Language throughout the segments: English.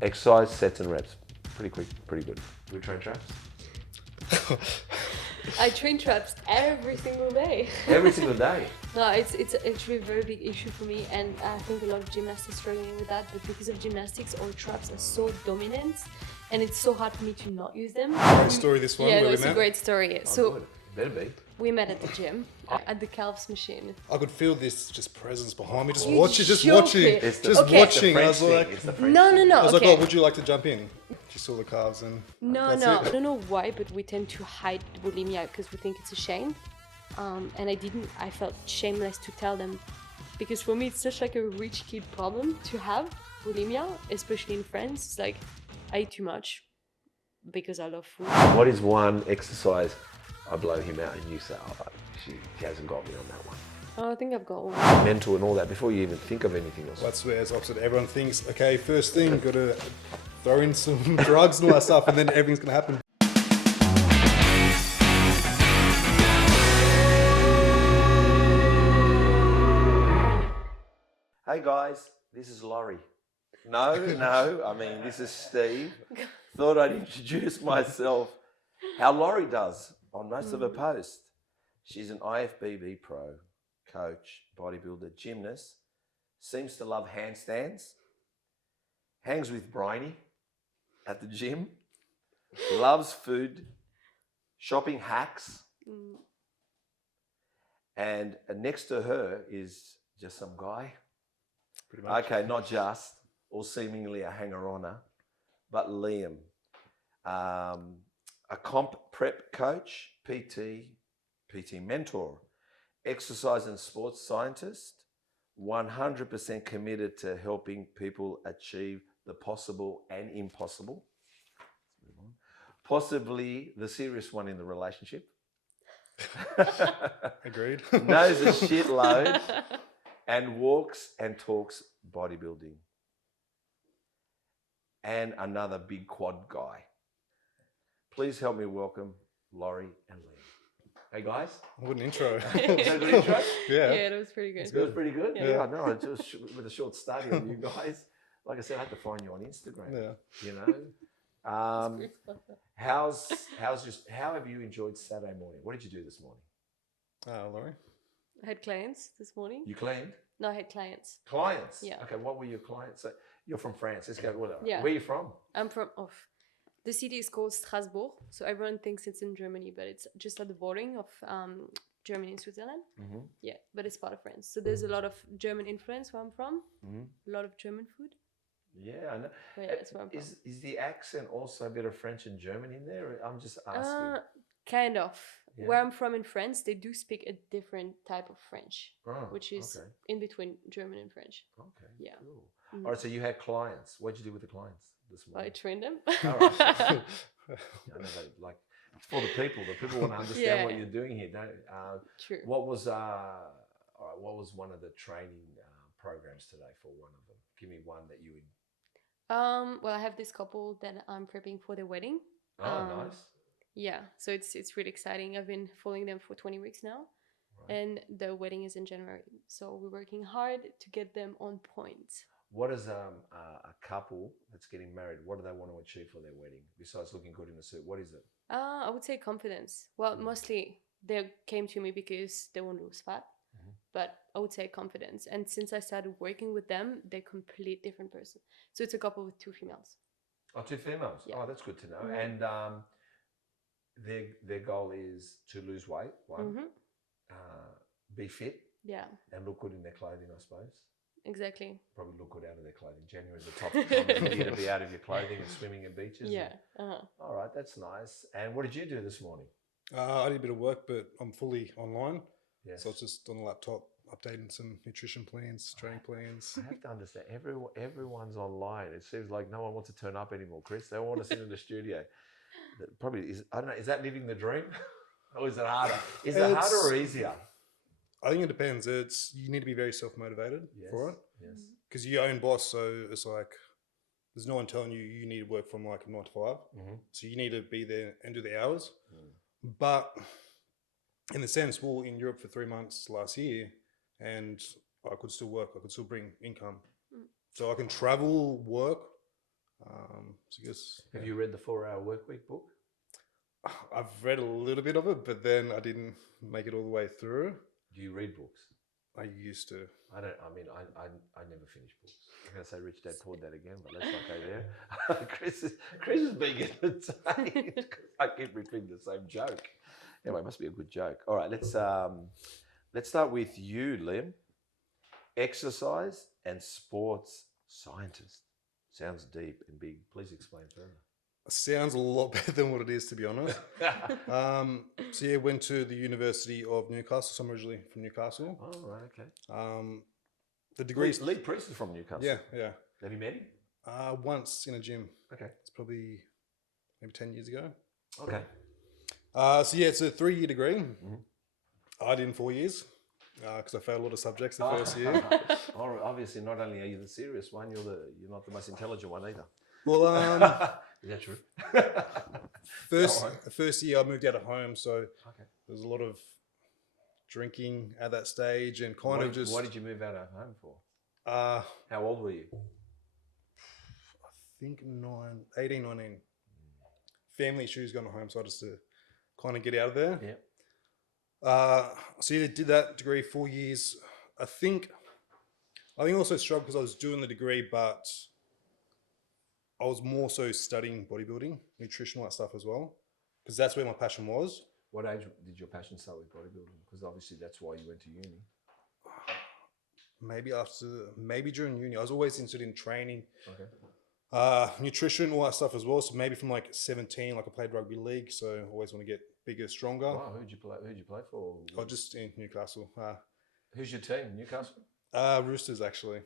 Exercise, sets and reps. Pretty quick, pretty good. We train traps? I train traps every single day. Every single day? No, it's actually a very big issue for me, and I think a lot of gymnasts are struggling with that. But because of gymnastics, all traps are so dominant, and it's so hard for me to not use them. Great story, this one. Yeah, where we it's a met. great story. Oh, So good. Better be. we met at the gym at the calves machine. I could feel this just presence behind me, just You watching, just joking. watching, It's the- just Okay. watching. I French was thing. like, It's the French No, thing. no, I was like, okay. oh, would you like to jump in? She saw the calves and No, that's no, it. I don't know why, but we tend to hide bulimia because we think it's a shame. And I felt shameless to tell them, because for me it's such like a rich kid problem to have bulimia, especially in France. It's like I eat too much because I love food. What is one exercise I blow him out and you say, oh, she hasn't got me on that one? Oh, I think I've got one. Mental and all that before you even think of anything else. That's where it's opposite. Everyone thinks, okay, first thing, got to throw in some drugs and all that stuff, and then everything's going to happen. Hey guys, this is Lauri. No, I mean, this is Steve. Thought I'd introduce myself. How Lauri does on most of her posts. She's an IFBB pro, coach, bodybuilder, gymnast, seems to love handstands, hangs with Bryony at the gym, loves food, shopping hacks, and next to her is just some guy. Pretty much. Okay, not just, or seemingly a hanger-oner, but Liam, a comp prep coach, PT mentor, exercise and sports scientist, 100% committed to helping people achieve the possible and impossible. Possibly the serious one in the relationship. Agreed. Knows a shitload and walks and talks bodybuilding. And another big quad guy. Please help me welcome Lauri and Liam. Hey guys. What an intro. Was that a good intro? Yeah. Yeah, that was pretty good. It was pretty good. Yeah. Yeah, no, just with a short study on you guys. Like I said, I had to find you on Instagram. Yeah. You know. How have you enjoyed Saturday morning? What did you do this morning? Laurie? I had clients this morning. You cleaned? No, I had clients. Clients? Yeah. Okay, what were your clients? So you're from France. Let's go. Yeah. Where are you from? I'm from the city is called Strasbourg, so everyone thinks it's in Germany, but it's just at the bordering of Germany and Switzerland. Mm-hmm. Yeah, but it's part of France. So there's a lot of German influence where I'm from. Mm-hmm. A lot of German food. Yeah, I know. But yeah, that's where I'm from. Is the accent also a bit of French and German in there? I'm just asking. Kind of. Yeah. Where I'm from in France, they do speak a different type of French, Oh, which is okay. in between German and French. Okay. Yeah. Cool. Mm. All right. So you had clients. What did you do with the clients this I morning? train them. All right. I know that, like, it's for the people. The people want to understand what Yeah. you're doing here. Don't. True. What was one of the training programs today for one of them? Give me one that you would. Well, I have this couple that I'm prepping for their wedding. Oh, nice. Yeah, so it's really exciting. I've been following them for 20 weeks now, Right. and the wedding is in January. So we're working hard to get them on point. What is a couple that's getting married? What do they want to achieve for their wedding besides looking good in a suit? What is it? I would say confidence. Well, mostly they came to me because they want to lose fat, but I would say confidence. And since I started working with them, they're a complete different person. So it's a couple with 2 females. Oh, 2 females. Yeah. Oh, that's good to know. Mhm. And their goal is to lose weight. One, be fit, Yeah, and look good in their clothing. I suppose exactly. probably look good out of their clothing. January is the top time of the year to be out of your clothing and swimming in beaches. Yeah. All right, that's nice. And what did you do this morning? I did a bit of work, but I'm fully online. Yes. So it's just on the laptop, updating some nutrition plans, training plans. I have to understand, everyone's online. It seems like no one wants to turn up anymore, Chris. They all want to sit in the studio. That probably is, I don't know, is that living the dream? Or is it harder? Is it harder or easier? I think it depends. You need to be very self-motivated for it. Yes. Because you're your own boss, so it's like there's no one telling you you need to work from like 9 to 5. Mm-hmm. So you need to be there and do the hours. But in the sense, well, in Europe for 3 months last year, and I could still work. I could still bring income. So I can travel, work, So I guess Have you read the 4-Hour Workweek book? I've read a little bit of it, but then I didn't make it all the way through. Do you read books? I used to. I don't. I mean, I never finish books. I'm going to say Rich Dad Poor Dad again, but let's not go there. Chris is being entertained because I keep repeating the same joke. Anyway, it must be a good joke. All right, let's start with you, Liam. Exercise and sports scientist. Sounds deep and big. Please explain further. Sounds a lot better than what it is, to be honest. So yeah, went to the University of Newcastle. So I'm originally from Newcastle. Oh, right, okay. The degrees. Lee Priest is from Newcastle. Yeah, yeah. Have you met him? Once in a gym. Okay. It's probably maybe 10 years ago. Okay. So yeah, it's a 3-year degree. Mm-hmm. I did in 4 years because I failed a lot of subjects the first year. Oh, obviously, not only are you the serious one, you're not the most intelligent one either. Well, is that true? first year I moved out of home, so there was a lot of drinking at that stage and Why did you move out of home for? How old were you? I think 18, 19. Family issues going home, so I just to kind of get out of there. Yeah. So yeah, did that degree 4 years. I think I also struggled because I was doing the degree, but I was more so studying bodybuilding, nutrition, all that stuff as well, because that's where my passion was. What age did your passion start with bodybuilding? Because obviously that's why you went to uni. Maybe during uni. I was always interested in training, Okay. Nutrition, all that stuff as well. So maybe from like 17, like I played rugby league, so I always want to get bigger, stronger. Wow, who'd you play for? I was just in Newcastle. Who's your team? Newcastle? Roosters, actually.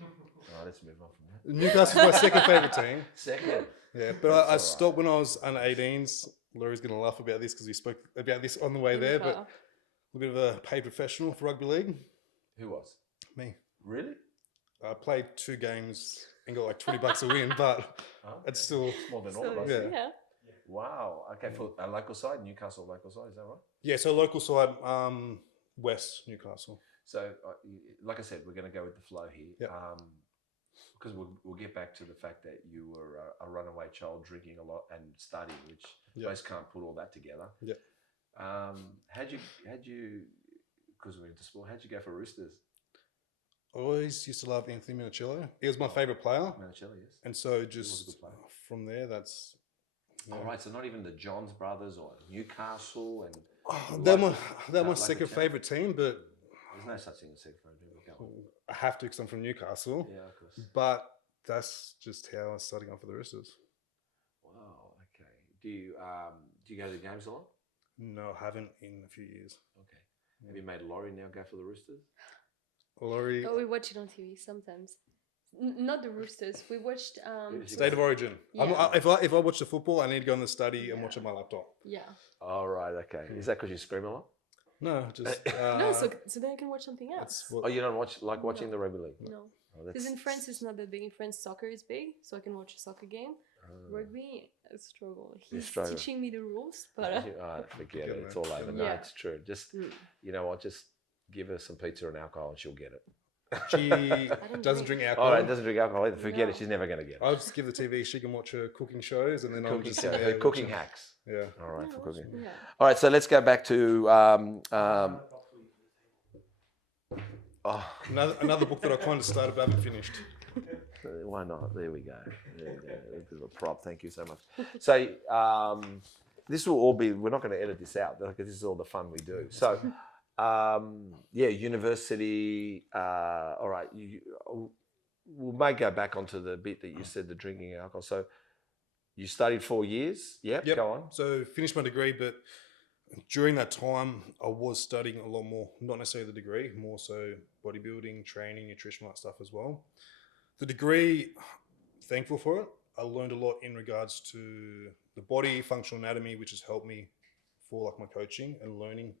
Oh, let's move on from that. Newcastle's my second favourite team. Second. Yeah, but I stopped when I was under 18s. Laurie's going to laugh about this because we spoke about this on the way there, but a bit of a paid professional for rugby league. Who was? Me. Really? I played 2 games and got like $20 a win, but it's still more than all of us. Yeah. Wow. Okay, for a local side, Newcastle local side, is that right? Yeah, so local side, West Newcastle. So, like I said, we're going to go with the flow here. Yeah. Because we'll get back to the fact that you were a runaway child, drinking a lot and studying, which most can't put all that together. Yeah. How'd you? Because we're into sport. How'd you go for Roosters? I always used to love Anthony Minichiello. He was my favourite player. Minichiello, yes. And so He was a just good player. from there, that's... Yeah. All right, so not even the Johns brothers or Newcastle and... They're my second favourite team, but... There's no such thing as second favourite team. I have to because I'm from Newcastle. Yeah, of course. But that's just how I was starting off for the Roosters. Wow, okay. Do you go to the games a lot? No, I haven't in a few years. Okay. Have you made Lauri now go for the Roosters? Laurie... Oh, we watch it on TV sometimes. Not the Roosters. We watched... State of Origin. Yeah. If I watch the football, I need to go in the study and watch it on my laptop. Yeah. All right, okay. Is that because you scream a lot? No, just... No, so then I can watch something else. Oh, you don't like watching the rugby league? No. Oh, Because in France, it's not that big. In France, soccer is big, so I can watch a soccer game. Rugby, I struggle. He's teaching me the rules, but... Forget it. It's all over. No, Yeah. it's true. Just, you know what, just give her some pizza and alcohol and she'll get it. She doesn't drink alcohol. Oh, it doesn't drink alcohol either. Forget it. She's never going to get it. I'll just give the TV. She can watch her cooking shows, and then I'm just her cooking hacks. Yeah. All right, for cooking. Yeah. All right, so let's go back to Another book that I kind of started but haven't finished. Why not? There we go. This is a prop. Thank you so much. So this will all be. We're not going to edit this out because this is all the fun we do. So. University. All right, we may go back onto the bit that you said, the drinking alcohol. So you studied 4 years. Yep. Go on. So finished my degree, but during that time, I was studying a lot more. Not necessarily the degree, more so bodybuilding, training, nutrition, all that stuff as well. The degree, thankful for it. I learned a lot in regards to the body, functional anatomy, which has helped me for like my coaching and learning.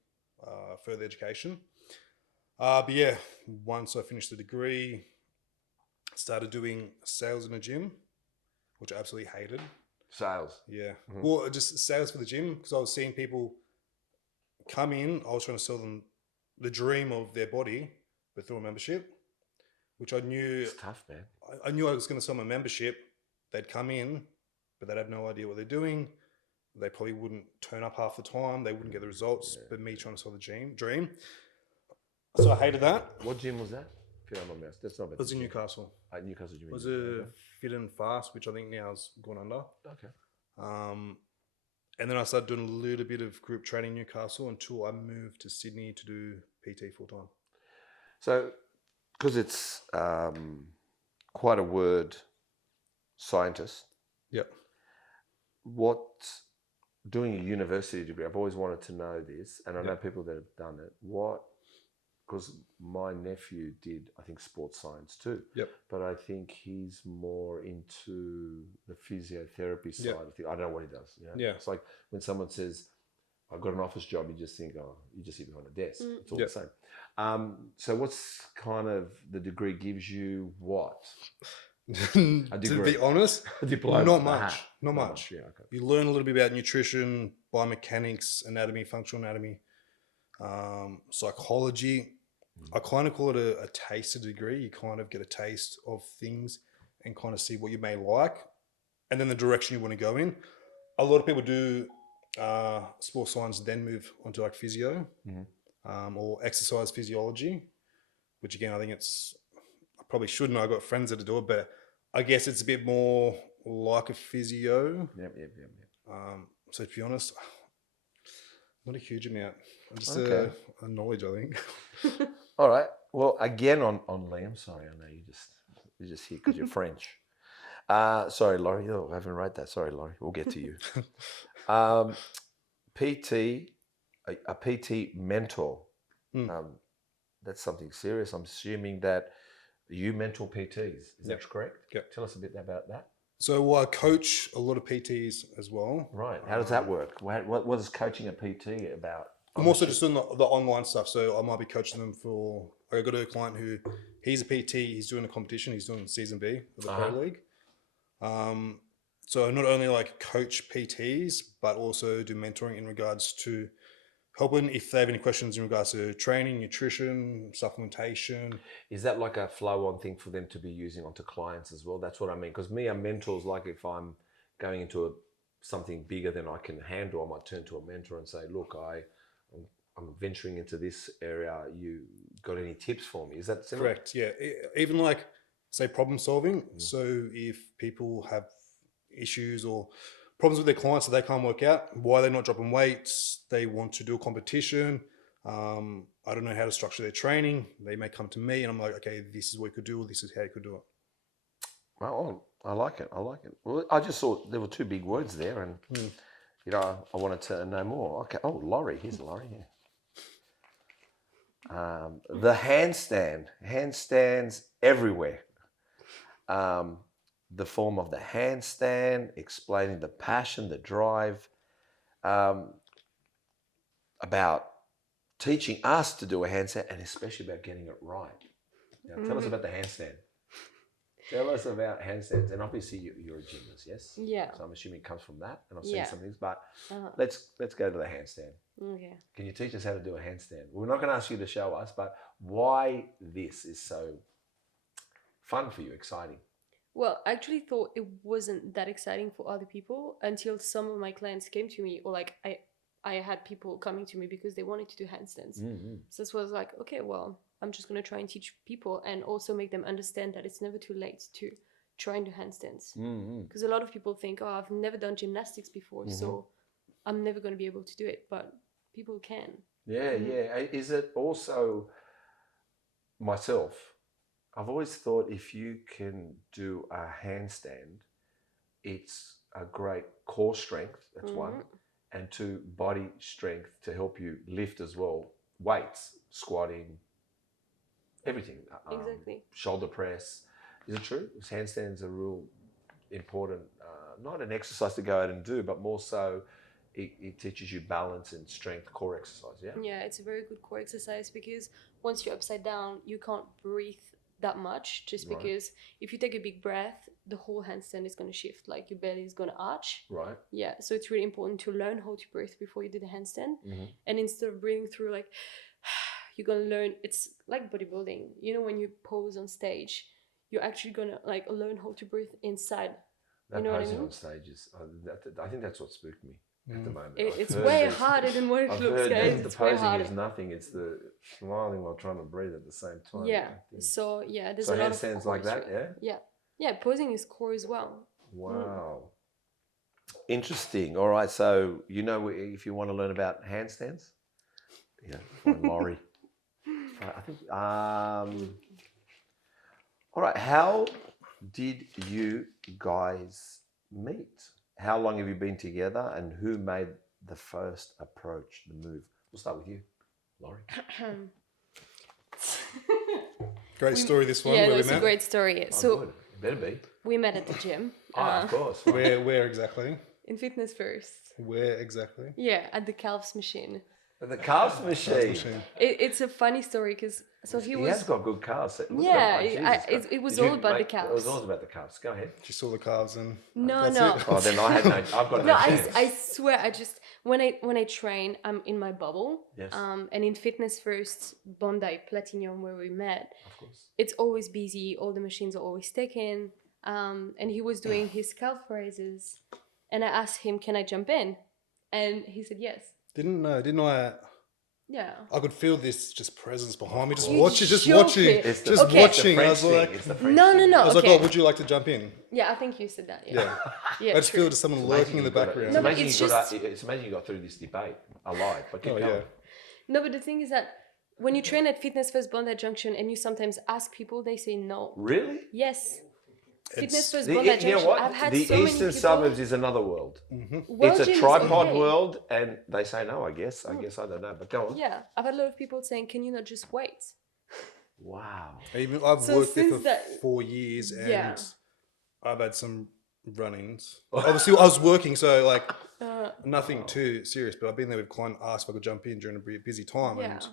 Further education. But yeah, once I finished the degree, started doing sales in a gym, which I absolutely hated. Sales? Yeah. Mm-hmm. Well, just sales for the gym, because I was seeing people come in, I was trying to sell them the dream of their body, but through a membership. which I knew It's tough, man. I knew I was going to sell my membership. They'd come in, but they'd have no idea what they're doing. They probably wouldn't turn up half the time. They wouldn't get the results. But me trying to sell the dream. So I hated that. What gym was that? If you don't mind me asking. That's not bad. It was in Newcastle. Newcastle gym. It was a Fit and Fast, which I think now has gone under. Okay. And then I started doing a little bit of group training in Newcastle until I moved to Sydney to do PT full time. So, because it's quite a word, scientist. Yep. What doing a university degree? I've always wanted to know this, and I know people that have done it. Because my nephew did, I think, sports science too. Yep. But I think he's more into the physiotherapy side of things. I don't know what he does. You know? Yeah. It's like when someone says, "I've got an office job," you just think, "Oh, you just sit behind a desk." It's all the same. So, what's kind of the degree gives you? What? A degree. To be honest, A diploma. not much. Not Not much. Yeah. Okay. You learn a little bit about nutrition, biomechanics, anatomy, functional anatomy, psychology. I kind of call it a taster degree. You kind of get a taste of things and kind of see what you may like, and then the direction you want to go in. A lot of people do sports science, then move onto like physio or exercise physiology, which again, I think I probably shouldn't. I've got friends that do it, but I guess it's a bit more like a physio. Yep. So to be honest, not a huge amount. Just Okay. a knowledge, I think. All right. Well, again on Liam. Sorry, I know you're just here because you're French. Sorry, Laurie. Oh, I haven't read that. Sorry, Laurie. We'll get to you. PT, a PT mentor. That's something serious. I'm assuming that you mentor PTs. Is that correct? Yep. Tell us a bit about that. So I coach a lot of PTs as well. Right. How does that work? What is coaching a PT about? I'm also just doing the online stuff. So I might be coaching them I got a client who, he's a PT, he's doing a competition, he's doing season B of the Pro League. So not only like coach PTs, but also do mentoring in regards to helping if they have any questions in regards to training, nutrition, supplementation. Is that like a flow-on thing for them to be using onto clients as well? That's what I mean. Because a mentor's like if I'm going into something bigger than I can handle, I might turn to a mentor and say, look, I'm venturing into this area. You got any tips for me? Is that similar? Correct, yeah. Even like, say, problem solving. So if people have issues or problems with their clients that they can't work out, why they're not dropping weights, they want to do a competition, I don't know how to structure their training, they may come to me and I'm like, okay, this is what you could do, or this is how you could do it. Well, I like it. Well, I just thought there were two big words there and, I wanted to know more. Okay. Oh, Laurie. Here's Laurie here. The handstands everywhere. The form of the handstand, explaining the passion, the drive, about teaching us to do a handstand and especially about getting it right. Now, tell us about the handstand. Tell us about handstands. And obviously you're a gymnast, yes? Yeah. So I'm assuming it comes from that and I've seen some things, but let's go to the handstand. Okay. Can you teach us how to do a handstand? We're not going to ask you to show us, but why this is so fun for you, exciting? Well, I actually thought it wasn't that exciting for other people until some of my clients came to me, or like I had people coming to me because they wanted to do handstands. So this was like, okay, well, I'm just going to try and teach people and also make them understand that it's never too late to try and do handstands. Because a lot of people think, oh, I've never done gymnastics before, so I'm never going to be able to do it. But people can. Yeah. Is it also myself? I've always thought if you can do a handstand, it's a great core strength, that's one, and two, body strength to help you lift as well. Weights, squatting, everything. Exactly. Shoulder press. Is it true? Handstands are real important, not an exercise to go out and do, but more so it teaches you balance and strength, core exercise, yeah? Yeah, it's a very good core exercise because once you're upside down, you can't breathe that much just because if you take a big breath, the whole handstand is going to shift, like your belly is going to arch. Right. Yeah, so it's really important to learn how to breathe before you do the handstand. And instead of breathing through like you're gonna learn. It's like bodybuilding. You know, when you pose on stage, you're actually gonna like learn how to breathe inside. That You know what I posing mean? on stage is, I think that's what spooked me at the moment. It's way harder than what it I've looks, heard guys. that the It's way posing harder. is nothing. It's the smiling while trying to breathe at the same time. Yeah. I think. So yeah, there's So a lot of handstands core like that, to it. yeah? Yeah. Posing is core as well. Wow. Interesting. All right. So you know, if you want to learn about handstands, yeah, find Lauri. I think. All right. How did you guys meet? How long have you been together, and who made the first approach, the move? We'll start with you, Lauri. Great story, this one. Yeah, where that we was a met. great story. Oh, So good. It better be. we met at the gym. Of course. Where exactly? In Fitness First. Where exactly? Yeah, at the calves machine. The calves machine. Machine. It's a funny story because he was. has got good calves. Yeah, it was all about the It calves. was all about the calves. Go ahead. She saw the calves and No, that's no. it. Oh, then I've got no No, chance. I swear, I just when I train, I'm in my bubble. Yes. And in Fitness First, Bondi Platinum, where we met, Of course. it's always busy. All the machines are always taken. And he was doing his calf raises, and I asked him, "Can I jump in?" And he said yes. Didn't I? Yeah. I could feel this just presence behind me. Just You watching, just joking. watching, It's the- just Okay. watching. The I French was thing. like, It's the French No, thing. no. I was like, Okay. oh, would you like to jump in? Yeah, I think you said that. Yeah. Yeah. Yeah. I just true. feel just someone lurking in the background. No, but amazing it's you got, just- it's amazing you got through this debate alive. But keep Oh, going. yeah. No, but the thing is that when you train at Fitness First Bondi Junction and you sometimes ask people, they say no. Really? Yes. Fitness It's- First The, Bondi you know Junction. what? I've had The so many eastern people. suburbs is another world. World It's a Gym is tripod okay. world, and they say no. I guess. I don't know. But go on. Yeah, I've had a lot of people saying, "Can you not just wait?" Wow. I've So worked there for since that- 4 years, and Yeah. I've had some run-ins. Obviously, I was working, so like Uh, nothing too serious. But I've been there with client asked if I could jump in during a busy time, yeah. and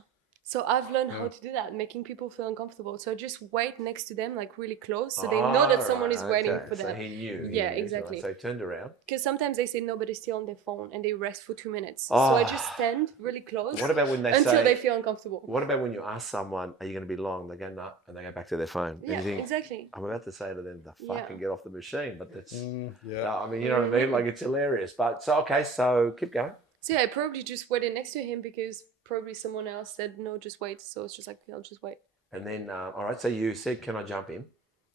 So I've learned how to do that, making people feel uncomfortable. So I just wait next to them, like really close, so they know that someone is waiting okay. for So them. he knew. Yeah, He knew. exactly. So he turned around. Because sometimes they say nobody's still on their phone and they rest for 2 minutes. So Oh. I just stand really close What about when they until say? they feel uncomfortable. What about when you ask someone, "Are you going to be long?" They go, "No," and they go back to their phone. And Yeah, you think, exactly. I'm about to say to them, "The fuck Yeah. and get off the machine," but that's. yeah. I mean, you know what I mean? Like it's hilarious. But so okay, so keep going. So yeah, I probably just waited next to him because probably someone else said no, just wait. So it's just like, okay, I'll just wait. And then, all right. So you said, "Can I jump in?"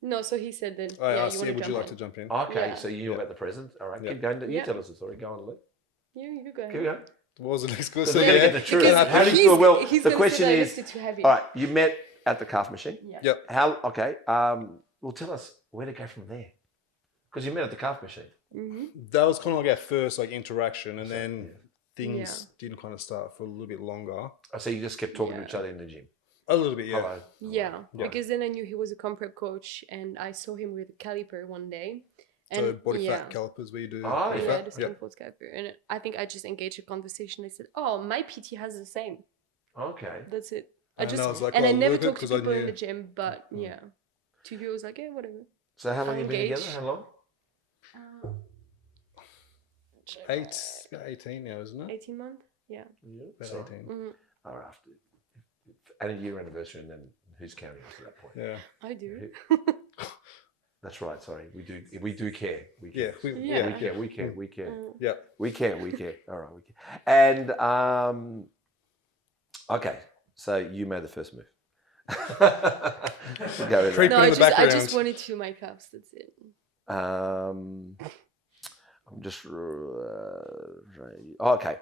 No, so he said then, I yeah, asked you you, want would you like to to jump in? Okay. Yeah. So you knew about the present. All right. Yeah. Keep going. You Yeah. tell us the story. Go on, Luke. You go ahead. Keep going. What was the next Because question? we're going to Yeah. get the truth. Because How did you he's- do? Well, he's the gonna question say that I is, lifted too heavy. all right. You met at the calf machine. Yeah. Yep. How? Okay. Well, tell us where to go from there. Because you met at the calf machine. That was kind of like our first like interaction, and then things Yeah. didn't kind of start for a little bit longer. So you just kept talking to Yeah. each other in the gym. A little bit, yeah. Hello. Yeah, Yeah. because then I knew he was a comp prep coach, and I saw him with a caliper one day. And So body yeah, fat calipers where you do Oh, body yeah, fat. the skin folds caliper, and I think I just engaged a conversation. I said, "Oh, my PT has the same." Okay. That's it. And I was like, and I oh, never worth it, talked to 'cause I people in knew- the gym, but yeah, to you I was like, yeah, whatever. So how long you been Engaged. together? How long? About 18 now, isn't it? 18 months. Yeah. About So, 18. Mhm. all right, after and a year anniversary, and then who's counting after that point? Yeah. I do. That's right. Sorry, we do care. We Yeah. care. Yeah. We care. We care. We care. Yeah. We care. We care. All right. We care. And okay, so you made the first move. We'll go with Creep that. No, in the I background. just wanted to do my calves. That's it. I'm just okay.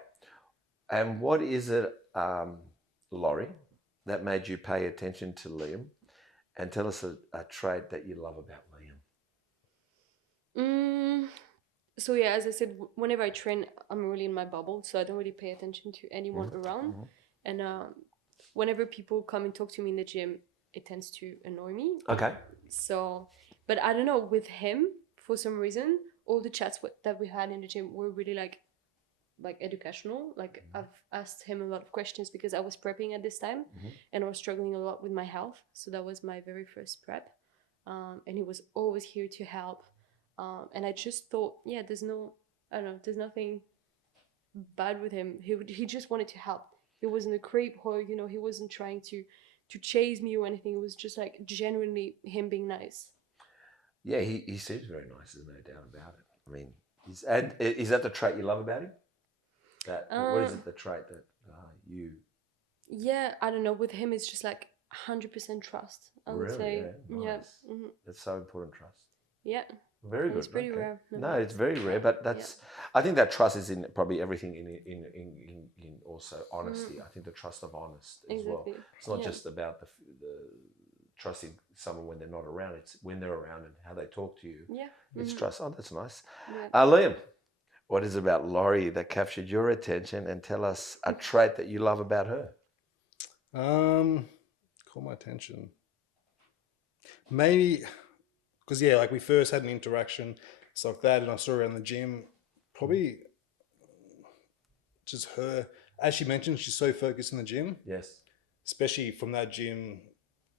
And what is it, Lauri, that made you pay attention to Liam? And tell us a trait that you love about Liam. So yeah, as I said, whenever I train, I'm really in my bubble, so I don't really pay attention to anyone around. And whenever people come and talk to me in the gym, it tends to annoy me. Okay. So, but I don't know, with him, for some reason, all the chats that we had in the gym were really like educational. Like I've asked him a lot of questions because I was prepping at this time and I was struggling a lot with my health. So that was my very first prep. And he was always here to help. And I just thought, yeah, there's nothing bad with him. He just wanted to help. He wasn't a creep, or you know, he wasn't trying to chase me or anything. It was just like genuinely him being nice. Yeah, he seems very nice. There's no doubt about it. I mean, and is that the trait you love about him? What is it, the trait that you? Yeah, I don't know. With him, it's just like 100% trust. I would Really? say, Yeah, yeah, nice. That's so important, trust. yeah. Very And good. it's pretty okay. rare. No, it's very rare, but that's. I think that trust is in probably everything in also honesty. I think the trust of honest as well. Exactly. It's not Yeah. just about the trusting someone when they're not around. It's when they're around and how they talk to you. Yeah. It's trust. Oh, that's nice. Yeah. Liam, what is it about Lauri that captured your attention, and tell us a trait that you love about her? Caught my attention. Maybe because like we first had an interaction, stuff like that, and I saw her around the gym. Probably just her, as she mentioned, she's so focused in the gym. Yes. Especially from that gym,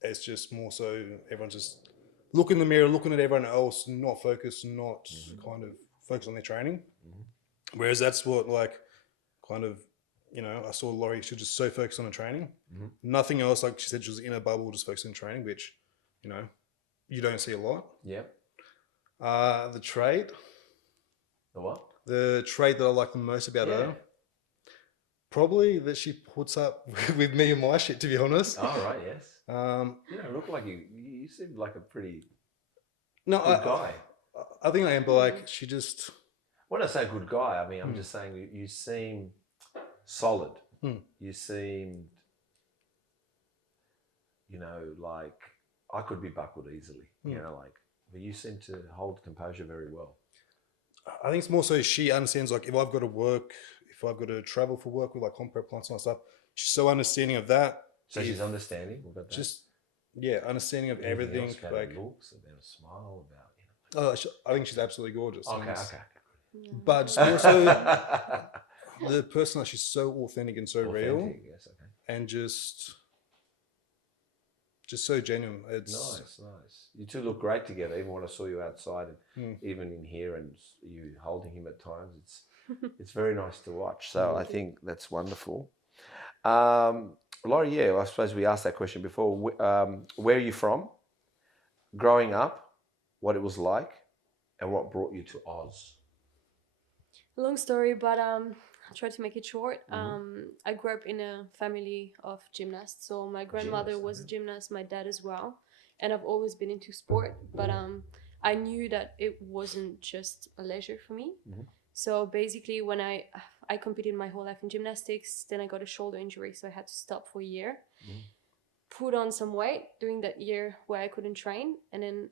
it's just more so everyone's just looking in the mirror, looking at everyone else, not focused, not kind of focused on their training. Whereas that's what kind of, I saw Lauri, she was just so focused on the training. Nothing else, like she said, she was in a bubble, just focused on training, which, you don't see a lot. Yeah. The trait. The what? The trait that I like the most about her, probably that she puts up with me and my shit, to be honest. Oh, right, yes. You don't look like you seem like a pretty good guy. I think I am, but she just... When I say good guy, I mean, I'm just saying you seem solid. You seem, like I could be buckled easily, but you seem to hold composure very well. I think it's more so she understands, if I've got to work, if I've got to travel for work with comp prep clients and stuff, she's so understanding of that. So she's understanding about that. Just, understanding of everything. Else about her looks, about a smile, I think she's absolutely gorgeous. Okay. But just also the person, she's so authentic and so real. Yes, okay. And just so genuine. It's nice. You two look great together. Even when I saw you outside, and even in here, and you holding him at times, it's very nice to watch. So I think that's wonderful. Lauri, I suppose we asked that question before. Where are you from? Growing up, what it was like, and what brought you to Oz? Long story, but I'll try to make it short. I grew up in a family of gymnasts. So my grandmother was a gymnast, my dad as well. And I've always been into sport, but I knew that it wasn't just a leisure for me. So basically when I competed my whole life in gymnastics, then I got a shoulder injury, so I had to stop for a year. Put on some weight during that year where I couldn't train, and then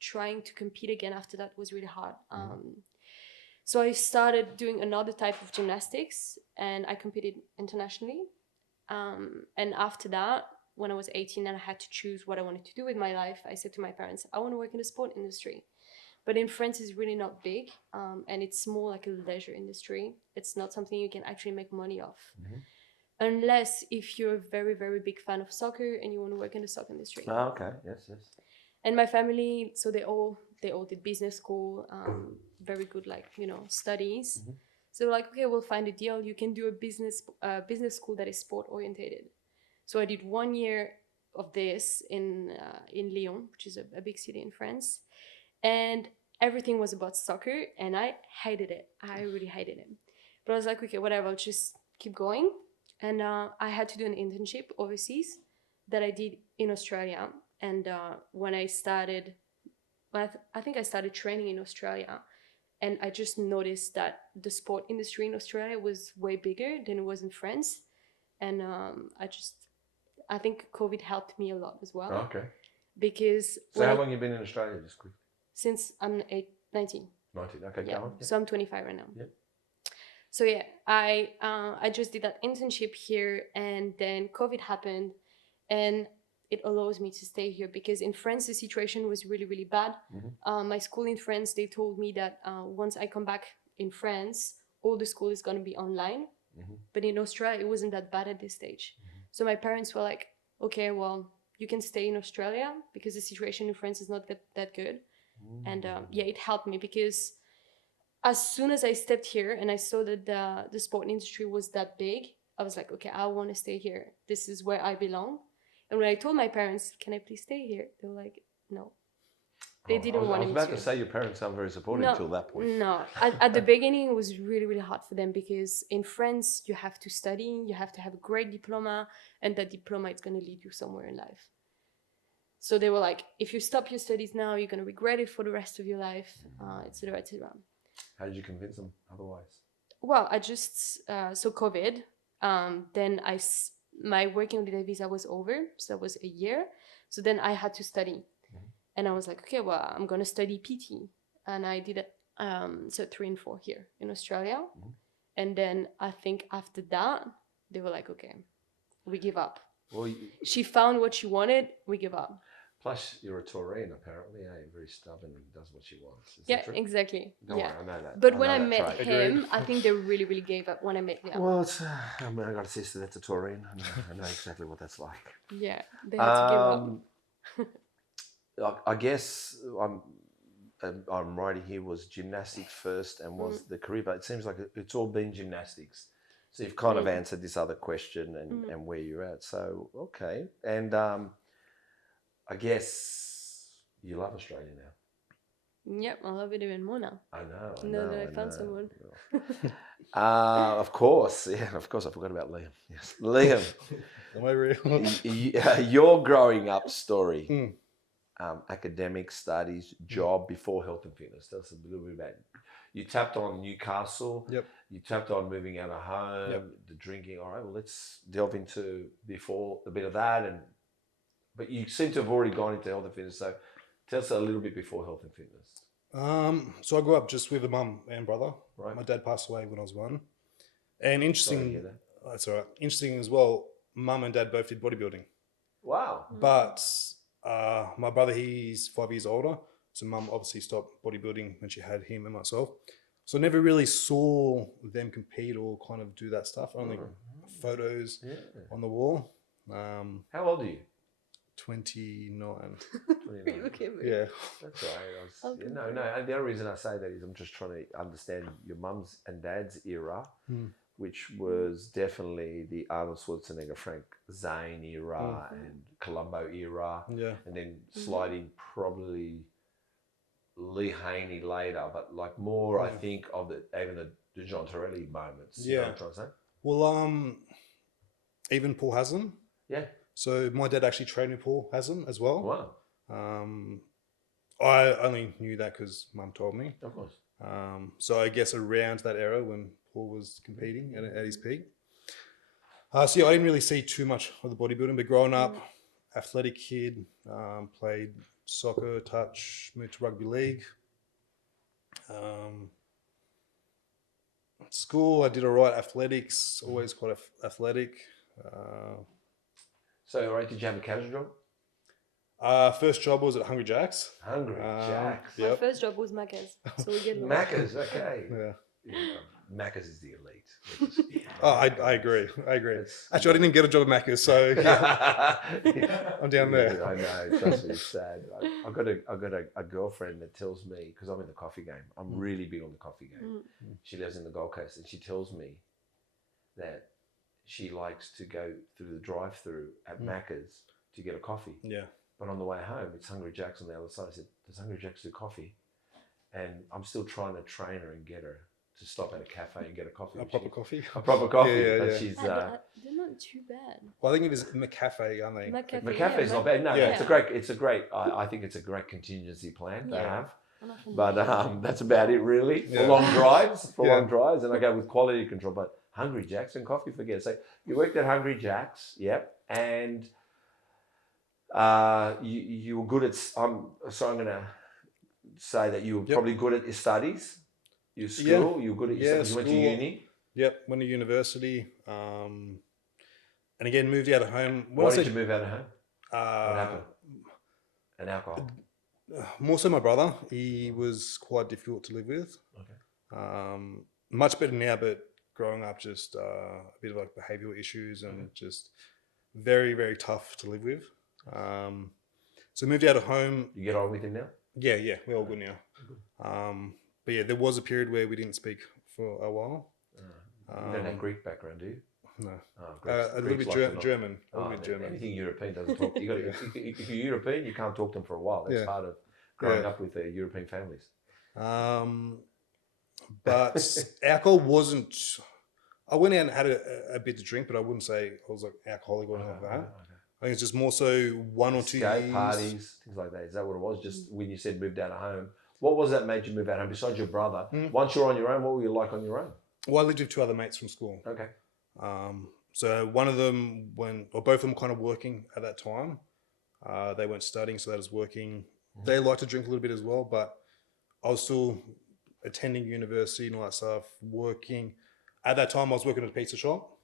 trying to compete again after that was really hard. So I started doing another type of gymnastics, and I competed internationally. And after that, when I was 18 and I had to choose what I wanted to do with my life, I said to my parents, I want to work in the sport industry. But in France, it's really not big, and it's more like a leisure industry. It's not something you can actually make money off. Unless if you're a very, very big fan of soccer and you want to work in the soccer industry. Oh, okay. Yes. And my family, so they all did business school, very good, studies. So they're like, okay, we'll find a deal. You can do a business school that is sport orientated. So I did 1 year of this in Lyon, which is a big city in France. And everything was about soccer, and I hated it. I really hated it. But I was like, okay, whatever, I'll just keep going. And I had to do an internship overseas that I did in Australia. And when I started, I think I started training in Australia, and I just noticed that the sport industry in Australia was way bigger than it was in France. And I think COVID helped me a lot as well. Okay. Because... So how long have you been in Australia, just quick? Since I'm 19. 19, okay, yeah. go on. Yeah. So I'm 25 right now. Yeah. So yeah, I just did that internship here, and then COVID happened, and it allows me to stay here because in France the situation was really, really bad. My school in France, they told me that once I come back in France, all the school is going to be online. But in Australia, it wasn't that bad at this stage. So my parents were like, okay, well, you can stay in Australia because the situation in France is not that good. And it helped me because as soon as I stepped here and I saw that the sport industry was that big, I was like, okay, I want to stay here. This is where I belong. And when I told my parents, can I please stay here? They were like, no. They didn't want I was me about to. to say your parents aren't very supportive No, till that point. no. At the beginning, it was really, really hard for them because in France, you have to study, you have to have a great diploma, and that diploma is going to lead you somewhere in life. So they were like, if you stop your studies now, you're going to regret it for the rest of your life, etc., etc. How did you convince them otherwise? Well, I just so COVID. Then my working holiday visa was over, so that was a year. So then I had to study, and I was like, okay, well, I'm gonna study PT, and I did it. So 3 and 4 here in Australia, and then I think after that they were like, okay, we give up. Well, She found what she wanted. We give up. plus you're a Taurine apparently, eh? Very stubborn and does what she wants. Is Yeah, that true? exactly. Don't Yeah. worry, I know that. But I when know I that met trait. him, I think they really, really gave up when I met Liam. Well, it's, I mean, I got a sister that's a Taurine. I know exactly what that's like. Yeah, they had to give up. I guess I'm writing here was gymnastics first and was the career, but it seems like it's all been gymnastics. So you've kind of answered this other question and where you're at. So, okay. And I guess you love Australia now. Yep, I love it even more now. I know. Now that I found someone. Of course. Yeah, of course. I forgot about Liam. Yes. Liam, Am I real? your growing up story, academic studies, job before health and fitness. Tell us a little bit about it. You tapped on Newcastle. Yep. You tapped on moving out of home, the drinking. All right, well, let's delve into before a bit of that. But you seem to have already gone into health and fitness. So tell us a little bit before health and fitness. So I grew up just with a mum and brother. Right. My dad passed away when I was 1. And interesting, Sorry to hear that. that's all right. Interesting as well, mum and dad both did bodybuilding. Wow. But my brother, he's 5 years older. So mum obviously stopped bodybuilding when she had him and myself. So I never really saw them compete or kind of do that stuff. Only photos on the wall. How old are you? 29. 29. Okay, Yeah. That's right. No. The only reason I say that is I'm just trying to understand your mum's and dad's era, which was definitely the Arnold Schwarzenegger, Frank Zane era and Columbo era. Yeah. And then sliding probably Lee Haney later, but like more, I think, of even the John Torelli moments. You know what I'm trying to say? Well, even Paul Haslam. Yeah. So my dad actually trained with Paul Haslam as well. Wow. I only knew that because mum told me. Of course. So I guess around that era when Paul was competing at his peak. So yeah, I didn't really see too much of the bodybuilding, but growing up, athletic kid, played soccer, touch, moved to rugby league. School, I did all right. Athletics, always quite athletic. So, all right, did you have a casual job? First job was at Hungry Jack's. Hungry Jack's. My first job was Macca's, so we get along. Macca's, okay. Yeah. Macca's is the elite. Oh, I agree. Actually, I didn't even get a job at Macca's, so I'm down there. Yeah, I know. Trust me, it's sad. I've got a girlfriend that tells me, because I'm in the coffee game. I'm really big on the coffee game. She lives in the Gold Coast, and she tells me that she likes to go through the drive-through at Macca's to get a coffee. Yeah. But on the way home, it's Hungry Jack's on the other side. I said, does Hungry Jack's do coffee? And I'm still trying to train her and get her to stop at a cafe and get a coffee. A proper coffee. A proper coffee. Yeah, but yeah. she's They're not too bad. Well, I think it was McCafe, aren't they? McCafe's not bad. No, Yeah. it's a great. I think it's a great contingency plan to have. Nothing But that's about it really for Yeah. long drives. Yeah. And I go with quality control. But Hungry Jack's and coffee, forget it. So you worked at Hungry Jack's, yep, and you were good at. I'm going to say that you were probably good at your studies, your school. You were good at your studies. You went to uni. Yep, went to university, and again moved out of home. Why did you move out of home? What Uh, happened? And alcohol. more so my brother. He was quite difficult to live with. Okay. Much better now, but growing up, just a bit of like behavioural issues and just very, very tough to live with. So moved out of home. You get on with him now? Yeah, we're all good now. But yeah, there was a period where we didn't speak for a while. You don't have Greek background, do you? No. Oh, A little bit German. A little bit German. Anything European doesn't talk. You got Yeah. if you're European, you can't talk to them for a while. That's Yeah. part of growing Yeah. up with European families. But alcohol wasn't. I went out and had a bit to drink, but I wouldn't say I was like alcoholic or anything like that. I think it's just more so 1 or 2 Escape years. parties, things like that. Is that what it was? Just when you said moved out of home, what was that made you move out of home? Besides your brother, once you're on your own, what were you like on your own? Well, I lived with 2 other mates from school. Okay. So one of them, both of them, kind of working at that time. They weren't studying, so they was working. They liked to drink a little bit as well, but I was still attending university and all that stuff. Working at that time, I was working at a pizza shop.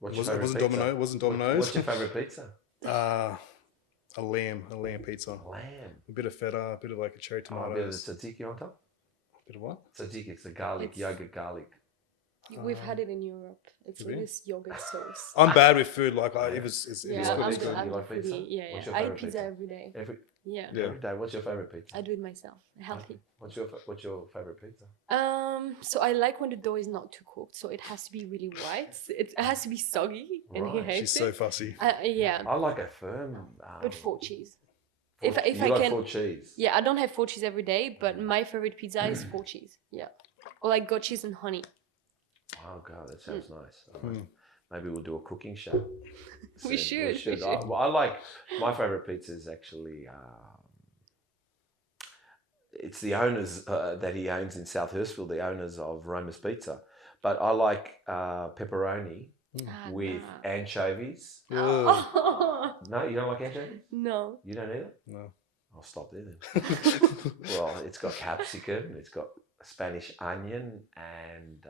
What's your It wasn't favourite pizza? Wasn't Domino's. What's your favourite pizza? A lamb pizza. Lamb. A bit of feta, a bit of like a cherry Oh, a bit of tomatoes. tzatziki on top? A bit of what? Tzatziki, it's the garlic, It's- yogurt garlic. We've had it in Europe. It's Have you? like this yogurt sauce. I'm bad with food. Like, if it's Yeah, good, I'm it's the, good. I'm You the like pizza? foodie. Yeah, What's yeah. your I eat favourite pizza pizza? every day. Yeah. Yeah. Every day. What's your favourite pizza? I do it myself. Healthy. What's your favourite pizza? So I like when the dough is not too cooked. So it has to be really white. It has to be soggy, and he Right. hates She's it. so fussy. Yeah, I like a firm. but 4 cheese. four- if you I like can, 4 cheese. yeah, I don't have 4 cheese every day, but my favorite pizza is 4 cheese. Yeah, or like goat cheese and honey. Oh god, that sounds nice. I Hmm. like- Maybe we'll do a cooking show. We soon. should. I like my favorite pizza is actually. It's the owners that he owns in South Hurstville, the owners of Roma's Pizza. But I like pepperoni Ah, with nah. anchovies. Ugh. No, you don't like anchovies? No. You don't either? No. I'll stop there then. Well, it's got capsicum, it's got Spanish onion and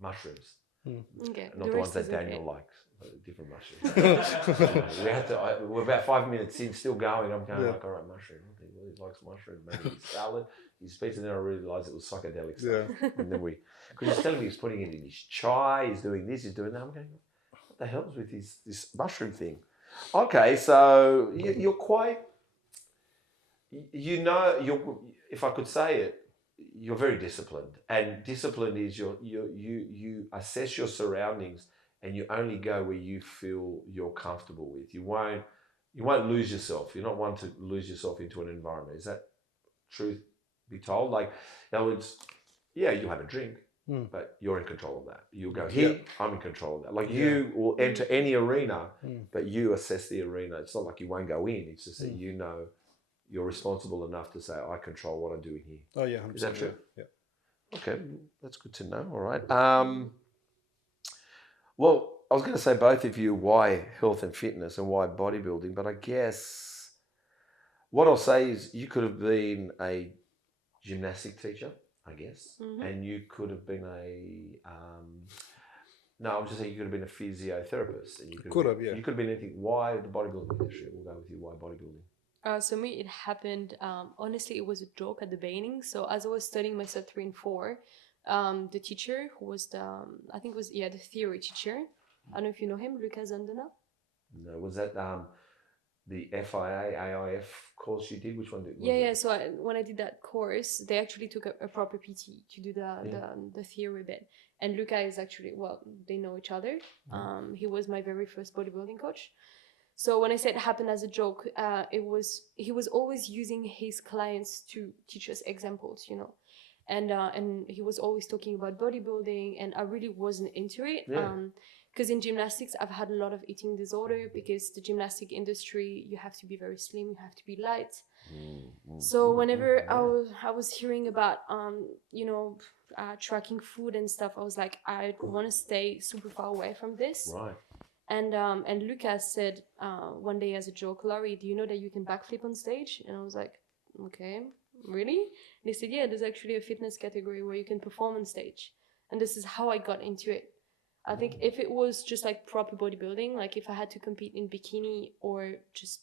mushrooms. Okay. Not the the ones rest that is Daniel okay. likes, different mushrooms. We're about 5 minutes in, still going. I'm going Yeah. like, all right, mushroom. I think he likes mushroom. Maybe his salad, his pizza. Then I realised it was psychedelic stuff. Yeah. And then because he's telling me he's putting it in his chai, he's doing this, he's doing that. I'm going, what the hell's with this mushroom thing? Okay, so you're quite, if I could say it, you're very disciplined, and discipline is you assess your surroundings and you only go where you feel you're comfortable with. You won't lose yourself. You're not one to lose yourself into an environment. Is that truth be told? Like, in other words, yeah, you have a drink, but you're in control of that. You'll go here, I'm in control of that. Like you will enter any arena, but you assess the arena. It's not like you won't go in. It's just that you know you're responsible enough to say, I control what I'm doing here. Oh yeah, 100%. Is that true? Yeah. Okay, that's good to know. All right. Well, I was going to say both of you why health and fitness and why bodybuilding, but I guess what I'll say is you could have been a gymnastic teacher, I guess, and you could have been no, I was just saying you could have been a physiotherapist, and you could have been anything. Why the bodybuilding industry? We'll go with you. Why bodybuilding? So me, it happened. Honestly, it was a joke at the beginning. So as I was studying my S2E4, the teacher who was I think it was the theory teacher. I don't know if you know him, Lucas Zandana. No, was that the FIA AIF course you did? Which one did? Yeah. So when I did that course, they actually took a proper PT to do the theory bit. And Luca is actually, well, they know each other. He was my very first bodybuilding coach. So when I said it happened as a joke, he was always using his clients to teach us examples, you know, and he was always talking about bodybuilding, and I really wasn't into it. Because in gymnastics, I've had a lot of eating disorder because the gymnastic industry, you have to be very slim, you have to be light. So whenever I was hearing about, tracking food and stuff, I was like, I want to stay super far away from this. Right. And Lucas said one day as a joke, Lauri, do you know that you can backflip on stage? And I was like, okay, really? And he said, yeah, there's actually a fitness category where you can perform on stage. And this is how I got into it. I think if it was just like proper bodybuilding, like if I had to compete in bikini or just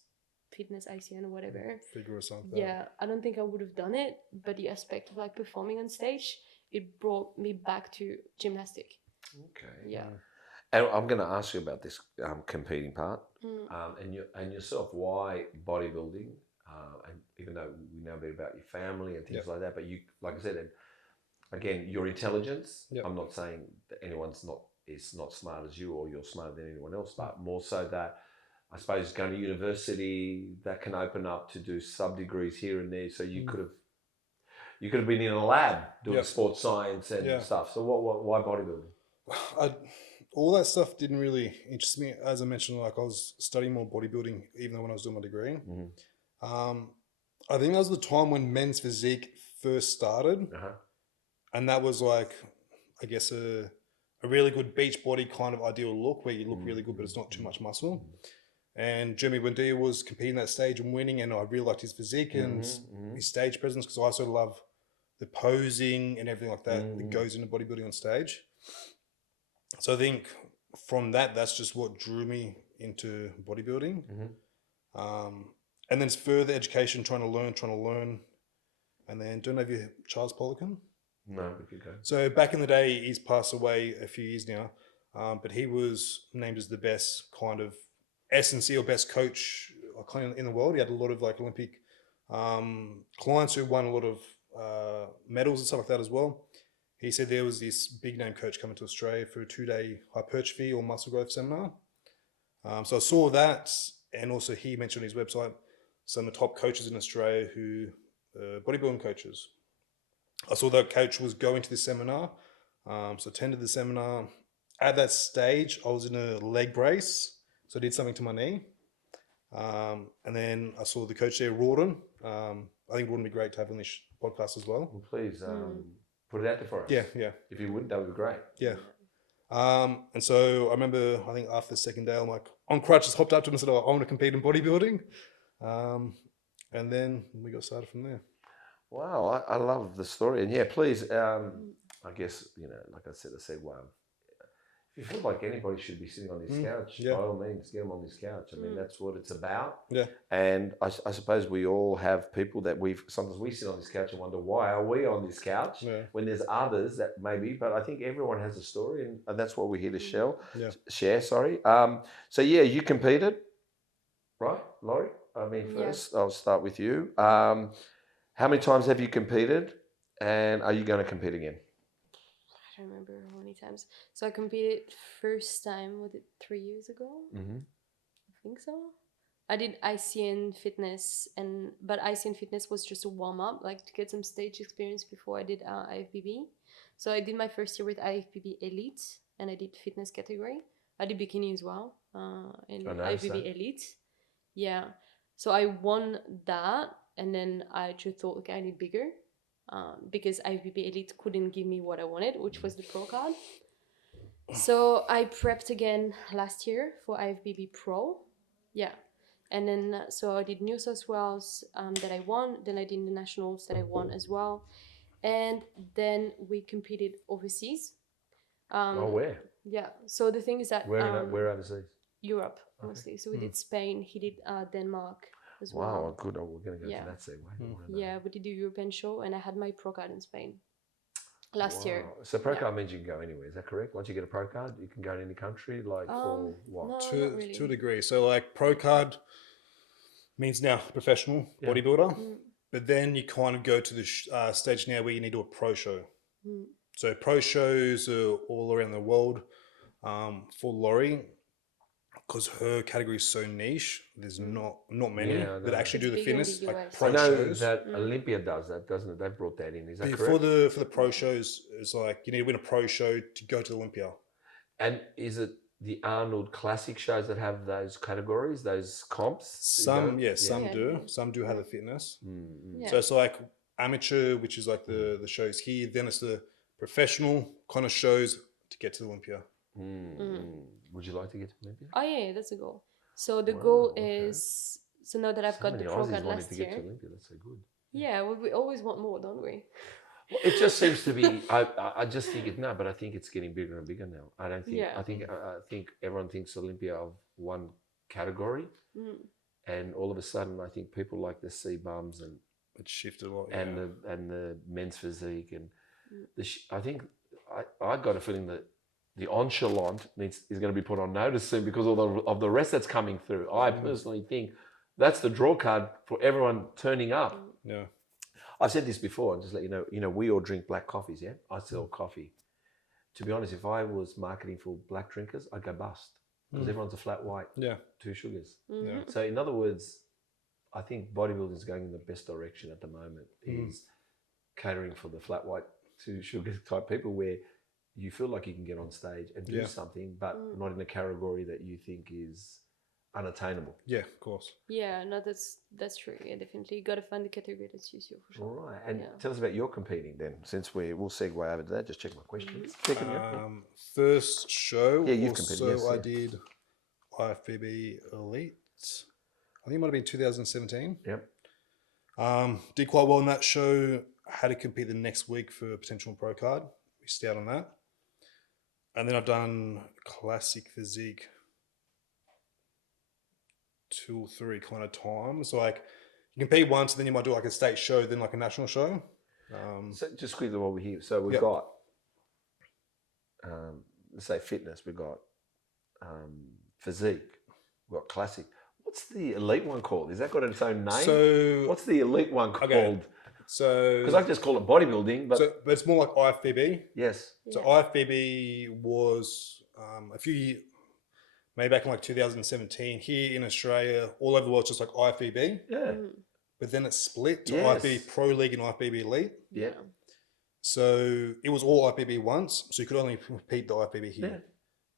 fitness ICN or whatever, figure or something. Yeah, I don't think I would have done it. But the aspect of like performing on stage, it brought me back to gymnastic. Okay. Yeah. And I'm going to ask you about this competing part, and yourself. Why bodybuilding? And even though we know a bit about your family and things like that, but you, like I said, again, your intelligence. Yep. I'm not saying that is not smart as you or you're smarter than anyone else, but more so that I suppose going to university that can open up to do sub degrees here and there. So you could have been in a lab doing Yep. sports science and stuff. So why bodybuilding? All that stuff didn't really interest me. As I mentioned, like I was studying more bodybuilding even when I was doing my degree. I think that was the time when men's physique first started. And that was like, I guess, a really good beach body kind of ideal look where you look really good, but it's not too much muscle. And Jeremy Buendia was competing that stage and winning, and I really liked his physique and his stage presence because I sort of love the posing and everything like that that goes into bodybuilding on stage. So I think from that's just what drew me into bodybuilding. And then it's further education, trying to learn. And then, don't know if you have Charles Poliquin? No, if you go. So back in the day, he's passed away a few years now, but he was named as the best kind of S&C or best coach in the world. He had a lot of like Olympic clients who won a lot of medals and stuff like that as well. He said there was this big name coach coming to Australia for a 2-day hypertrophy or muscle growth seminar. So I saw that, and also he mentioned on his website some of the top coaches in Australia who bodybuilding coaches. I saw that coach was going to the seminar, so attended the seminar. At that stage, I was in a leg brace, so I did something to my knee. And then I saw the coach there, Rawdon. I think Rawdon would be great to have on this podcast as well. Well, please put it out there for us. Yeah. If you would, that would be great. Yeah. And so I remember, I think after the second day, I'm like, on crutches, hopped up to him and said, I want to compete in bodybuilding. And then we got started from there. Wow, I love the story. And yeah, please, I guess, like I said, wow. If you feel like anybody should be sitting on this couch, by all means, get them on this couch. I mean, that's what it's about. Yeah. And I suppose we all have people that sometimes we sit on this couch and wonder, why are we on this couch when there's others that maybe, but I think everyone has a story and that's what we're here to share. So yeah, you competed, right, Lauri? I mean, first I'll start with you. How many times have you competed and are you going to compete again? I don't remember how many times. So I competed first time, was it 3 years ago? I think so. I did ICN fitness, but ICN fitness was just a warm up, like to get some stage experience before I did IFBB. So I did my first year with IFBB Elite, and I did fitness category. I did bikini as well in IFBB Elite. Yeah. So I won that, and then I just thought, okay, I need bigger. Because IFBB Elite couldn't give me what I wanted, which was the pro card. So I prepped again last year for IFBB Pro. Yeah. And then, so I did New South Wales that I won. Then I did the Nationals that I won as well. And then we competed overseas. Where? Yeah. So the thing is that... Where overseas? Europe, mostly. So we did Spain. He did Denmark. As well. Wow, good. We're going to go to that segue. Yeah, we did the European show and I had my pro card in Spain last year. So pro card means you can go anywhere, is that correct? Once you get a pro card, you can go to any country, like for what? No, to not really. To a degree. So like pro card means now professional bodybuilder, but then you kind of go to the stage now where you need to do a pro show. So pro shows are all around the world. For Lauri, because her category is so niche, there's not many that actually do the fitness like pro shows. I know that Olympia does that, doesn't it? They brought that in. Is that correct? For the pro shows, it's like you need to win a pro show to go to Olympia. And is it the Arnold Classic shows that have those categories, those comps? Some do. Some do have the fitness. So it's like amateur, which is like the shows here. Then it's the professional kind of shows to get to Olympia. Would you like to get to Olympia? Oh yeah, that's a goal. So the goal is, so now that I've got the pro card last to year. Get to Olympia. That's so good. Yeah, well, we always want more, don't we? Well, it just seems to be. I just think it now, but I think it's getting bigger and bigger now. I don't think. I think everyone thinks Olympia of one category, and all of a sudden, I think people like to see bums and it shifted a lot. And the men's physique and I think I got a feeling that the enchalant is going to be put on notice soon because of the rest that's coming through. I personally think that's the draw card for everyone turning up. Yeah. I've said this before, and just let you know, we all drink black coffees, yeah? I sell coffee. To be honest, if I was marketing for black drinkers, I'd go bust because everyone's a flat white, Yeah. 2 sugars. Yeah. So in other words, I think bodybuilding is going in the best direction at the moment, is catering for the flat white, 2 sugar type people where you feel like you can get on stage and do something, but not in a category that you think is unattainable. Yeah, of course. Yeah, no, that's true. Yeah, definitely. You got to find the category that suits you for sure. All right. And tell us about your competing then, since we'll segue over to that. Just check my questions. First show, you've competed, I did IFBB Elite. I think it might have been 2017. Yep. Did quite well in that show. Had to compete the next week for a potential pro card. We stayed out on that. And then I've done classic physique 2 or 3 kind of times. So like you compete once, and then you might do like a state show, then like a national show. So just quickly while we're here, so we've got, let's say fitness, we've got physique, we've got classic. What's the elite one called? Is that got its own name? So what's the elite one called? Okay. So because I just call it bodybuilding, but but it's more like IFBB. Yes. So IFBB was a few years, maybe back in like 2017 here in Australia, all over the world, just like IFBB. Yeah. But then it split to Yes. IFBB Pro League and IFBB Elite. Yeah. So it was all IFBB once, so you could only compete the IFBB here. Yeah.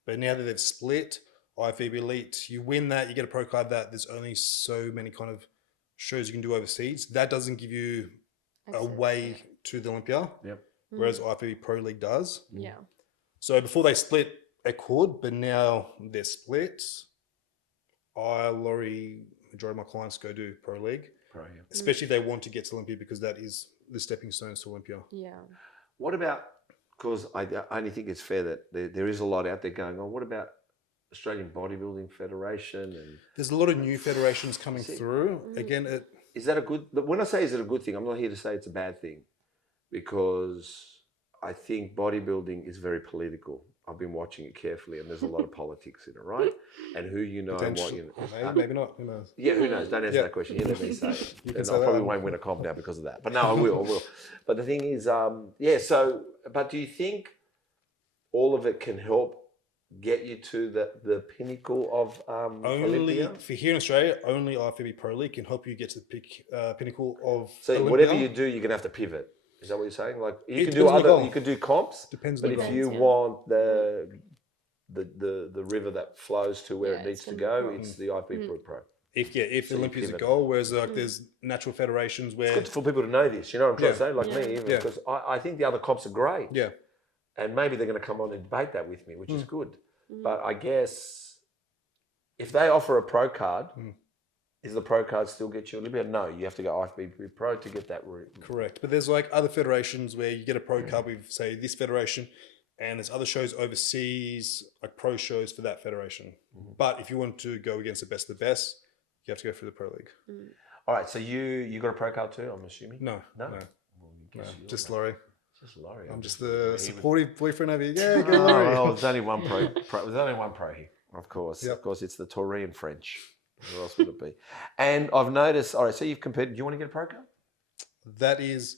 But now that they've split, IFBB Elite, you win that, you get a pro card that there's only so many kind of shows you can do overseas. That doesn't give you a way to the Olympia, whereas IFBB Pro League does. Yeah. So before they split, it could, but now they're split. Lauri, majority of my clients go do Pro League, especially if they want to get to Olympia, because that is the stepping stones to Olympia. Yeah. What about, because I only think it's fair that there is a lot out there going on. What about Australian Bodybuilding Federation? And there's a lot of new federations coming through. Again, is that a good, when I say is it a good thing, I'm not here to say it's a bad thing, because I think bodybuilding is very political. I've been watching it carefully, and there's a lot of politics in it, right? And who you know and what you know. Maybe not. Who knows? Yeah, who knows? Don't answer that question. You let me say it. And I probably won't win a comp now because of that. But no, I will. But the thing is, so, but do you think all of it can help get you to the pinnacle of Olympia? For here in Australia, only IFBB Pro League can help you get to the pinnacle of So Olympia. whatever you do, you're going to have to pivot. Is that what you're saying? Like you can do you can do comps, Depends but on the if goal. you want the river that flows to where it needs to go, it's the IFBB Pro. If Olympia is a goal, whereas like there's natural federations where It's good for people to know this. You know what I'm trying to say? Like me, because I think the other comps are great. Yeah. And maybe they're going to come on and debate that with me, which is good. But I guess if they offer a pro card, is the pro card still get you Olympia? No, you have to go IFBB Pro to get that route. Correct. But there's like other federations where you get a pro card with, say, this federation, and there's other shows overseas, like pro shows for that federation. But if you want to go against the best of the best, you have to go through the Pro League. All right, so you got a pro card too, I'm assuming? No. Well, Just Lauri. Just Lauri. I'm just the supportive boyfriend over here. Yeah, go Lauri. Well, there's only one pro. There's only one pro here, of course. Of course, it's the Taurian French. Who else would it be? And I've noticed. All right, so you've competed. Do you want to get a pro card? That is,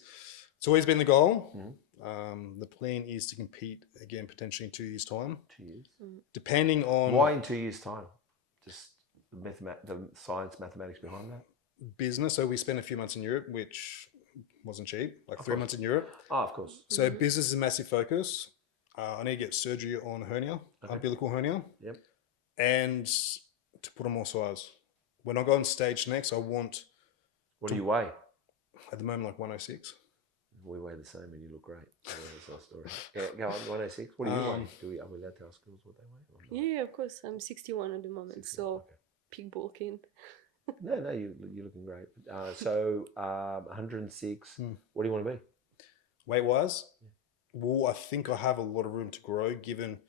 it's always been the goal. The plan is to compete again potentially in 2 years' time. 2 years. Depending on Why in 2 years' time? Just the science, mathematics behind that. Business. So we spent a few months in Europe, which wasn't cheap. Like 3 months in Europe. Oh, of course. So business is a massive focus. I need to get surgery on hernia, umbilical hernia. Yep. And to put on more size. When I go on stage next, I want... What do you weigh? At the moment, like 106. We weigh the same and you look great. That's our story. Go on, 106. What do you weigh? Are we allowed to ask girls what they weigh? Yeah, of course. I'm 61 at the moment, 61, so pig bulking. No, you're looking great. So 106. What do you want to be? Weight-wise? Well, I think I have a lot of room to grow given...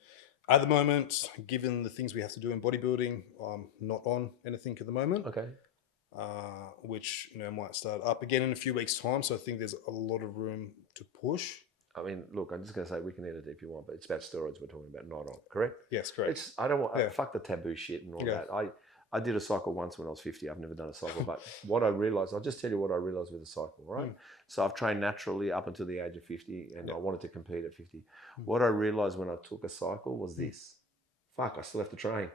At the moment, given the things we have to do in bodybuilding, I'm not on anything at the moment. Okay. Which might start up again in a few weeks' time. So I think there's a lot of room to push. I mean, look, I'm just going to say we can edit it if you want, but it's about steroids we're talking about, not on. Correct? Yes, correct. I don't want fuck the taboo shit and all that. I did a cycle once when I was 50. I've never done a cycle, but what I realized, I'll just tell you what I realized with a cycle, right? So I've trained naturally up until the age of 50, and I wanted to compete at 50. What I realized when I took a cycle was this. Fuck, I still have to train.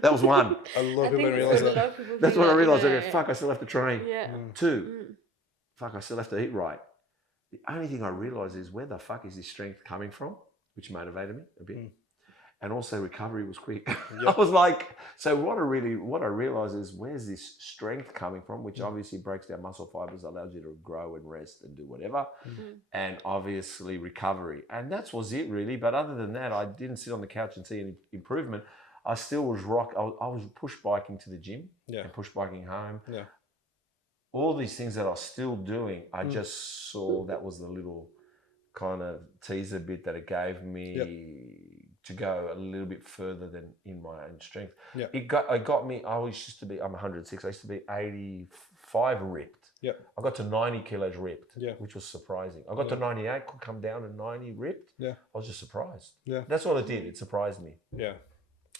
That was one. A lot of I people don't think realize a that. lot of people That's think what I that, realized. yeah, Okay, fuck, I still have to train. Yeah. 2, fuck, I still have to eat right. The only thing I realized is where the fuck is this strength coming from, which motivated me a bit. And also recovery was quick. I was like, so what I realized is where's this strength coming from, which obviously breaks down muscle fibers, allows you to grow and rest and do whatever. And obviously recovery. And that was it really. But other than that, I didn't sit on the couch and see any improvement. I still was I was push biking to the gym and push biking home. Yeah. All these things that I was still doing, I just saw that was the little kind of teaser bit that it gave me to go a little bit further than in my own strength. Yeah. It got me, I'm 106, I used to be 85 ripped. Yeah. I got to 90 kilos ripped, Yeah. which was surprising. I got to 98, could come down to 90 ripped. Yeah. I was just surprised. Yeah. That's all it did. It surprised me. Yeah.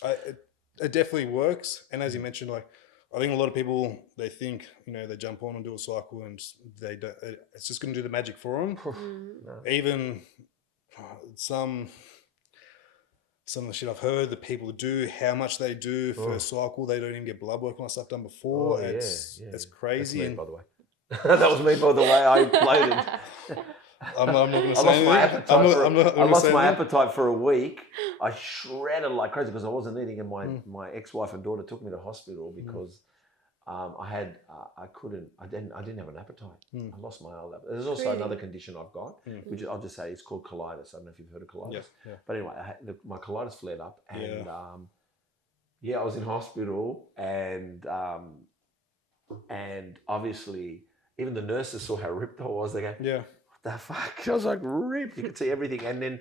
It definitely works. And as you mentioned, like, I think a lot of people, they think, they jump on and do a cycle and they don't, it's just going to do the magic for them. No. Even some of the shit I've heard that people do, how much they do for a cycle, they don't even get blood work and stuff done before. It's crazy. That's me, by the way. That was me, by the way. I played it. I'm not going to I say lost anything. I lost my appetite for a week. I shredded like crazy because I wasn't eating, and my ex-wife and daughter took me to hospital because I didn't have an appetite. I lost my old appetite. There's also another condition I've got, which I'll just say it's called colitis. I don't know if you've heard of colitis. Yeah. But anyway, my colitis flared up, and I was in hospital, and obviously even the nurses saw how ripped I was. They go, Yeah. the fuck? I was like ripped. You could see everything. And then,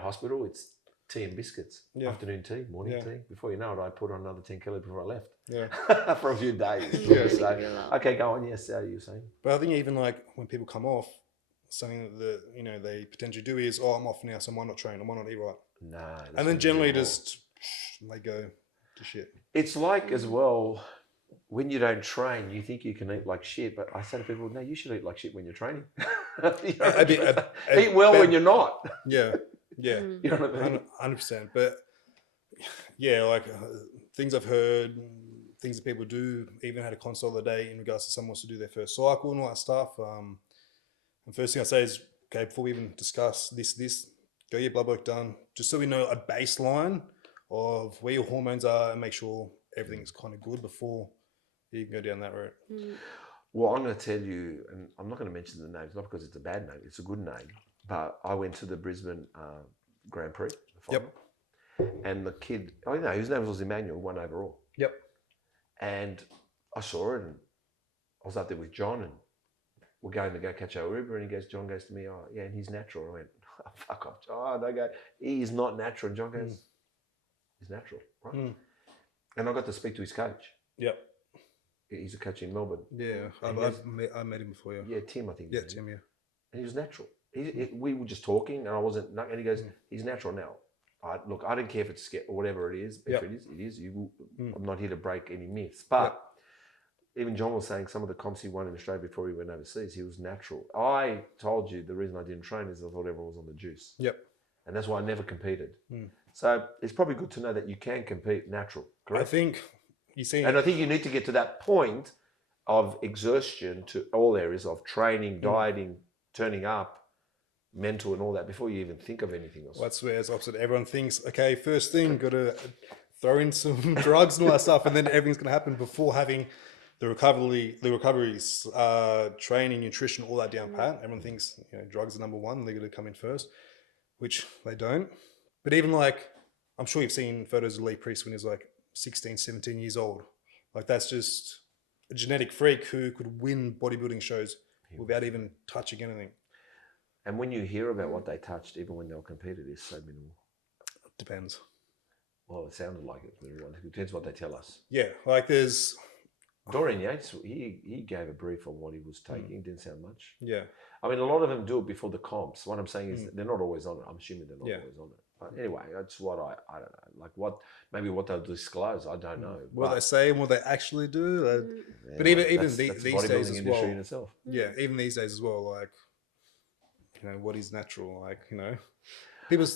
hospital, it's tea and biscuits. Yeah. Afternoon tea, morning tea. Before you know it, I put on another 10 kilos before I left. Yeah. For a few days. Yeah. So, okay, go on. Yes, how are you saying? But I think even like when people come off, something that they potentially do is, I'm off now, so I might not train, I might not eat right. No. And then generally just they go to shit. It's like as well, when you don't train, you think you can eat like shit. But I say to people, no, you should eat like shit when you're training. Eat well when you're not. Yeah. Yeah. You know what I mean? 100%. But yeah, like things I've heard, things that people do, even had a consult the other day in regards to someone wants to do their first cycle and all that stuff. And first thing I say is, okay, before we even discuss this, go get your blood work done, just so we know a baseline of where your hormones are and make sure everything's kind of good before you can go down that route. Well, I'm going to tell you, and I'm not going to mention the names, not because it's a bad name, it's a good name, but I went to the Brisbane Grand Prix. Yep. And the kid, his name was Emmanuel, won overall. Yep. And I saw it, and I was up there with John, and we're going to go catch our Uber, and John goes to me, oh, yeah, and he's natural. I went, oh, fuck off, John. I go, he is not natural. And John goes, he's natural, right? And I got to speak to his coach. Yep. He's a coach in Melbourne. Yeah, I met him before. Yeah, Tim, I think. Yeah, Tim. Yeah. And he was natural. We were just talking, and I wasn't. And he goes, he's natural now. Look, I don't care if it's or whatever it is. If it is. I'm not here to break any myths. But even John was saying some of the comps he won in Australia before he went overseas, he was natural. I told you the reason I didn't train is I thought everyone was on the juice. Yep. And that's why I never competed. So it's probably good to know that you can compete natural, correct? I think you see, and I think you need to get to that point of exertion to all areas of training, dieting, turning up, mental and all that before you even think of anything else. Well, that's where it's opposite. Everyone thinks, okay, first thing, got to throw in some drugs and all that stuff, and then everything's going to happen before having the recoveries, training, nutrition, all that down pat. Everyone thinks drugs are number one; they're going to come in first, which they don't. But even like, I'm sure you've seen photos of Lee Priest when he was like 16, 17 years old. Like that's just a genetic freak who could win bodybuilding shows without even touching anything. And when you hear about what they touched, even when they were competed, it's so minimal. Depends. Well, it sounded like it. It depends what they tell us. Yeah, like there's... Dorian Yates, he gave a brief on what he was taking. It didn't sound much. Yeah. I mean, a lot of them do it before the comps. What I'm saying is they're not always on it. I'm assuming they're not always on it. But anyway, that's what I don't know. Like maybe what they'll disclose, I don't know. What But they say and what they actually do. But anyway, even that's these the days bodybuilding as industry well. in itself. Yeah, even these days as well. Like, what is natural? Like, people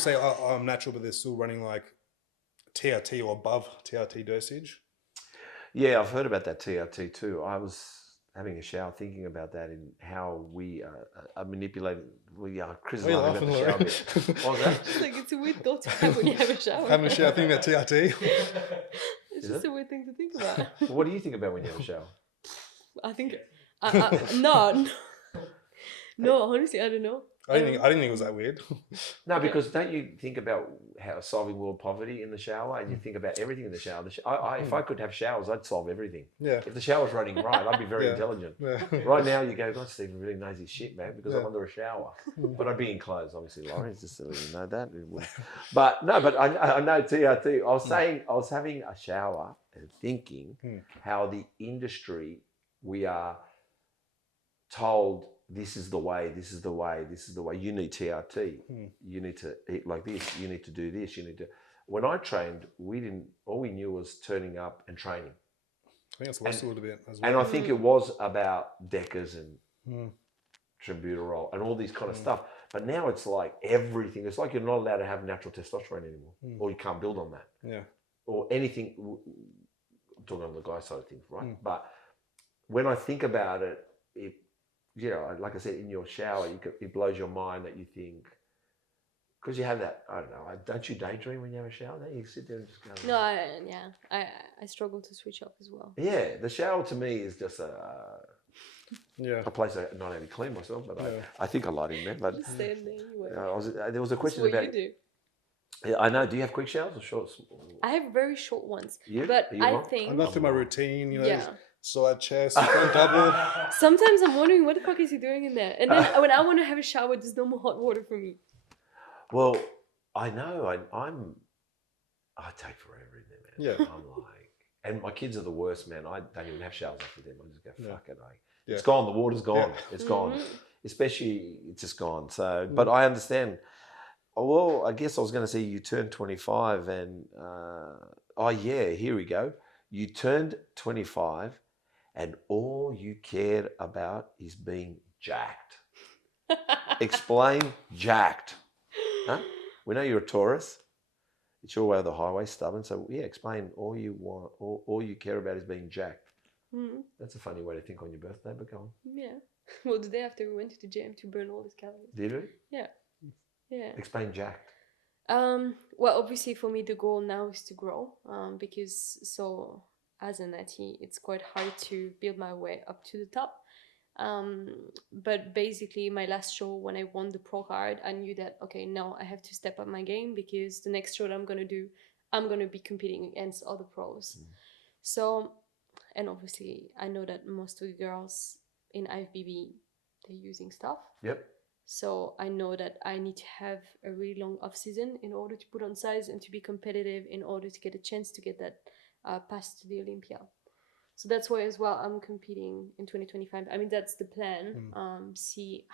say, oh, I'm natural, but they're still running like TRT or above TRT dosage. Yeah, I've heard about that TRT too. I was having a shower thinking about that and how we are manipulating. Chris is laughing about the shower bit. What was that? It's like it's a weird thought to have when you have a shower. Having a shower thinking about TRT. It's Is just it? a weird thing to think about. What do you think about when you have a shower? I think no, honestly, I don't know. I didn't think it was that weird. No, because don't you think about how solving world poverty in the shower, and you think about everything in the shower. If I could have showers, I'd solve everything. Yeah. If the shower's running right, I'd be very Yeah. intelligent. Yeah. Right now, you go, God, Stephen really knows his shit, man, because I'm under a shower. But I'd be enclosed, obviously, Laurie, just to let you know that. But no, but I know TRT. I was having a shower and thinking how the industry, we are told this is the way, this is the way, this is the way. You need TRT. You need to eat like this. You need to do this. You need to. When I trained, all we knew was turning up and training. I think it's lost a little bit as well. And I think it was about Deckers and Trenbuterol and all these kind of stuff. But now it's like everything. It's like you're not allowed to have natural testosterone anymore, or you can't build on that. Yeah. Or anything. I'm talking on the guy side of things, right? But when I think about it, like I said, in your shower, it blows your mind that you think, because you have that, I don't know, don't you daydream when you have a shower? Don't you sit there and just go... No, I struggle to switch off as well. Yeah, the shower to me is just a place that not only clean myself, but I think I lied in there. But Just stay in there anyway. there was a question That's what about... you do. Yeah, I know. Do you have quick showers or shorts? I have very short ones, You? but Are you I long? think I go through my routine, yeah. side chest, front double. Sometimes I'm wondering what the fuck is he doing in there, and then when I want to have a shower, there's no more hot water for me. Well, I know. I take forever in there, man. Yeah. I'm like, and my kids are the worst, man. I don't even have showers after them. I just go, fuck it. Yeah. It's gone. The water's gone. Yeah. It's gone. Especially, it's just gone. So, but I understand. Well, I guess I was going to say you turned 25 and, here we go. You turned 25 and all you cared about is being jacked. Explain jacked. Huh? We know you're a Taurus. It's your way of the highway, stubborn. So, explain all you want, all you care about is being jacked. That's a funny way to think on your birthday, but go on. Yeah. Well, the day after we went to the gym to burn all these calories. Did we? Yeah. Yeah. Explain jacked. Well, obviously for me the goal now is to grow. Because as a natty, it's quite hard to build my way up to the top. But basically my last show when I won the pro card, I knew that okay, now I have to step up my game because the next show that I'm gonna do, I'm gonna be competing against other pros. So, and obviously I know that most of the girls in IFBB, they're using stuff. Yep. So I know that I need to have a really long off season in order to put on size and to be competitive in order to get a chance to get that pass to the Olympia. So that's why as well I'm competing in 2025. I mean, that's the plan. See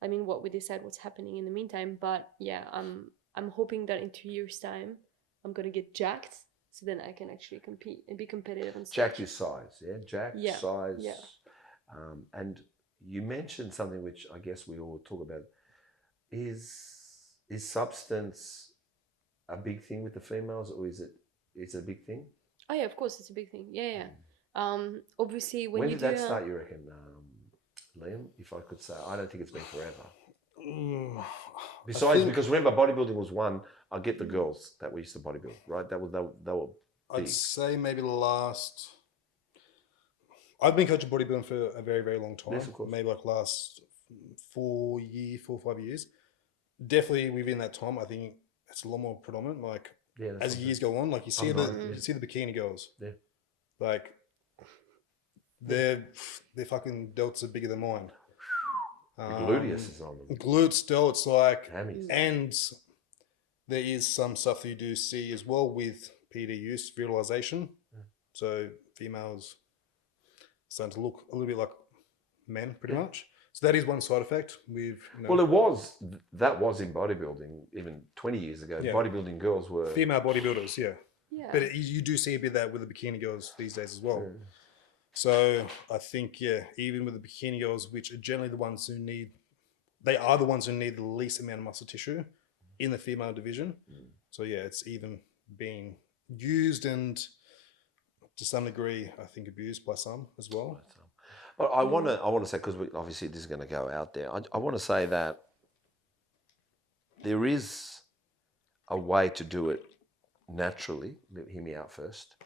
what we decide what's happening in the meantime. But yeah, I'm hoping that in 2 years' time, I'm gonna get jacked. So then I can actually compete and be competitive and stuff. Jacked is size, yeah? Jacked, size. Yeah. And you mentioned something which I guess we all talk about. Is substance a big thing with the females, or is it a big thing? Oh yeah, of course it's a big thing. Yeah. Obviously when you did do that start, you reckon, Liam? If I could say, I don't think it's been forever. Besides, because remember, bodybuilding was one. I get the girls that we used to bodybuild, right? They were big. I'd say maybe I've been coaching bodybuilding for a very, very long time. Yes, of course. Maybe like last 4 or 5 years. Definitely within that time, I think it's a lot more predominant. Like as years go on, like you see the bikini girls. Yeah. Like their fucking delts are bigger than mine. Gluteus is on them. Glutes, delts, like, Hammies. and there is some stuff that you do see as well with PD use, visualization. So females starting to look a little bit like men, pretty much. So that is one side effect with, Well, that was in bodybuilding even 20 years ago. Yeah. Bodybuilding girls were. female bodybuilders, yeah. Yeah. But you do see a bit of that with the bikini girls these days as well. Yeah. So I think, even with the bikini girls, which are generally the ones who they are the ones who need the least amount of muscle tissue in the female division. So yeah, it's even being used and to some degree, I think, abused by some as well. But I want to say, because obviously this is going to go out there, I want to say that there is a way to do it naturally. Hear me out first.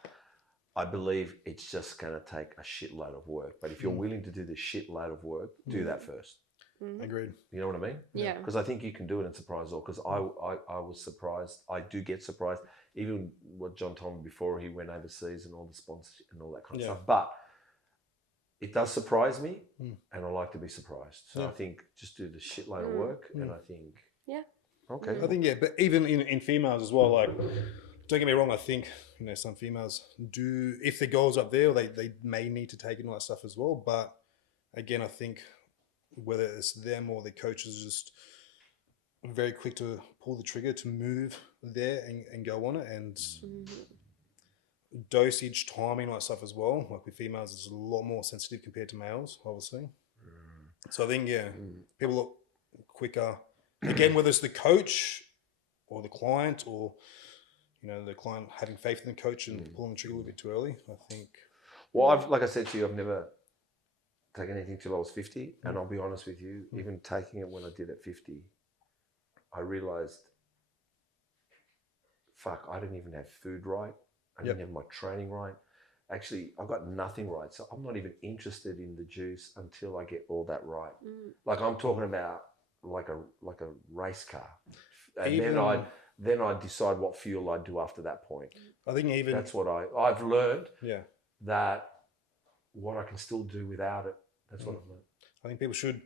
I believe it's just going to take a shitload of work. But if you're willing to do the shitload of work, do that first. Agreed. You know what I mean? Yeah. Because I think you can do it and surprise all. Because I was surprised. I do get surprised. Even what John told me before he went overseas and all the sponsorship and all that kind of stuff. But it does surprise me, and I like to be surprised. So I think just do the shitload of work, and I think okay. I think but even in females as well, like, don't get me wrong, I think some females do, if the goal's up there, they may need to take in all that stuff as well. But again, I think whether it's them or the coaches, just very quick to pull the trigger to move there and go on it, and dosage, timing, all that stuff as well. Like with females, it's a lot more sensitive compared to males, obviously. So I think people look quicker. Again, whether it's the coach or the client, or the client having faith in the coach and pulling the trigger a little bit too early, I think. Well, like I said to you, I've never taken anything till I was 50, and I'll be honest with you, even taking it when I did at 50, I realised, fuck, I didn't even have food right. I didn't have my training right. Actually, I've got nothing right. So I'm not even interested in the juice until I get all that right. Like I'm talking about like a race car. And then I decide what fuel I do after that point. I think even that's what I've learned. That what I can still do without it. That's what I've learned. I think people should,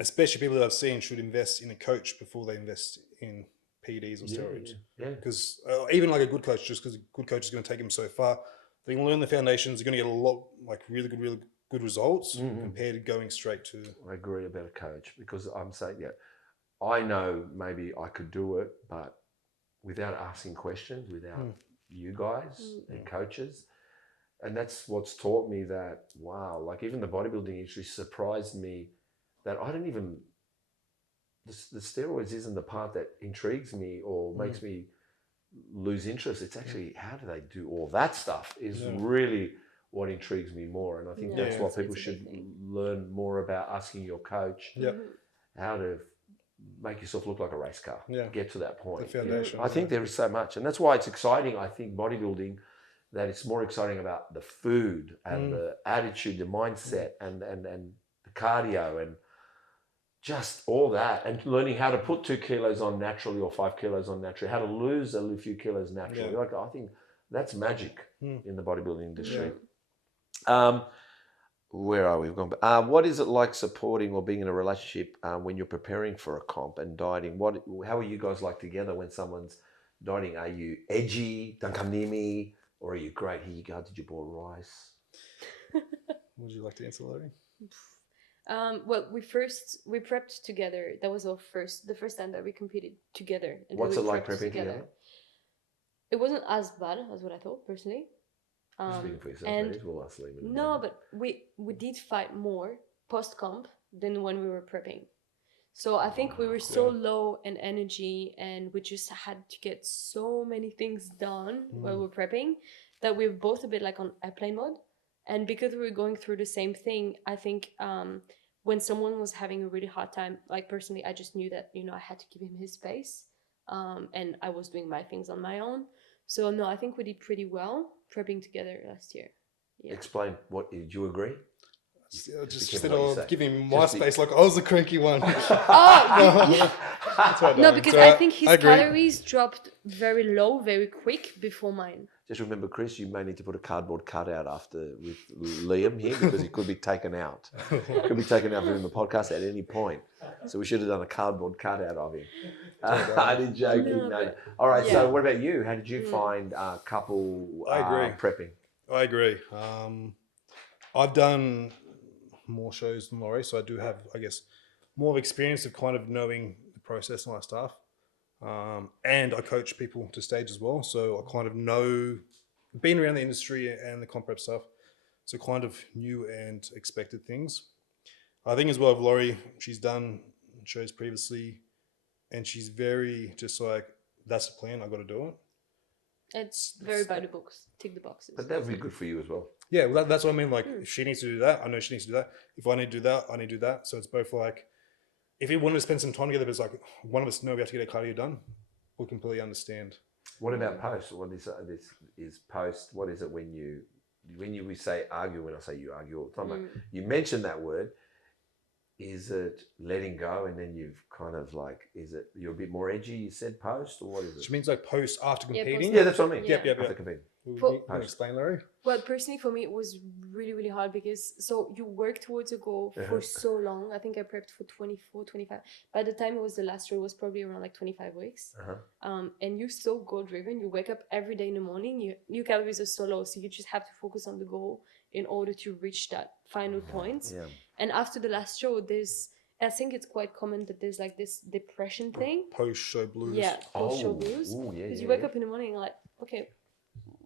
especially people that I've seen, should invest in a coach before they invest in PEDs or steroids. Because even like a good coach, just because a good coach is going to take them so far, they can learn the foundations. They're going to get a lot, like really good results compared to going straight to. I agree about a coach, because I'm saying, I know maybe I could do it, but without asking questions, without you guys and coaches. And that's what's taught me that, wow, like even the bodybuilding industry surprised me that I didn't even, the steroids isn't the part that intrigues me or makes me lose interest. It's actually, how do they do all that stuff is really what intrigues me more. And I think that's what people should learn more about, asking your coach how to make yourself look like a race car, get to that point. The foundation. I think there is so much. And that's why it's exciting, I think, bodybuilding, that it's more exciting about the food and the attitude, the mindset and the cardio and just all that, and learning how to put 2 kilos on naturally or 5 kilos on naturally, how to lose a few kilos naturally. Like, I think that's magic in the bodybuilding industry. Where are we? We've gone. What is it like supporting or being in a relationship when you're preparing for a comp and dieting? How are you guys like together when someone's dieting? Are you edgy, dankanimi, or are you great? Here you go. Did you boil rice? Would you like to answer, Lauri? Well, we prepped together. That was the first time that we competed together. And what's it like prepping together? It wasn't as bad as what I thought, personally. Speaking for yourself, we'll ask Liam. No, but we did fight more post-comp than when we were prepping. So I think we were so low in energy, and we just had to get so many things done while we were prepping that we were both a bit like on airplane mode. And because we were going through the same thing, I think when someone was having a really hard time, like personally, I just knew that, I had to give him his space. And I was doing my things on my own. So no, I think we did pretty well prepping together last year. Yeah. Explain, did you agree? Just instead of giving my space, like I was the cranky one. No, because I think his calories dropped very low, very quick before mine. Just remember, Chris, you may need to put a cardboard cutout after with Liam here, because he could be taken out. Could be taken out from the podcast at any point. So we should have done a cardboard cutout of him. I did joking. No. All right. So what about you? How did you find couple prepping? I agree. I've done more shows than Laurie, so I do have, I guess, more of experience of kind of knowing the process and all that stuff. And I coach people to stage as well, so I kind of know, being around the industry and the comp prep stuff, so kind of new and expected things. I think as well with Laurie, she's done shows previously, and she's very just like, that's the plan, I got to do it. It's very by the books. Tick the boxes. But that would be good for you as well. Yeah, well, that's what I mean. Like, if she needs to do that, I know she needs to do that. If I need to do that, I need to do that. So it's both like, if we wanted to spend some time together, but it's like one of us know we have to get a cardio done, we'll completely understand. What about post? What is this? Is post? What is it when we say argue? When I say you argue all the time, like, you mentioned that word. Is it letting go, and then you've kind of like, is it you're a bit more edgy? You said post, or what is it? She means like post after competing. Yeah, that's what I mean. Yep. After competing. Can you explain, Larry? Well, personally, for me, it was really, really hard because so you work towards a goal for so long. I think I prepped for 24, 25. By the time it was the last show, it was probably around like 25 weeks. And you're so goal driven. You wake up every day in the morning. Your calories are so low, so you just have to focus on the goal in order to reach that final point. Yeah. And after the last show, I think it's quite common that there's like this depression thing. Post-show blues. Yeah, post-show blues. Yeah, Because you wake up in the morning and like, okay,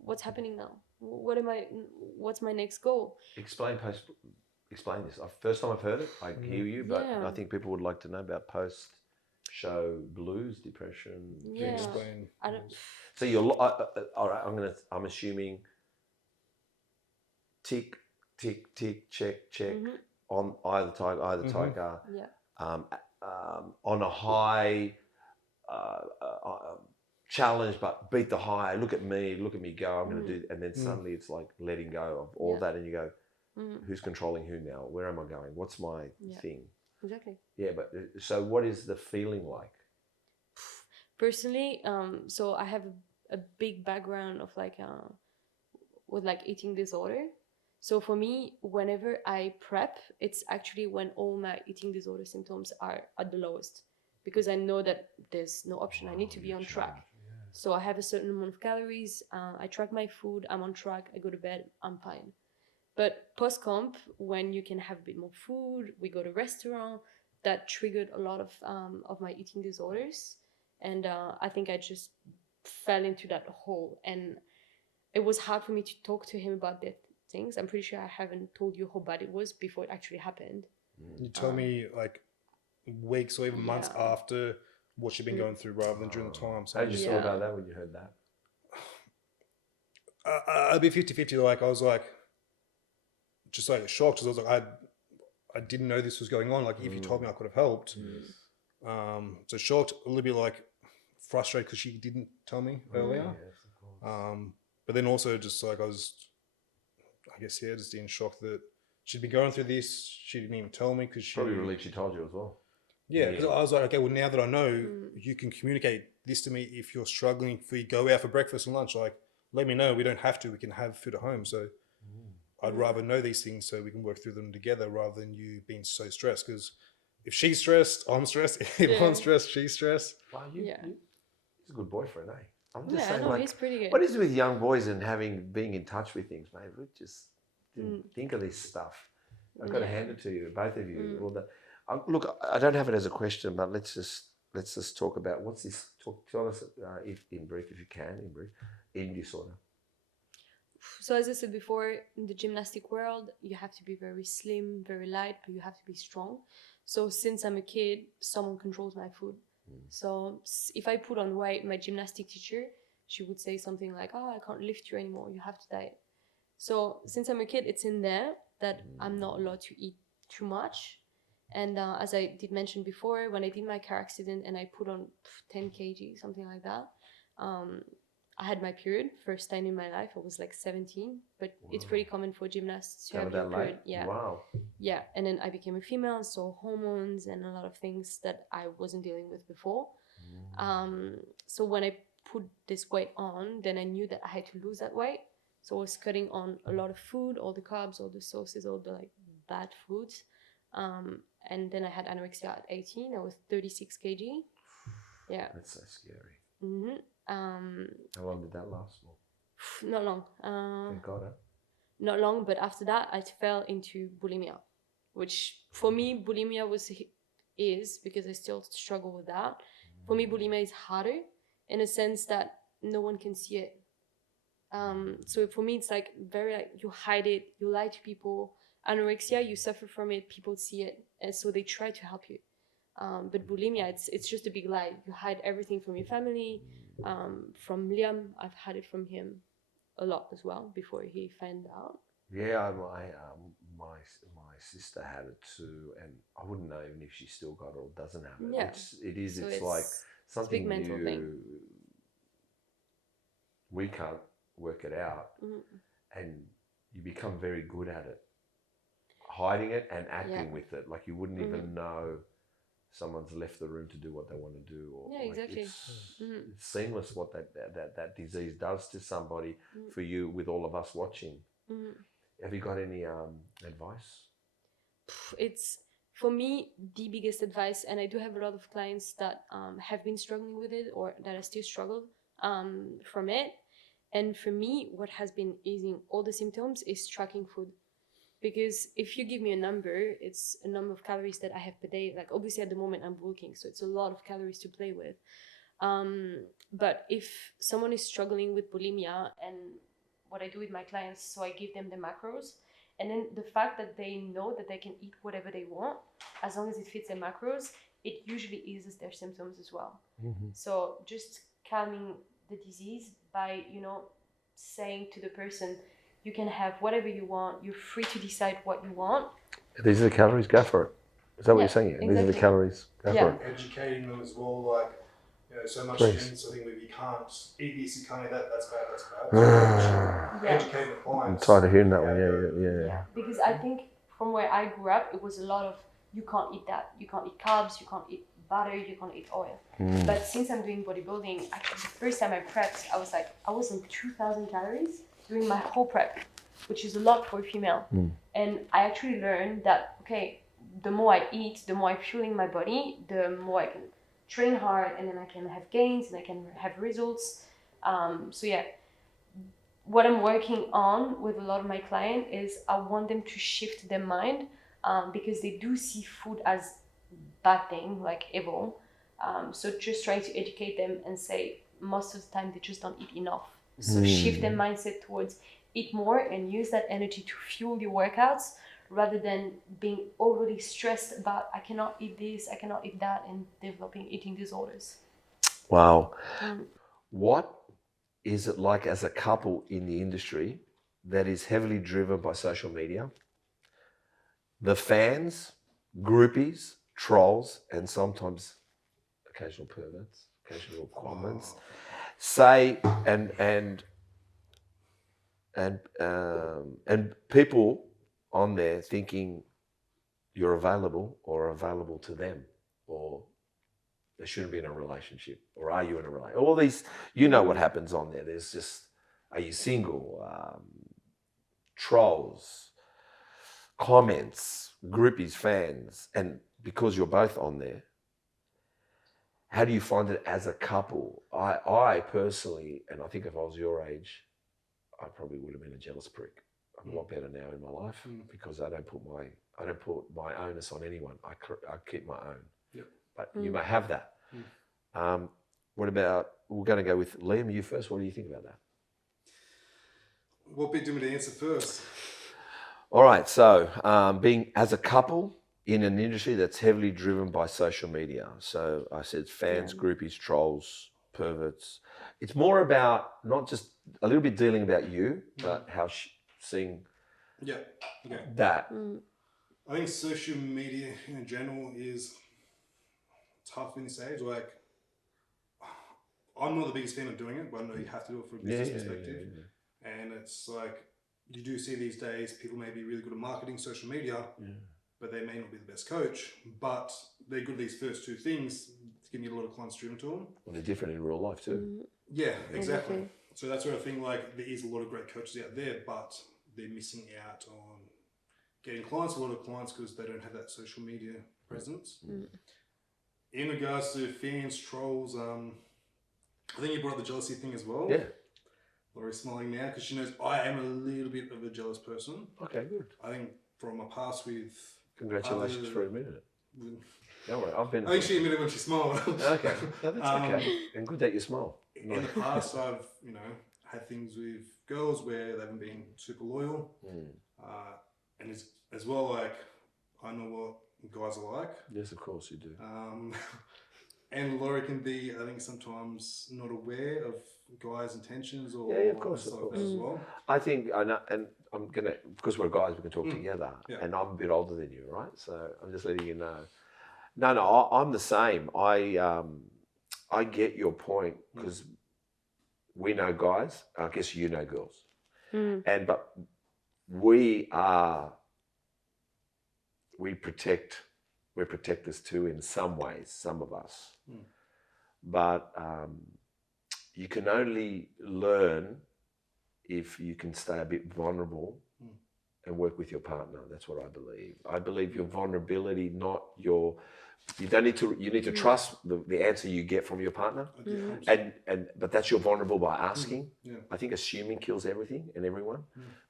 what's happening now? What's my next goal? Explain this. First time I've heard it. I hear you, but I think people would like to know about post-show blues, depression. Yeah. Explain. I don't. So all right. I'm assuming. Tick, tick, tick, check, on either tiger. Yeah. On a high challenge, but beat the high. Look at me go. I'm going to do, and then suddenly it's like letting go of all that, and you go, who's controlling who now? Where am I going? What's my thing? Exactly. Yeah, but so what is the feeling like? Personally, so I have a big background of like with like eating disorder. So for me, whenever I prep, it's actually when all my eating disorder symptoms are at the lowest, because I know that there's no option. I need to be on track. So I have a certain amount of calories. I track my food. I'm on track. I go to bed. I'm fine. But post-comp, when you can have a bit more food, we go to restaurant, that triggered a lot of my eating disorders. And I think I just fell into that hole. And it was hard for me to talk to him about that things. I'm pretty sure I haven't told you how bad it was before it actually happened. You told me like weeks or even months after what she'd been going through rather than during the time. So how did you feel about that when you heard that? I'd be 50-50. Like I was like, just like shocked. Because I was like, I didn't know this was going on. Like if you told me, I could have helped. So shocked, a little bit like frustrated because she didn't tell me earlier. But then also just like I was, I guess, just in shock that she'd been going through this. She didn't even tell me because she probably relieved she told you as well. Yeah, because I was like, okay, well now that I know, you can communicate this to me if you're struggling. If we go out for breakfast and lunch, like let me know. We don't have to. We can have food at home. So I'd rather know these things so we can work through them together rather than you being so stressed. Because if she's stressed, I'm stressed. If I'm stressed, she's stressed. Wow, he's a good boyfriend, eh? I'm just saying, no, like, he's pretty good. what is it with young boys and being in touch with things, mate? We just didn't think of this stuff. I've got to hand it to you, both of you. All that. Look, I don't have it as a question, but let's just talk about what's this. Tell us, if in brief, if you can, eating disorder. So as I said before, in the gymnastic world, you have to be very slim, very light, but you have to be strong. So since I'm a kid, someone controls my food. So if I put on weight, my gymnastic teacher, she would say something like, "Oh, I can't lift you anymore. You have to diet." So since I'm a kid, it's in there that I'm not allowed to eat too much. And as I did mention before, when I did my car accident and I put on 10 kg, something like that, I had my period, first time in my life. I was like 17, but it's pretty common for gymnasts to have their period. Yeah. Wow. Yeah, and then I became a female, so hormones and a lot of things that I wasn't dealing with before. So when I put this weight on, then I knew that I had to lose that weight. So I was cutting on a lot of food, all the carbs, all the sauces, all the like bad foods. And then I had anorexia at 18. I was 36 kg. Yeah. That's so scary. How long did that last for? Not long. Thank God. Not long, but after that, I fell into bulimia. which for me bulimia is because I still struggle with that. For me, bulimia is harder in a sense that no one can see it. So for me, it's like very like you hide it, you lie to people. Anorexia, you suffer from it, people see it, and so they try to help you. But bulimia, it's just a big lie. You hide everything from your family. From Liam, I've had it from him a lot as well before he found out. Yeah, my sister had it too, and I wouldn't know even if she still got it or doesn't have it. Yeah. So So it's like it's a something big mental thing. we can't work it out, Mhm. and you become very good at it, hiding it and acting with it. Like you wouldn't even know someone's left the room to do what they want to do, or Yeah, like exactly. it's seamless what that disease does to somebody. For you, with all of us watching, have you got any advice? It's for me the biggest advice, and I do have a lot of clients that have been struggling with it or that are still struggle from it. And for me, what has been easing all the symptoms is tracking food. Because if you give me a number, it's a number of calories that I have per day. Like obviously at the moment I'm working, so it's a lot of calories to play with. But if someone is struggling with bulimia, and what I do with my clients, so I give them the macros, and then the fact that they know that they can eat whatever they want, as long as it fits their macros, it usually eases their symptoms as well. So just calming the disease by, saying to the person, you can have whatever you want, you're free to decide what you want. These are the calories, go for it. Is that what you're saying? Exactly. These are the calories, go for it. Educating them as well, like, so much Please. things, I think if you can't eat this, you can't eat that, that's bad. Educating the clients. I'm tired of hearing that one, yeah. Because I think from where I grew up, it was a lot of, you can't eat that, you can't eat carbs, you can't eat butter, you can't eat oil. But since I'm doing bodybuilding, actually the first time I prepped, I was on 2,000 calories during my whole prep, which is a lot for a female. And I actually learned that, okay, the more I eat, the more I'm fueling my body, the more I can train hard, and then I can have gains and I can have results. So yeah, what I'm working on with a lot of my clients is I want them to shift their mind, because they do see food as bad thing, like evil. So just trying to educate them and say most of the time they just don't eat enough. So shift their mindset towards eat more and use that energy to fuel your workouts, rather than being overly stressed about I cannot eat this, I cannot eat that, and developing eating disorders. Wow. What is it like as a couple in the industry that is heavily driven by social media? The fans, groupies, trolls, and sometimes occasional perverts, occasional comments say and people on there thinking you're available or available to them, or they shouldn't be in a relationship, or are you in a relationship? All these, what happens on there. There's just, are you single? Trolls, comments, groupies, fans, and because you're both on there, how do you find it as a couple? I personally, and I think if I was your age, I probably would have been a jealous prick. I'm a lot better now in my life because I don't put my onus on anyone. I keep my own. Yep. But you may have that. What about? We're going to go with Liam. You first. What do you think about that? What bit do you want me to answer first? All right. So, being as a couple in an industry that's heavily driven by social media. So I said fans, groupies, trolls, perverts. It's more about not just a little bit dealing about you, but how seeing that. I think social media in general is tough in this age. Like, I'm not the biggest fan of doing it, but I know you have to do it from a business perspective. And it's like, you do see these days, people may be really good at marketing, social media, but they may not be the best coach, but they're good at these first two things to get a lot of clients driven to them. Well, they're different in real life too. Yeah, exactly. So that's where I think like there is a lot of great coaches out there, but they're missing out on getting clients, a lot of clients, because they don't have that social media presence. In regards to fans, trolls, I think you brought up the jealousy thing as well. Yeah. Laurie's smiling now because she knows I am a little bit of a jealous person. Okay, good. I think from my past with Congratulations for admitting it. Don't worry, I've been. I think she admitted when she smiled. Okay, no, that's okay. And good that you smile. In the past, I've had things with girls where they haven't been super loyal, and as well, like I know what guys are like. Yes, of course you do. And Lauri can be, I think, sometimes not aware of guys' intentions or of course, stuff like that as well. I think I know, and I'm gonna, because we're guys, we can talk together. Yeah. And I'm a bit older than you, right? So I'm just letting you know. No, I'm the same. I get your point because we know guys. I guess you know girls, but we're protectors too in some ways. Some of us, but you can only learn if you can stay a bit vulnerable and work with your partner. That's what I believe. I believe your vulnerability, not your. You don't need to. You need to trust the answer you get from your partner, but that's your vulnerable by asking. I think assuming kills everything and everyone,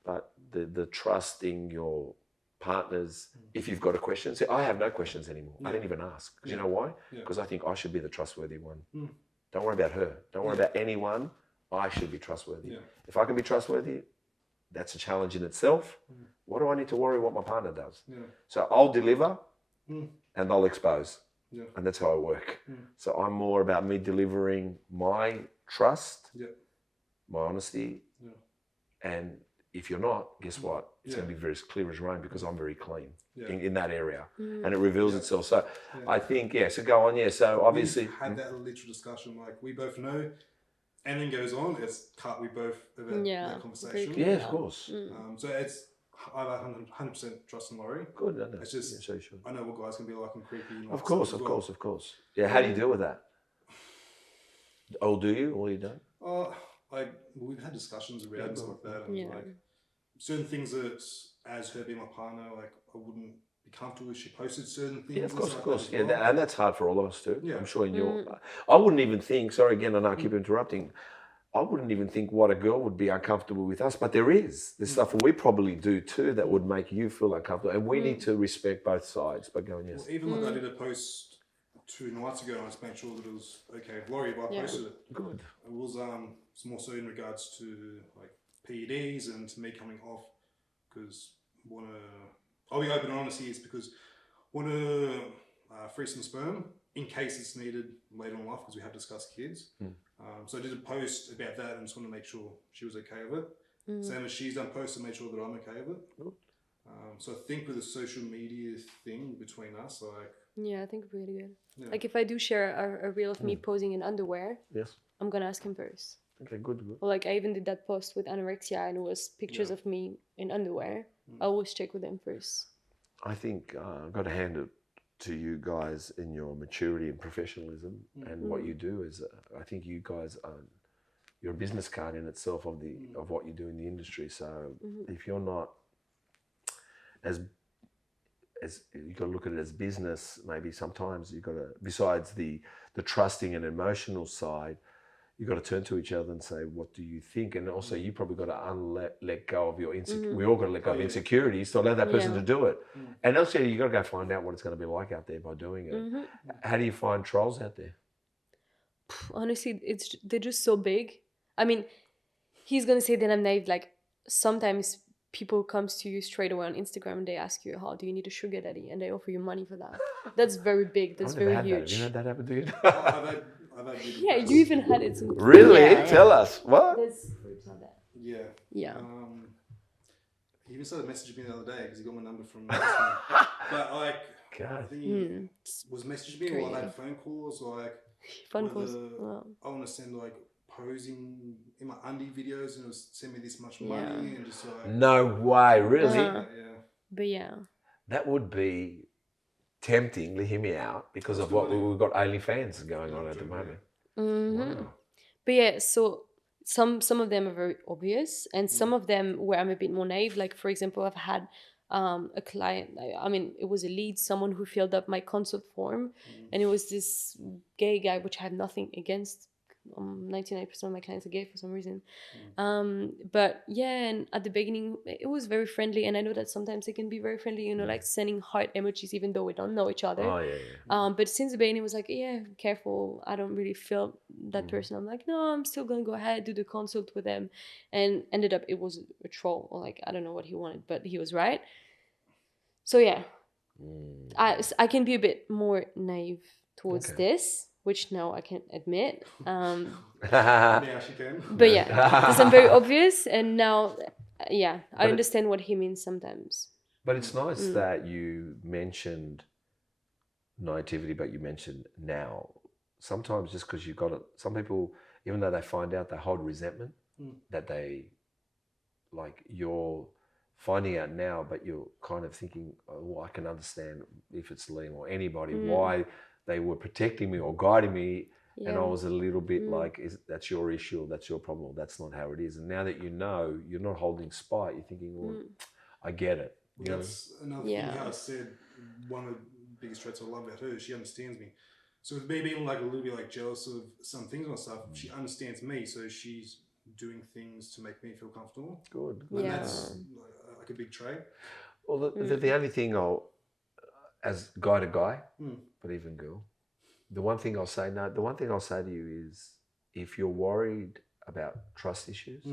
but the trusting your partners. If you've got a question, say I have no questions anymore. I don't even ask. Because you know why? Because I think I should be the trustworthy one. Don't worry about her. Don't worry about anyone. I should be trustworthy. If I can be trustworthy, that's a challenge in itself. What do I need to worry what my partner does? So I'll deliver and I'll expose. And that's how I work. So I'm more about me delivering my trust, my honesty. And if you're not, guess what? It's going to be very clear as rain because I'm very clean in that area. And it reveals itself. So I think, so go on. So obviously. We've had that literal discussion, like we both know. Anything goes on, it's cut. We both have that conversation. Yeah, of course. So it's I have 100% trust in Lauri. Good, I know. It's just so sure. I know what guys can be like and creepy. Of course. Yeah, how do you deal with that? Oh, do you or you don't? We've had discussions around and stuff like that, and like certain things that, as her being my partner, like I wouldn't be comfortable if she posted certain things. Yeah, of course. Like well. And that's hard for all of us too. Yeah. I'm sure in your. I wouldn't even think. Sorry again, and I keep interrupting. I wouldn't even think what a girl would be uncomfortable with us, but there's stuff we probably do too that would make you feel uncomfortable, and we need to respect both sides. But going yes. Well, even like I did a post 2 nights ago, and I just made sure that it was okay. Lauri, if I posted it, good. It was more so in regards to like PEDs and to me coming off because I'll be open and honest here, is because want to free some sperm in case it's needed later in life because we have discussed kids. So I did a post about that and just want to make sure she was okay with it. Same as she's done posts and made sure that I'm okay with it. So I think with the social media thing between us, like... Yeah, I think it's really good. Yeah. Like if I do share a reel of me posing in underwear, I'm going to ask him first. Okay, good. Or like I even did that post with anorexia and it was pictures of me in underwear. I always check with him first. I think I've got to hand it to you guys in your maturity and professionalism and what you do is I think you guys are you're a business card in itself of what you do in the industry. So if you're not as you got to look at it as business, maybe sometimes you got to, besides the trusting and emotional side, you got to turn to each other and say, what do you think? And also you probably got to let go of your we all got to let go of insecurities to allow that person to do it. And also you got to go find out what it's going to be like out there by doing it. How do you find trolls out there? Honestly, they're just so big. I mean, he's going to say that I'm naive. Like sometimes people comes to you straight away on Instagram and they ask you, do you need a sugar daddy? And they offer you money for that. That's very big. That's very huge. You know that happened to you? Yeah, you even had it. Really? Yeah. Tell us. What? Yeah. Yeah. He even started messaging me the other day because he got my number from but like, God. I think he was messaging me while I had phone calls, like phone calls. Wow. I want to send like posing in my undie videos and it was send me this much money and just like no way, really? But yeah. That would be tempting to hear me out because of what we've got OnlyFans going on at the moment. Wow. But yeah, so some of them are very obvious and some of them where I'm a bit more naive. Like for example, I've had a client, I mean, it was a lead, someone who filled up my consult form and it was this gay guy, which I had nothing against 99% of my clients are gay for some reason. But yeah, and at the beginning it was very friendly, and I know that sometimes it can be very friendly, like sending heart emojis even though we don't know each other. Oh yeah. But since the beginning it was like, yeah, careful, I don't really feel that person. I'm like, no, I'm still gonna go ahead, do the consult with them, and ended up it was a troll, or like I don't know what he wanted, but he was right. So yeah, I can be a bit more naive towards this, which now I can admit. Now she can. But yeah, because I'm very obvious, and now, yeah, I understand what he means sometimes. But it's nice that you mentioned naivety, but you mentioned now. Sometimes just because you've got it, some people, even though they find out, they hold resentment that they, like, you're finding out now, but you're kind of thinking, oh, well, I can understand if it's Liam or anybody, why they were protecting me or guiding me. Yeah. And I was a little bit like, that's your issue, that's your problem, that's not how it is. And now that you know, you're not holding spite, you're thinking, well, I get it. That's another thing how I said, one of the biggest traits I love about her is she understands me. So with me being like a little bit like jealous of some things and stuff, she understands me, so she's doing things to make me feel comfortable. Good. And that's like a big trait. Well, the only thing as guy to guy, but even girl, the one thing I'll say to you is, if you're worried about trust issues,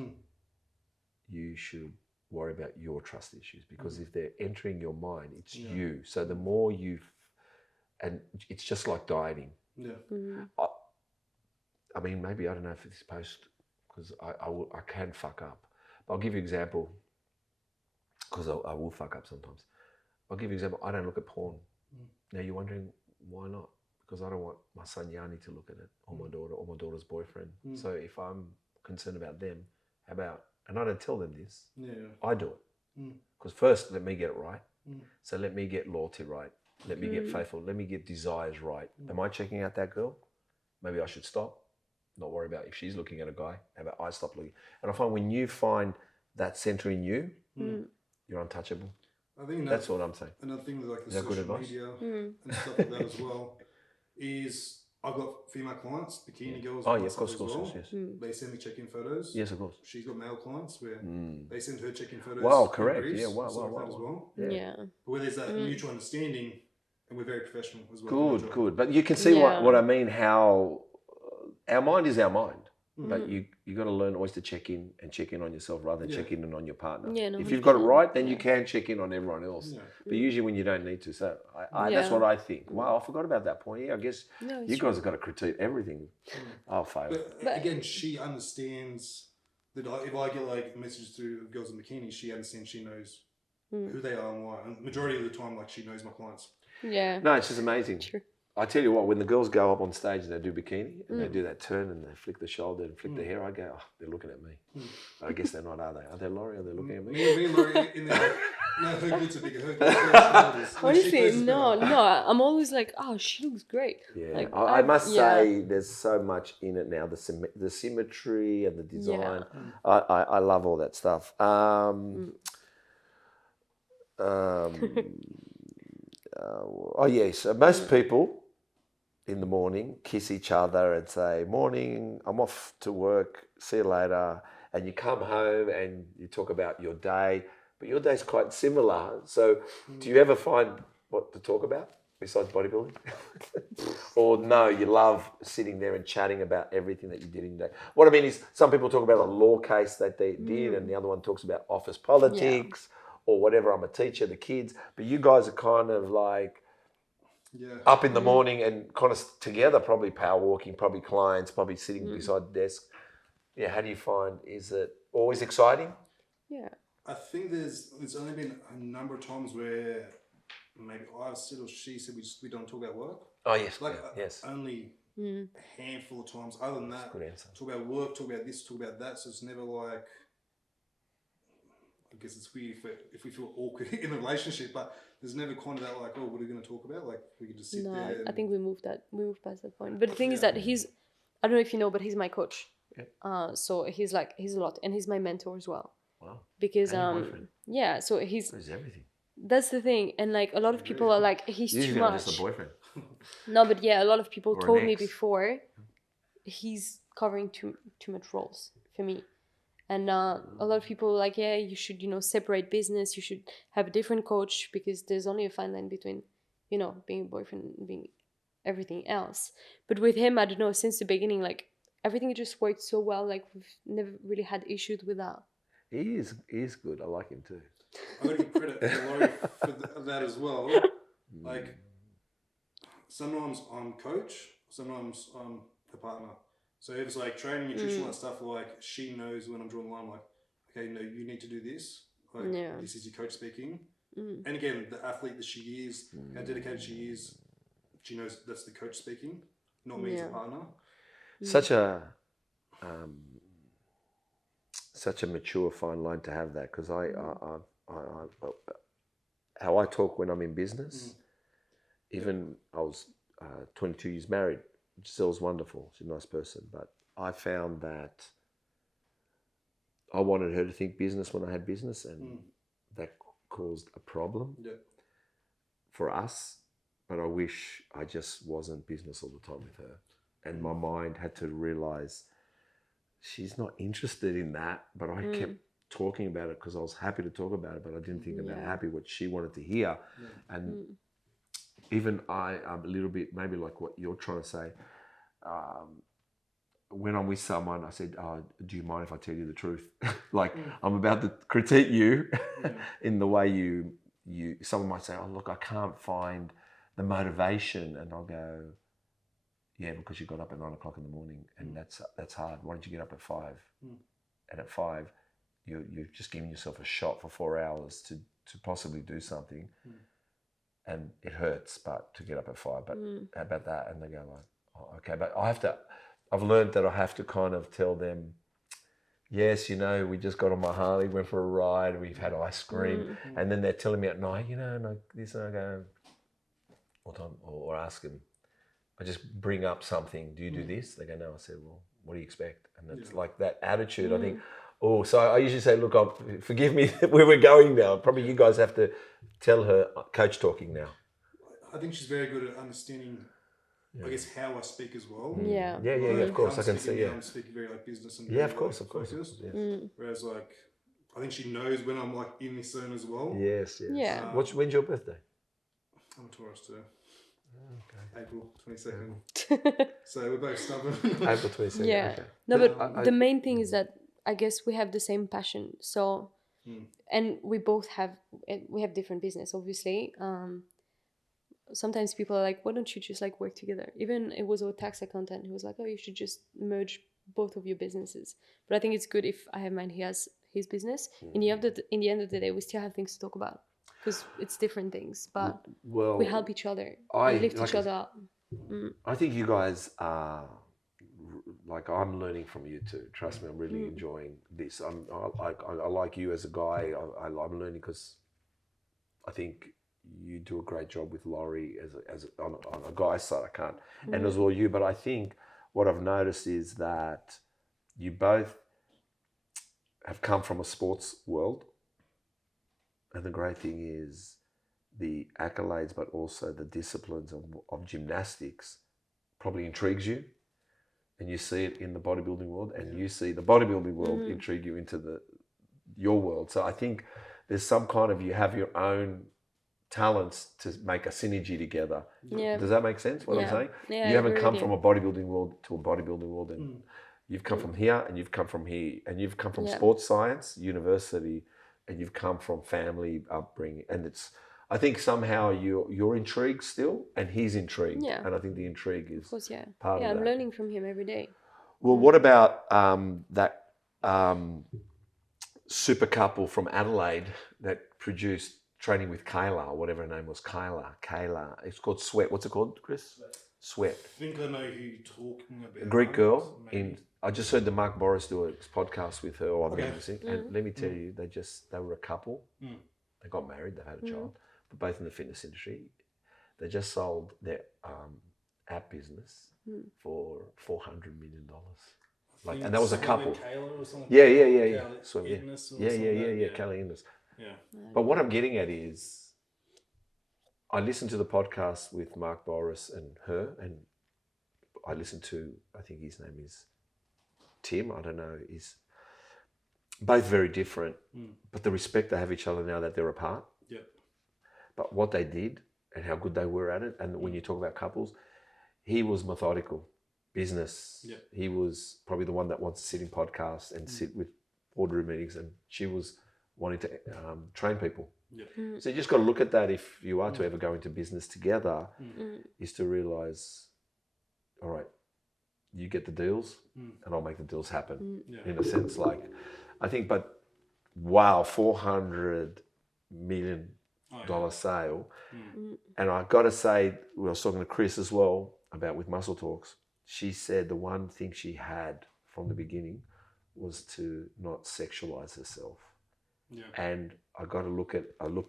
you should worry about your trust issues, because if they're entering your mind, it's you. So the more and it's just like dieting. Yeah. I mean, maybe, I don't know if it's post, because I can fuck up. But I'll give you an example, because I will fuck up sometimes. I'll give you an example. I don't look at porn. Now you're wondering, why not? Because I don't want my son Yanni to look at it, or my daughter, or my daughter's boyfriend. So if I'm concerned about them, how about, and I don't tell them this, I do it. Because first, let me get it right. So let me get loyalty right. Let me get faithful. Let me get desires right. Am I checking out that girl? Maybe I should stop. Not worry about if she's looking at a guy. How about I stop looking? And I find when you find that center in you, you're untouchable. I think that's what I'm saying. Another thing with like the social media and stuff like that as well is, I've got female clients, bikini girls. Oh yeah, of course, yes. They send me check-in photos. Yes, of course. She's got male clients where they send her check-in photos. Wow, correct. Yeah, wow. As well. Yeah. But where there's that mutual understanding, and we're very professional as well. Good. But you can see what I mean. How our mind is our mind. But you got to learn always to check in on yourself rather than check in on your partner. Yeah, no, if you've got it right, then you can check in on everyone else. Yeah. But usually when you don't need to. So that's what I think. Wow, I forgot about that point. Yeah, I guess you guys have got to critique everything. I'll fail. But again, she understands that if I get like messages through girls in bikinis, she understands, she knows who they are and why. And the majority of the time, like, she knows my clients. Yeah. No, it's just amazing. True. I tell you what, when the girls go up on stage and they do bikini and they do that turn and they flick the shoulder and flick the hair, I go, oh, they're looking at me. I guess they're not, are they? Are they Lauri? Are they looking at me? Me and Lauri in there. No, her glutes are bigger. Her glutes are honestly, no. I'm always like, oh, she looks great. Yeah, like, I must say, there's so much in it now. The symmetry and the design. Yeah. I love all that stuff. Oh yes, most people in the morning kiss each other and say, morning, I'm off to work, see you later. And you come home and you talk about your day, but your day's quite similar. So do you ever find what to talk about besides bodybuilding? Or no, you love sitting there and chatting about everything that you did in the day? What I mean is, some people talk about a law case that they did, and the other one talks about office politics or whatever. I'm a teacher, the kids. But you guys are kind of like up in the morning and kind of together, probably power walking, probably clients, probably sitting beside the desk. Yeah, how do you find, is it always exciting? Yeah. I think there's only been a number of times where maybe I've said or she said we don't talk about work. Oh, yes. Like, yes. Only a handful of times. Other than that, talk about work, talk about this, talk about that. So it's never like, I guess it's weird if we feel awkward in a relationship, but there's never kind of that like, oh, what are we going to talk about? Like, we can just sit there. No, I think we moved past that point. But the thing is that he's, I don't know if you know, but he's my coach. Yeah. So he's a lot, and he's my mentor as well. Wow. Because so he's everything. That's the thing, and like a lot of people are like, he's too much. Just a boyfriend. No, but yeah, a lot of people told me before, he's covering too much roles for me. And a lot of people are like, yeah, you should, separate business. You should have a different coach because there's only a fine line between, being a boyfriend and being everything else. But with him, I don't know, since the beginning, like everything just worked so well. Like we've never really had issues with that. He is good. I like him too. I got to give credit to Lauri for that as well. Like, sometimes I'm coach, sometimes I'm the partner. So if it's like training, nutrition, that stuff, like she knows when I'm drawing the line, like, okay, no, you need to do this. Like, this is your coach speaking. And again, the athlete that she is, how dedicated she is, she knows that's the coach speaking, not me as a partner. Such a mature fine line to have that, because I how I talk when I'm in business. Even I was 22 years married. Giselle's wonderful. She's a nice person, but I found that I wanted her to think business when I had business, and that caused a problem for us. But I wish I just wasn't business all the time with her, and my mind had to realize she's not interested in that. But I kept talking about it because I was happy to talk about it, but I didn't think about happy what she wanted to hear. And even I'm a little bit maybe like what you're trying to say. When I'm with someone, I said, do you mind if I tell you the truth? Like, I'm about to critique you in the way you someone might say, oh, look, I can't find the motivation. And I'll go, yeah, because you got up at 9 o'clock in the morning, and that's hard. Why don't you get up at 5? And at 5, you've just given yourself a shot for 4 hours to possibly do something. And it hurts, but to get up at 5, but how about that? And they go like, oh, okay. But I've learned that I have to kind of tell them, yes, we just got on my Harley, went for a ride, we've had ice cream. And then they're telling me at night, like this, and I go, what time? Or ask them, I just bring up something, do you do this? They go, no. I said, well, what do you expect? And it's like that attitude, I think. Oh, so I usually say, look, forgive me where we're going now. Probably you guys have to tell her coach talking now. I think she's very good at understanding, I guess, how I speak as well. Yeah, of course, I can see, I'm speaking very like business and of course. focused. Whereas like, I think she knows when I'm like in this zone as well. Yes. Yeah. When's your birthday? I'm a Taurus too. Okay. April 22nd. So we're both stubborn. April 22nd. Yeah. Okay. No, but the main thing is that I guess we have the same passion. So, and we both have different business, obviously. Sometimes people are like, why don't you just like work together? Even it was our tax accountant who was like, oh, you should just merge both of your businesses. But I think it's good if I have mine, he has his business. In the end of the day, we still have things to talk about because it's different things, but we help each other. We lift each other up. I think you guys are, like, I'm learning from you too. Trust me, I'm really enjoying this. I like you as a guy. I'm learning because I think you do a great job with Lauri on a guy's side. I can't, and as well you. But I think what I've noticed is that you both have come from a sports world, and the great thing is the accolades, but also the disciplines of gymnastics probably intrigues you, and you see it in the bodybuilding world, and you see the bodybuilding world intrigue you into your world. So I think there's some kind of, you have your own talents to make a synergy together. Yeah. Does that make sense, what I'm saying? Yeah, you haven't come from a bodybuilding world to a bodybuilding world, and you've come from here, and you've come from here, and you've come from sports science, university, and you've come from family upbringing. And I think somehow you're intrigued still, and he's intrigued. Yeah. And I think the intrigue is part of that. Yeah, I'm learning from him every day. Well, what about that super couple from Adelaide that produced Training with Kayla, or whatever her name was, Kayla. It's called Sweat. What's it called, Chris? Sweat. I think I know who you're talking about. A Greek girl. I just heard the Mark Boris do a podcast with her. And let me tell you, they were a couple. They got married. They had a child. But both in the fitness industry. They just sold their app business for $400 million. And that was a couple. Yeah. Kelly Innes. Yeah. But what I'm getting at is, I listened to the podcast with Mark Boris and her, and I listened to, I think his name is Tim, I don't know, is both very different, but the respect they have each other now that they're apart. Yeah. But what they did and how good they were at it, and when you talk about couples, he was methodical, business. Yeah. He was probably the one that wants to sit in podcasts and sit with boardroom meetings, and she was wanting to train people. Yeah. So you just got to look at that if you are to ever go into business together, is to realise, all right, you get the deals and I'll make the deals happen. In a sense, like, I think, but wow, $400 million sale. And I got to say, we were talking to Chris as well about with Muscle Talks. She said the one thing she had from the beginning was to not sexualize herself. Yeah. And I looked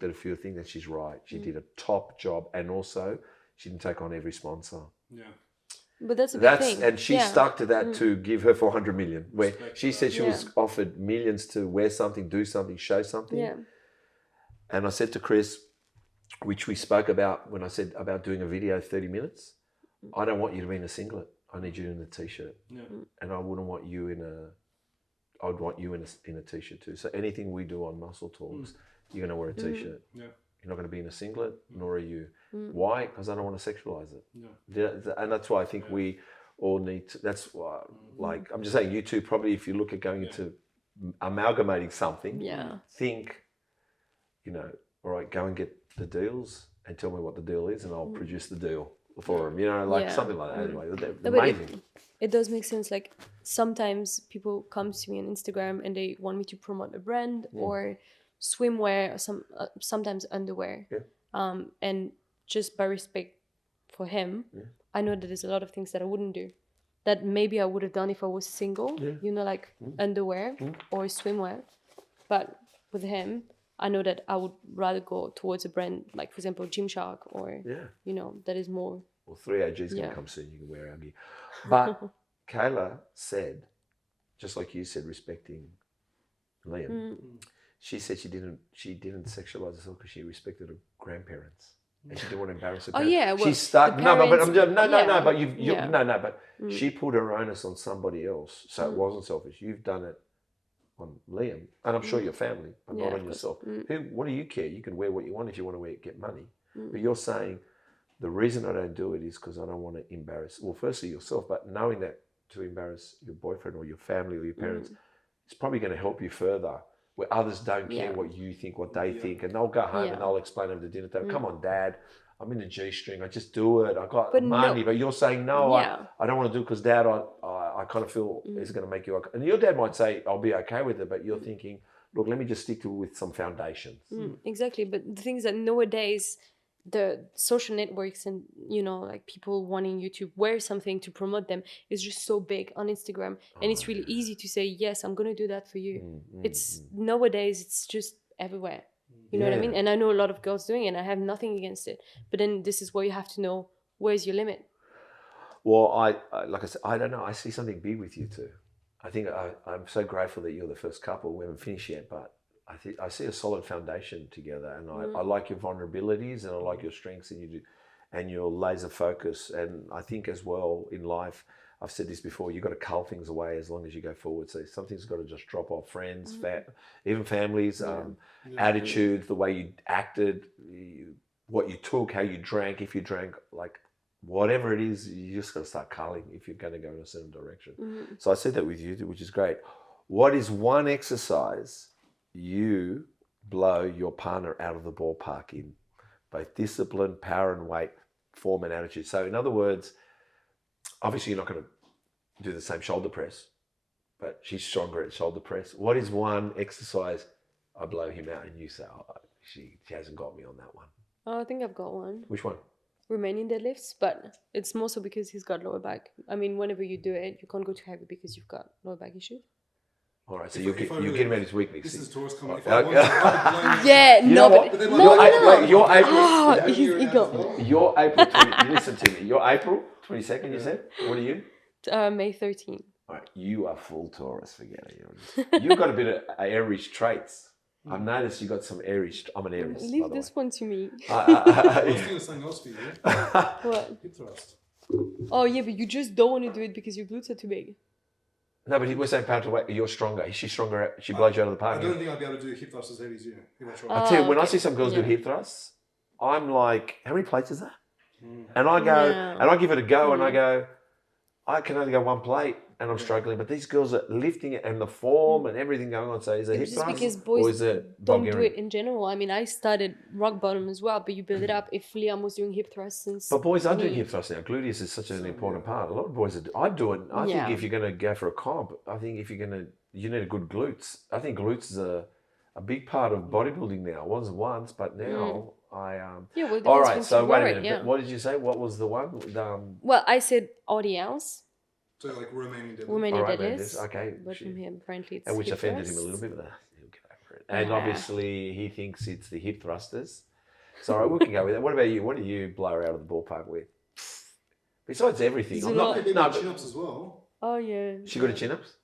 at a few things and she's right. She did a top job, and also she didn't take on every sponsor. Yeah. But that's a big thing. And she stuck to that to give her 400 million, where she said she was offered millions to wear something, do something, show something. Yeah. And I said to Chris, which we spoke about when I said about doing a video 30 minutes, I don't want you to be in a singlet. I need you in a t-shirt. Yeah. And I wouldn't want you I'd want you in a t-shirt too. So anything we do on Muscle Talks, you're going to wear a t-shirt. Yeah. You're not going to be in a singlet, nor are you. Why? Because I don't want to sexualize it. Yeah. And that's why I think we all need to, that's why, like, I'm just saying, you two probably, if you look at going into amalgamating something, think, all right, go and get the deals and tell me what the deal is and I'll produce the deal for them, like something like that. Anyway, they're amazing. It does make sense. Like, sometimes people come to me on Instagram and they want me to promote a brand or swimwear or sometimes underwear. Yeah. And just by respect for him, I know that there's a lot of things that I wouldn't do that maybe I would have done if I was single, like underwear or swimwear. But with him, I know that I would rather go towards a brand like, for example, Gymshark or, that is more. Well, 3AG's going to come soon. You can wear our gear. But Kayla said, just like you said, respecting Liam, she said she didn't sexualize herself because she respected her grandparents. And she didn't want to embarrass her parents. Oh, yeah. Well, she stuck. But but she put her onus on somebody else. So it wasn't selfish. You've done it on Liam. And I'm sure your family, but not on yourself. What do you care? You can wear what you want if you want to get money. But you're saying, the reason I don't do it is because I don't want to embarrass, well, firstly yourself, but knowing that to embarrass your boyfriend or your family or your parents, it's probably going to help you further, where others don't care what you think, what they think, and they'll go home and they'll explain over the dinner table, come on, Dad, I'm in a G-string, I just do it, I got money, but you're saying, no, I don't want to do it because, Dad, I kind of feel it's going to make you, and your dad might say, I'll be okay with it, but you're thinking, look, let me just stick with some foundations. Exactly, but the thing is that nowadays, the social networks and like people wanting you to wear something to promote them is just so big on Instagram, and it's really easy to say, yes, I'm gonna do that for you. It's nowadays, it's just everywhere, you know what I mean? And I know a lot of girls doing it, and I have nothing against it, but then this is where you have to know, where's your limit? Well, I like I said, I don't know, I see something big with you two. I think I'm so grateful that you're the first couple. We haven't finished yet, but I think I see a solid foundation together, and I like your vulnerabilities and I like your strengths and your laser focus. And I think as well in life, I've said this before, you've got to cull things away as long as you go forward. So something's got to just drop off. Friends, even families, attitudes, the way you acted, what you took, how you drank, if you drank, like whatever it is, you just got to start culling if you're going to go in a certain direction. So I said that with you, which is great. What is one exercise you blow your partner out of the ballpark in, both discipline, power and weight, form and attitude? So in other words, obviously you're not going to do the same shoulder press, but she's stronger at shoulder press. What is one exercise I blow him out and you say, she hasn't got me on that one? Oh, I think I've got one. Which one? Romanian deadlifts, but it's more so because he's got lower back. I mean, whenever you do it, you can't go too heavy because you've got lower back issues. All right, so you get him at his weakness. This is Taurus coming. You're April. His ego. You're April 20. Listen to me. You're April 22nd. You said. What are you? May 13. All right, you are full Taurus. Forget it. You've got a bit of Aries traits. I've noticed you got some Aries. I'm an Aries. Leave this one to me. I was doing something else for you. What? Hip thrust. Oh yeah, but you just don't want to do it because your glutes are too big. No, but we're saying power to weight. You're stronger. Is she stronger? She blows you out of the park. I don't think I'd be able to do hip thrusts as heavy as you if I tried. I tell you, when I okay. see some girls do Yeah. hip thrusts, I'm like, how many plates is that? And I go, Yeah. and I give it a go, and I go, I can only go one plate, and I'm struggling. But these girls are lifting it, and the form and everything going on. So is it hip It's just thrust because or boys is it don't do Bulgarian? it in general. I mean, I started rock bottom as well, but you build it up. If Liam was doing hip thrusts since, But boys are doing me- hip thrust now. Gluteus is such an important part. A lot of boys I do it. I think Yeah. if you're going to go for a comp, I think if you're going to, you need a good glutes. I think glutes is a big part of bodybuilding now. It wasn't once, but now yeah, well, All depends right, when so you wait wear a it, minute. yeah. What did you say? What was the one? Well, I said RDLs, So like Romanian deadlift. Romanian All right, deadlifts. okay. But from him, apparently it's And which hip offended him a thrusts. little bit, but he'll get over it. And Yeah. obviously, he thinks it's the hip thrusters. So all right, we can go with that. What about you? What do you blow her out of the ballpark with? Besides everything, There's I'm a not. lot. Maybe No, chin-ups as well. Oh yeah. she good at chin-ups.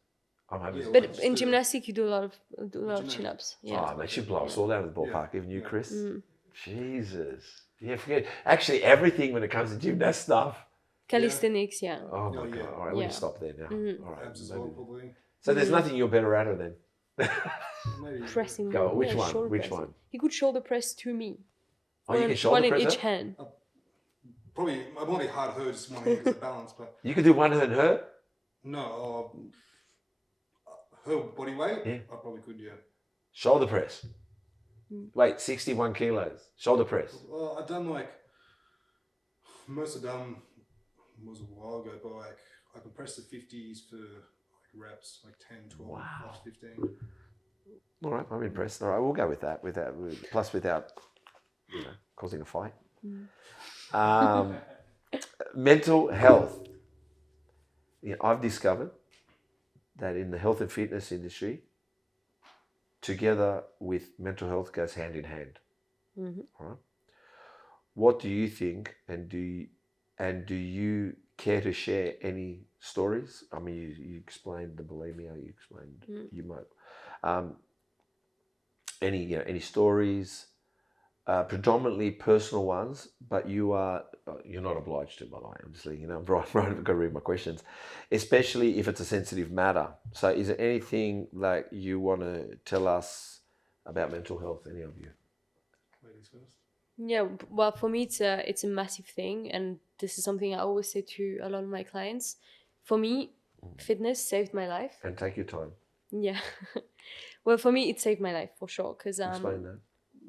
I'm hoping. Yeah, so. But Just in do- gymnastics, you do a lot of Gymnastics. chin-ups. Yeah. Oh, man, she'd blow us all out of the ballpark, even you, Yeah. Chris. Mm. Jesus. Yeah, forget. Actually, everything when it comes to gymnast stuff. Calisthenics, yeah. Oh my Yeah. God! All right, we Yeah. can stop there now. Mhm. All right. Abs as well, maybe. probably. So there's nothing you're better at her than. Maybe. Pressing. Go, more. which Yeah, one? shoulder Which pressing. one? He could shoulder press to me. Oh, you One- can shoulder one in press each her? hand. Probably, I might be hard her, just want to use the balance, but You can do one hand her. no, her body weight, Yeah. I probably could, yeah. Shoulder press. Mm. Wait, 61 kilos. Shoulder press. Well, I've done like, most of them was a while ago, but like, I could press the 50s for like reps, like 10, 12, Wow. plus 15. All right, I'm impressed. All right, we'll go with that. Plus without, causing a fight. Mental health. I've discovered that in the health and fitness industry, together with mental health goes hand in hand. Mhm. All right. What do you think, and do you care to share any stories? I mean, you explained the bulimia. You explained you might any stories, predominantly personal ones, but you're not obliged to, by the way. Obviously, I'm right. I've got to read my questions, especially if it's a sensitive matter. So, is there anything like you want to tell us about mental health? Any of you? Ladies first. Yeah, well, for me, it's a massive thing, and this is something I always say to a lot of my clients. For me, fitness saved my life. And take your time. Yeah. Well, for me, it saved my life for sure. Because Explain that.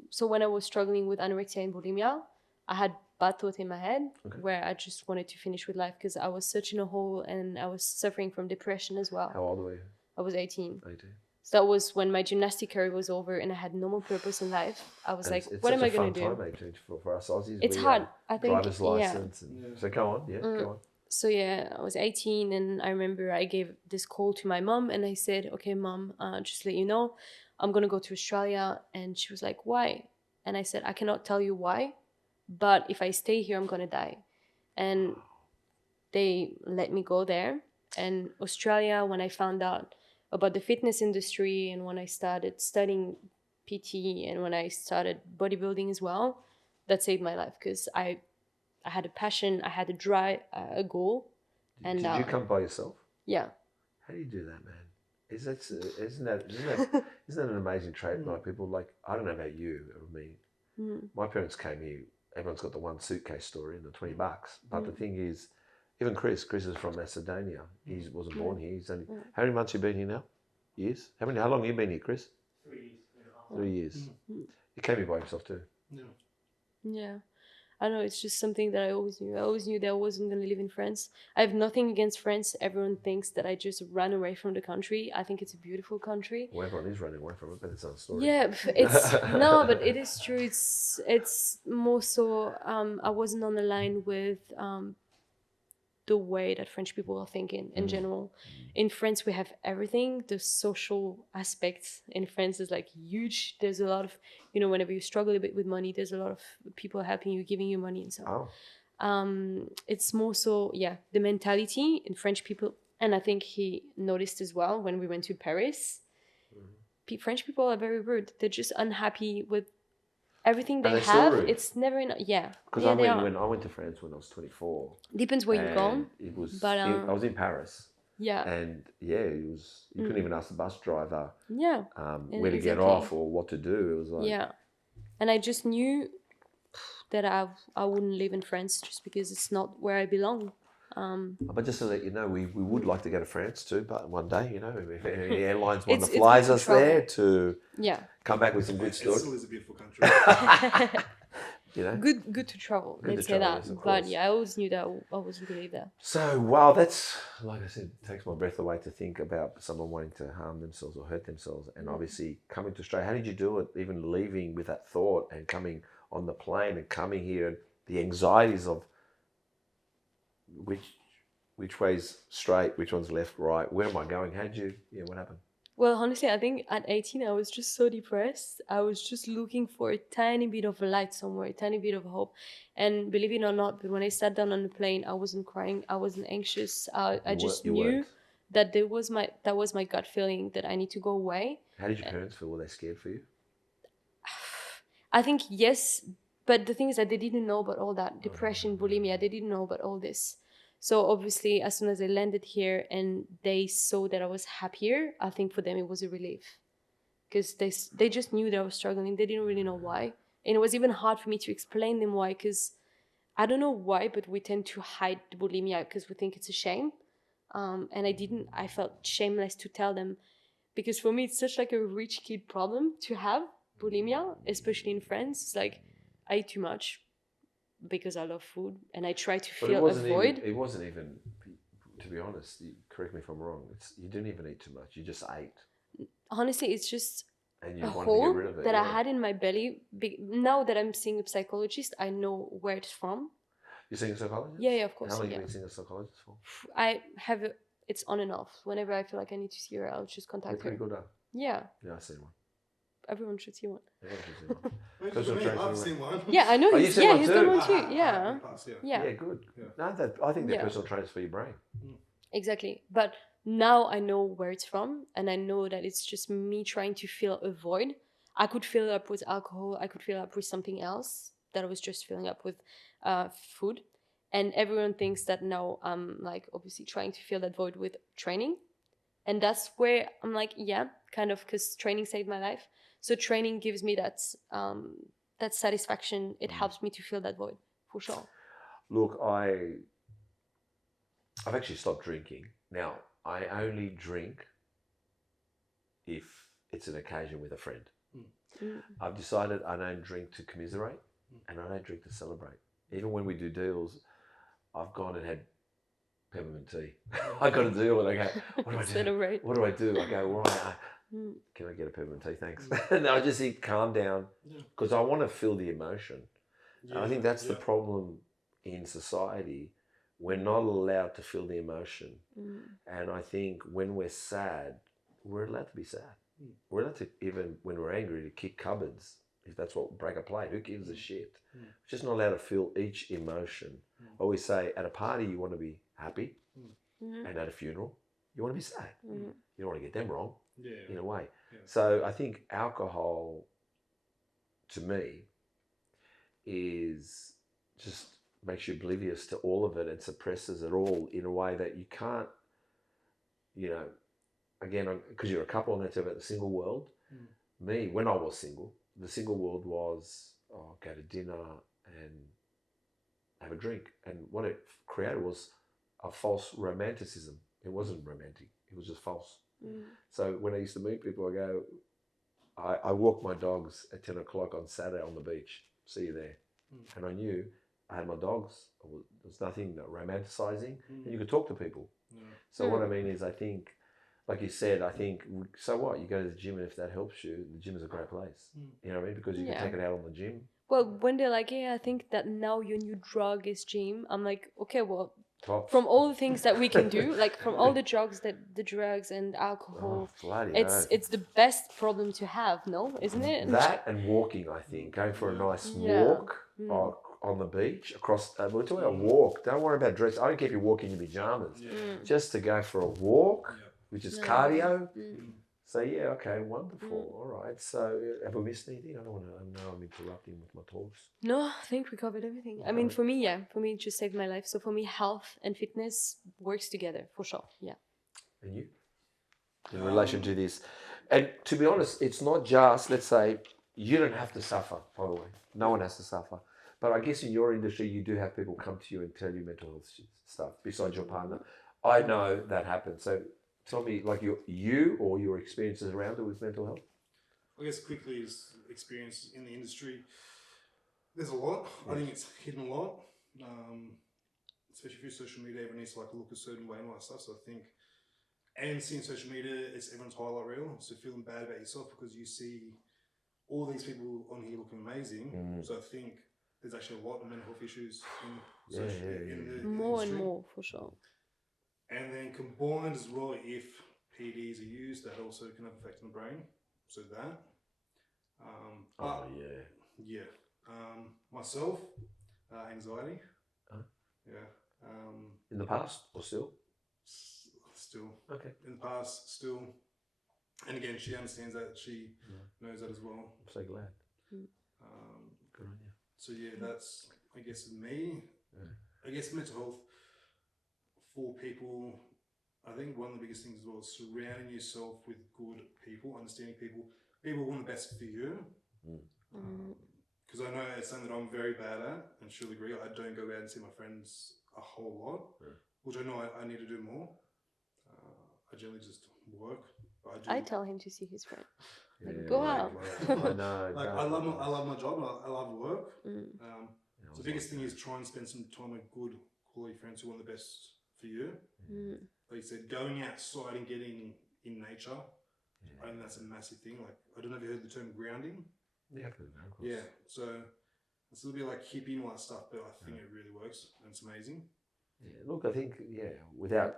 so when I was struggling with anorexia and bulimia, I had bad thoughts in my head Okay. where I just wanted to finish with life because I was such in a hole and I was suffering from depression as well. How old were you? I was 18. 18. So that was when my gymnastic career was over and I had no more purpose in life. I was And like, it's what such am I a going to fun do? time, 18, for us Aussies. It's We, hard. I think, driver's yeah. license. And, Yeah. So go on. Yeah, go on. So yeah, I was 18 and I remember I gave this call to my mom and I said, okay, mom, just to let you know, I'm going to go to Australia. And she was like, why? And I said, I cannot tell you why, but if I stay here, I'm going to die. And they let me go there. And Australia, when I found out about the fitness industry and when I started studying PT and when I started bodybuilding as well, that saved my life because I had a passion, I had a drive, a goal. And Did you come by yourself? yeah. How do you do that, man? Isn't that an amazing trait? Like people like, I don't know about you or me. My parents came here. Everyone's got the one suitcase story and the $20. But the thing is, even Chris is from Macedonia. He wasn't born here. He's only how many months you been here now? Years? How long have you been here, Chris? 3 years. 3 years. He came here by himself too. Yeah. Yeah. I know, it's just something that I always knew. I always knew that I wasn't going to live in France. I have nothing against France. Everyone thinks that I just ran away from the country. I think it's a beautiful country. Well, everyone is running away from it, but it's another story. Yeah, it's no, but it is true. It's more so. I wasn't on the line with the way that French people are thinking in general. In France, we have everything. The social aspects in France is like huge. There's a lot of, whenever you struggle a bit with money, there's a lot of people helping you, giving you money and so on. Oh. It's more so, the mentality in French people. And I think he noticed as well when we went to Paris. French people are very rude. They're just unhappy with everything And they they're still have. rude? It's never enough. Yeah. Because Yeah, they I are. went to France when I was 24. Depends where you've gone. It was. But, I was in Paris, Yeah. And yeah, it was, you couldn't even ask the bus driver Yeah. where to get Exactly. off or what to do. It was like, Yeah. And I just knew that I wouldn't live in France just because it's not where I belong. but just to let you know, we would like to go to France too, but one day, you know, if any airlines want to It's fly good to us there travel. to Yeah. come back with some good It still stories, is a beautiful country. you know. Good to travel. Good to Let's say travel, that. yes, of But course. yeah, I always knew that I wasn't gonna live there. So, wow, that's, like I said, takes my breath away to think about someone wanting to harm themselves or hurt themselves. And obviously coming to Australia, how did you do it? Even leaving with that thought and coming on the plane and coming here, and the anxieties of which way's straight, which one's left, right, where am I going? What happened? Well, honestly, I think at 18 I was just so depressed. I was just looking for a tiny bit of light somewhere, a tiny bit of hope. And believe it or not, but when I sat down on the plane, I wasn't crying, I wasn't anxious. I just You knew weren't. that that was my gut feeling that I need to go away. How did your parents feel? Were they scared for you? I think yes, but the thing is that they didn't know about all that depression, bulimia. They didn't know about all this. So obviously, as soon as I landed here and they saw that I was happier, I think for them it was a relief, because they just knew that I was struggling. They didn't really know why, and it was even hard for me to explain them why, because I don't know why, but we tend to hide the bulimia because we think it's a shame. And I felt shameless to tell them, because for me it's such like a rich kid problem to have bulimia, especially in France. It's like I eat too much because I love food and I try to But it feel a wasn't void. even. It wasn't even. To be honest, correct me if I'm wrong. You didn't even eat too much. You just ate, Honestly, it's just and a you wanted to hole get rid of it. that I yeah. had in my belly. Now that I'm seeing a psychologist, I know where it's from. You're seeing a psychologist? Yeah, of course. How long Yeah. have you been seeing a psychologist for? I have it's on and off. Whenever I feel like I need to see her, I'll just They're contact pretty her. good, Yeah, Yeah, I've seen one. everyone should see one. Everyone should see one. Wait, Personal me, trainer I've for seen one. Yeah, I know. Oh, He's, you've seen one he's too? done one I too. have in Yeah, the past, yeah. yeah, Yeah, good. Yeah. No, I think they're Yeah. personal trainers for your brain. exactly. But now I know where it's from, and I know that it's just me trying to fill a void. I could fill it up with alcohol. I could fill it up with something else that I was just filling up with food. And everyone thinks that now I'm like obviously trying to fill that void with training. And that's where I'm like, yeah, kind of, because training saved my life. So training gives me that satisfaction. It helps me to fill that void for sure. Look, I've actually stopped drinking. Now, I only drink if it's an occasion with a friend. I've decided I don't drink to commiserate and I don't drink to celebrate. Even when we do deals, I've gone and had peppermint tea. I got a deal and I go, what do I do? Celebrate. What do I do? I go, all right, can I get a peppermint tea? Thanks. And I just think, calm down, because I want to feel the emotion. And I think that's the problem in society. We're not allowed to feel the emotion. And I think when we're sad, we're allowed to be sad. We're allowed to, even when we're angry, to kick cupboards. If that's what, break a plate, who gives a shit? We're just not allowed to feel each emotion. I always say, at a party, you want to be happy. And at a funeral, you want to be sad. You don't want to get them wrong, in a way. So I think alcohol, to me, is just makes you oblivious to all of it and suppresses it all in a way that you can't, again, because you're a couple, I'm going to tell you about the single world. Me, when I was single, the single world was, go to dinner and have a drink. And what it created was a false romanticism. It wasn't romantic. It was just false. So when I used to meet people, I go, I walk my dogs at 10 o'clock on Saturday on the beach. See you there. And I knew I had my dogs. There was nothing romanticizing. And you could talk to people. So what I mean is, I think, like you said, I think, so what? You go to the gym, and if that helps you, the gym is a great place. You know what I mean? Because you can take it out on the gym. Well, when they're like, yeah, I think that now your new drug is gym, I'm like, okay, well, Tops. from all the things that we can do, like from all the drugs and alcohol, it's the best problem to have, no? Isn't it? That and walking, I think. Going for a nice walk on the beach across. We're talking about walk. Don't worry about dress. I don't care if you walk in your pajamas. Just to go for a walk, which is cardio. So yeah, okay, wonderful. All right. So have we missed anything? I don't want to. I know I'm interrupting with my talks. No, I think we covered everything. I mean, for me, it just saved my life. So for me, health and fitness works together for sure. Yeah. And you? In relation to this. And to be honest, it's not just, let's say, you don't have to suffer, by the way. No one has to suffer. But I guess in your industry, you do have people come to you and tell you mental health stuff besides your partner. I know that happens. So tell me, like you or your experiences around it with mental health. I guess quickly is experience in the industry. There's a lot. I think it's hidden a lot, especially through social media. Everyone needs to like look a certain way and all that stuff. So I think, and seeing social media, it's everyone's highlight reel. So feeling bad about yourself because you see all these people on here looking amazing. So I think there's actually a lot of mental health issues in the More industry. and more, for sure. And then combined as well, if PDs are used, that also can have effect on the brain. So that. Myself, anxiety. Yeah. In the past or still? Still. Okay. In the past, still. And again, she understands that. She knows that as well. I'm so glad. Good on you. So yeah, that's, I guess, me. I guess mental health for people, I think one of the biggest things as well is surrounding yourself with good people, understanding people. People want the best for you. Because I know it's something that I'm very bad at, and she'll agree. I don't go out and see my friends a whole lot, which I know I need to do more. I generally just work. But I tell him to see his friend. Like, go out. I know. Like, I love my job. I love work. So the biggest thing is try and spend some time with good quality friends who want the best for you. Like you said, going outside and getting in nature. I think that's a massive thing. Like, I don't know if you heard the term grounding. Yeah, yeah. So it's a little bit like hippie and all that stuff, but I think it really works and it's amazing. Yeah, look, I think without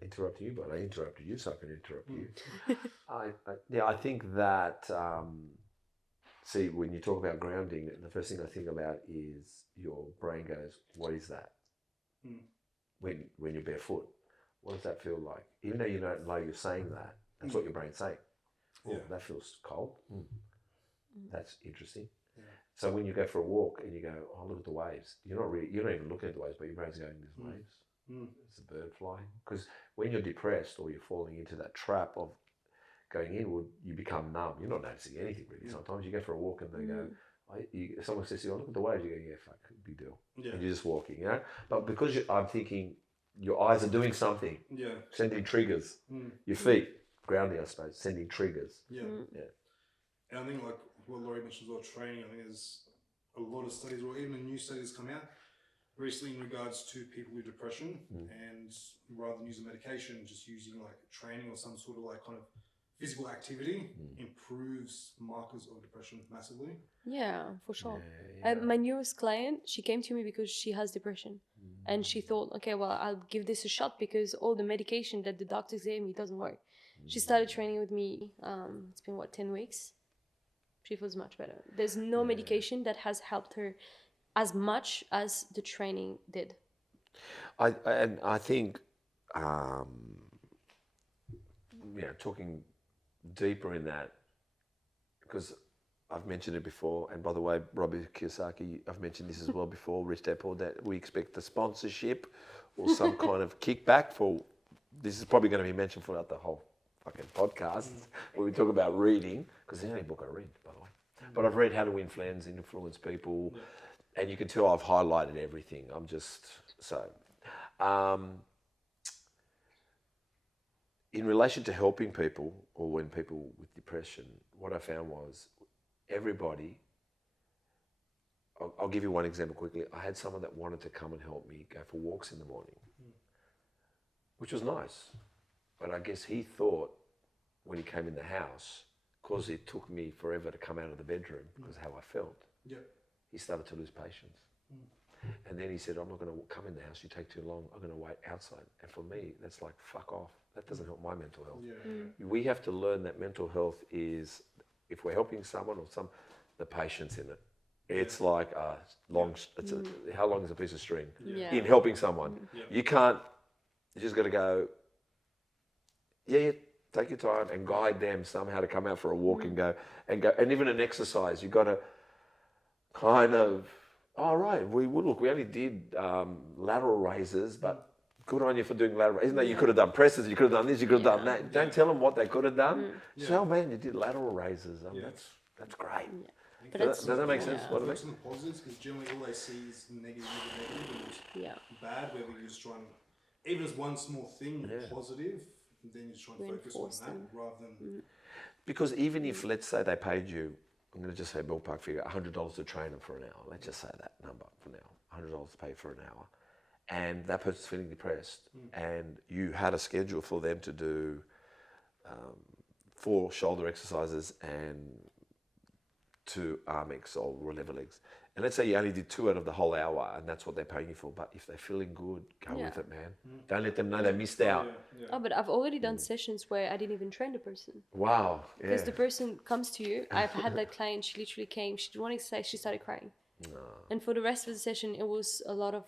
interrupting you, but I interrupted you, so I can interrupt you. I think that see, when you talk about grounding, the first thing I think about is your brain goes, "What is that?" When you're barefoot, what does that feel like? Even though you don't know you're saying that, that's what your brain's saying. Oh, that feels cold. That's interesting. So when you go for a walk and you go, "Oh, look at the waves," you're not even looking at the waves, but your brain's going, "There's waves. There's a bird flying." Because when you're depressed or you're falling into that trap of going inward, you become numb. You're not noticing anything really. Sometimes you go for a walk and they go, someone says to you, "Oh, look at the waves." You go, "Yeah, fuck, big deal." And you're just walking, But because I'm thinking your eyes are doing something, sending triggers. Your feet, grounding, I suppose, sending triggers. And I think like what Lauri mentioned as well, training, I think there's a lot of studies, or even new studies come out recently in regards to people with depression, and rather than using medication, just using like training or some sort of like kind of physical activity improves markers of depression massively. Yeah, for sure. My newest client, she came to me because she has depression. And she thought, okay, well, I'll give this a shot because all the medication that the doctors gave me doesn't work. She started training with me. It's been, 10 weeks? She feels much better. There's no medication that has helped her as much as the training did. I think, talking deeper in that, because I've mentioned it before, and by the way, Robbie Kiyosaki, I've mentioned this as well before, Rich Dad Poor Dad, we expect the sponsorship or some kind of kickback for, this is probably going to be mentioned throughout the whole fucking podcast, where we talk about reading, because the only book I read, by the way. But I've read How to Win Friends, Influence People, and you can tell I've highlighted everything. I'm just, in relation to helping people, or when people with depression, what I found was everybody, I'll give you one example quickly. I had someone that wanted to come and help me go for walks in the morning, which was nice. But I guess he thought when he came in the house, because it took me forever to come out of the bedroom because of how I felt, he started to lose patience. And then he said, "I'm not going to come in the house, you take too long, I'm going to wait outside." And for me, that's like, fuck off. That doesn't help my mental health. We have to learn that mental health is, if we're helping someone or the patience in it. It's like how long is a piece of string in helping someone? You can't, you just got to go, take your time and guide them somehow to come out for a walk and go, and even an exercise, you've got to kind of, we only did lateral raises, but good on you for doing lateral. Isn't that you could have done presses, you could have done this, you could have done that. Don't tell them what they could have done. Say, oh man, you did lateral raises. That's great. But Does that make sense? What I mean? Focus on the positives, because generally all they see is negative, and bad, where we just try and, even as one small thing positive, then you just try and focus on that rather than... Because even if, let's say they paid you, I'm going to just say ballpark figure, $100 to train them for an hour. Let's just say that number for now, $100 to pay for an hour. And that person's feeling depressed, and you had a schedule for them to do 4 shoulder exercises and 2 arm exercises or lever legs. And let's say you only did 2 out of the whole hour, and that's what they're paying you for. But if they're feeling good, go with it, man. Don't let them know they missed out. Oh, but I've already done sessions where I didn't even train the person. Wow. Yeah. Because the person comes to you. I've had that client, she literally came, she did one exercise, she started crying. And for the rest of the session, it was a lot of,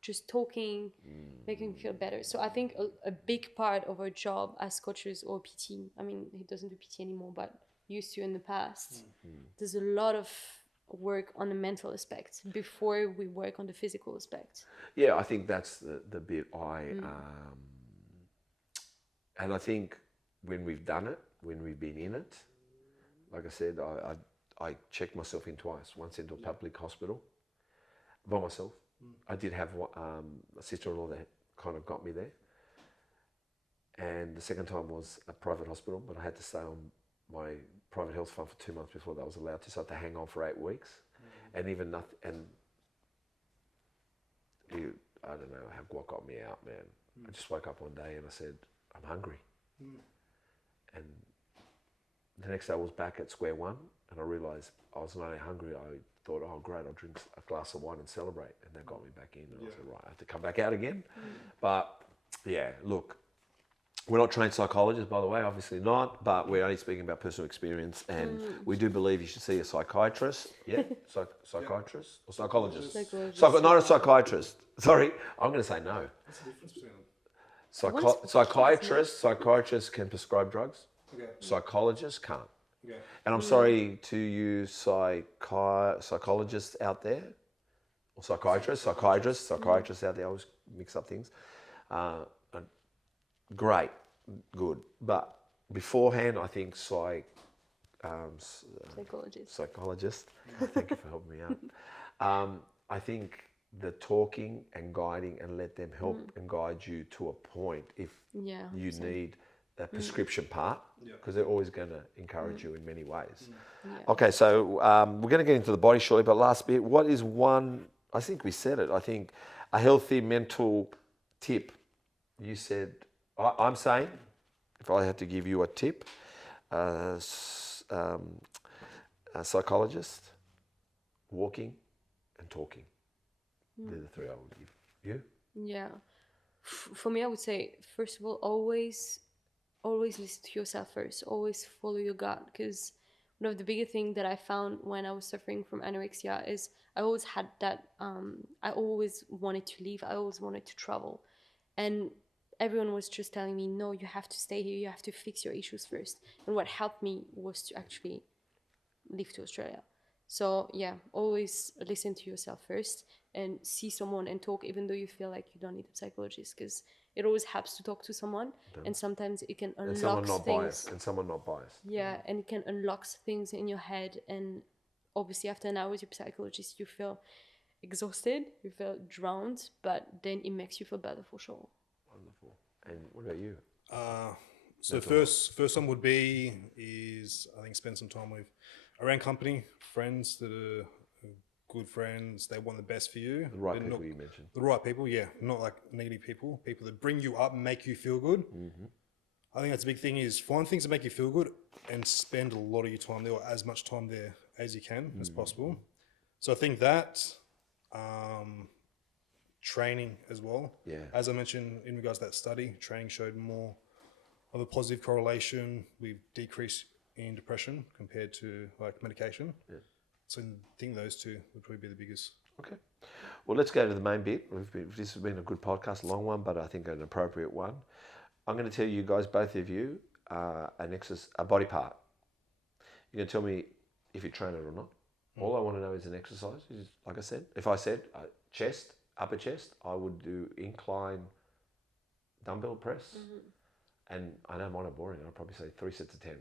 just talking, making me feel better. So I think a big part of our job as coaches or PT, I mean, he doesn't do PT anymore, but used to in the past, there's a lot of work on the mental aspect before we work on the physical aspect. Yeah, I think that's the bit and I think when we've done it, when we've been in it, like I said, I checked myself in twice. Once into a public hospital by myself. I did have a sister-in-law that kind of got me there. And the second time was a private hospital, but I had to stay on my private health fund for 2 months before that was allowed to. So I had to hang on for 8 weeks. And even nothing, and I don't know what got me out, man. I just woke up one day and I said, I'm hungry. And the next day I was back at square one, and I realised I was not only hungry, I thought, oh great, I'll drink a glass of wine and celebrate. And that got me back in. And I said, right, I have to come back out again. But yeah, look, we're not trained psychologists, by the way, obviously not, but we're only speaking about personal experience, and we do believe you should see a psychiatrist. Yeah? Psychiatrist? Or psychologist? Not a psychiatrist. Sorry, I'm going to say no. What's the difference between them? Psychiatrists can prescribe drugs. Psychologists can't. And I'm sorry to you psychologists out there, or psychiatrists out there, I always mix up things. Great, good. But beforehand, I think psychologist, thank you for helping me out. I think the talking and guiding and let them help and guide you to a point if you need the prescription part, because they're always going to encourage you in many ways. Okay, so we're going to get into the body shortly, but last bit, what is one, I think we said it, I think a healthy mental tip. You said, I'm saying, if I had to give you a tip, a psychologist, walking and talking. They're the 3 I would give. You? Yeah. For me, I would say, first of all, always listen to yourself first. Always follow your gut, because one of the bigger things that I found when I was suffering from anorexia is I always had that, I always wanted to leave. I always wanted to travel. And everyone was just telling me, no, you have to stay here. You have to fix your issues first. And what helped me was to actually leave to Australia. So yeah, always listen to yourself first and see someone and talk, even though you feel like you don't need a psychologist, because it always helps to talk to someone. And sometimes it can unlock things. And someone not biased. Yeah, and it can unlock things in your head. And obviously after an hour with your psychologist, you feel exhausted, you feel drowned, but then it makes you feel better for sure. Wonderful. And what about you? So first one would be I think spend some time with around company, friends that are good friends. They want the best for you. The right people you mentioned. The right people, yeah. Not like negative people. People that bring you up and make you feel good. I think that's a big thing, is find things that make you feel good and spend a lot of your time there, or as much time there as you can as possible. So I think that training as well. Yeah. As I mentioned in regards to that study, training showed more of a positive correlation with decrease in depression compared to like medication. Yeah. So I think those two would probably be the biggest. Okay. Well, let's go to the main bit. This has been a good podcast, a long one, but I think an appropriate one. I'm going to tell you guys, both of you, a body part. You're going to tell me if you train it or not. All I want to know is an exercise. Like I said, if I said chest, upper chest, I would do incline dumbbell press, and I don't mind it boring. I'll probably say 3 sets of 10.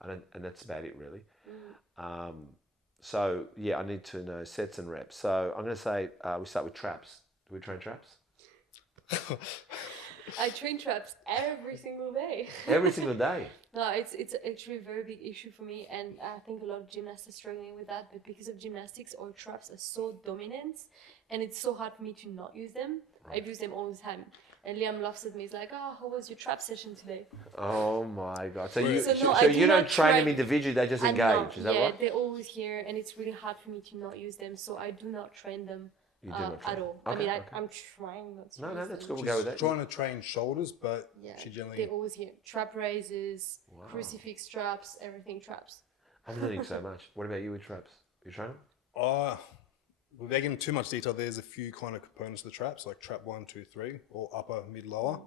And that's about it really. So yeah, I need to know sets and reps. So I'm going to say we start with traps. Do we train traps? I train traps every single day. Every single day. No, it's actually a very big issue for me, and I think a lot of gymnasts are struggling with that. But because of gymnastics, our traps are so dominant, and it's so hard for me to not use them. I use them all the time. And Liam laughs at me. He's like, "Oh, how was your trap session today?" Oh my God! So I you don't not train them individually; they just engage. Is that yeah, right? they're always here, and it's really hard for me to not use them. So I do not train them You do not train. at all. Okay, I mean, okay. I'm trying not to. No, use that's them. good. We'll go with that. Trying to train shoulders, but Yeah, she generally. they're always here. Trap raises, crucifix traps, everything traps. I'm learning so much. What about you with traps? You train them? Without getting too much detail, there's a few kind of components of the traps, like trap 1, 2, 3, or upper, mid, lower.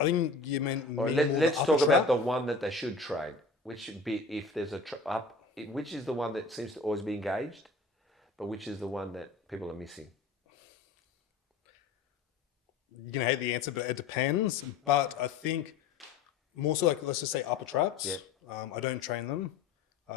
I think you meant. All right, let's talk about the one that they should train. Which should be, if there's a which is the one that seems to always be engaged, but which is the one that people are missing? You're gonna hate the answer, but it depends. But I think more so, like, let's just say upper traps. Yeah. I don't train them.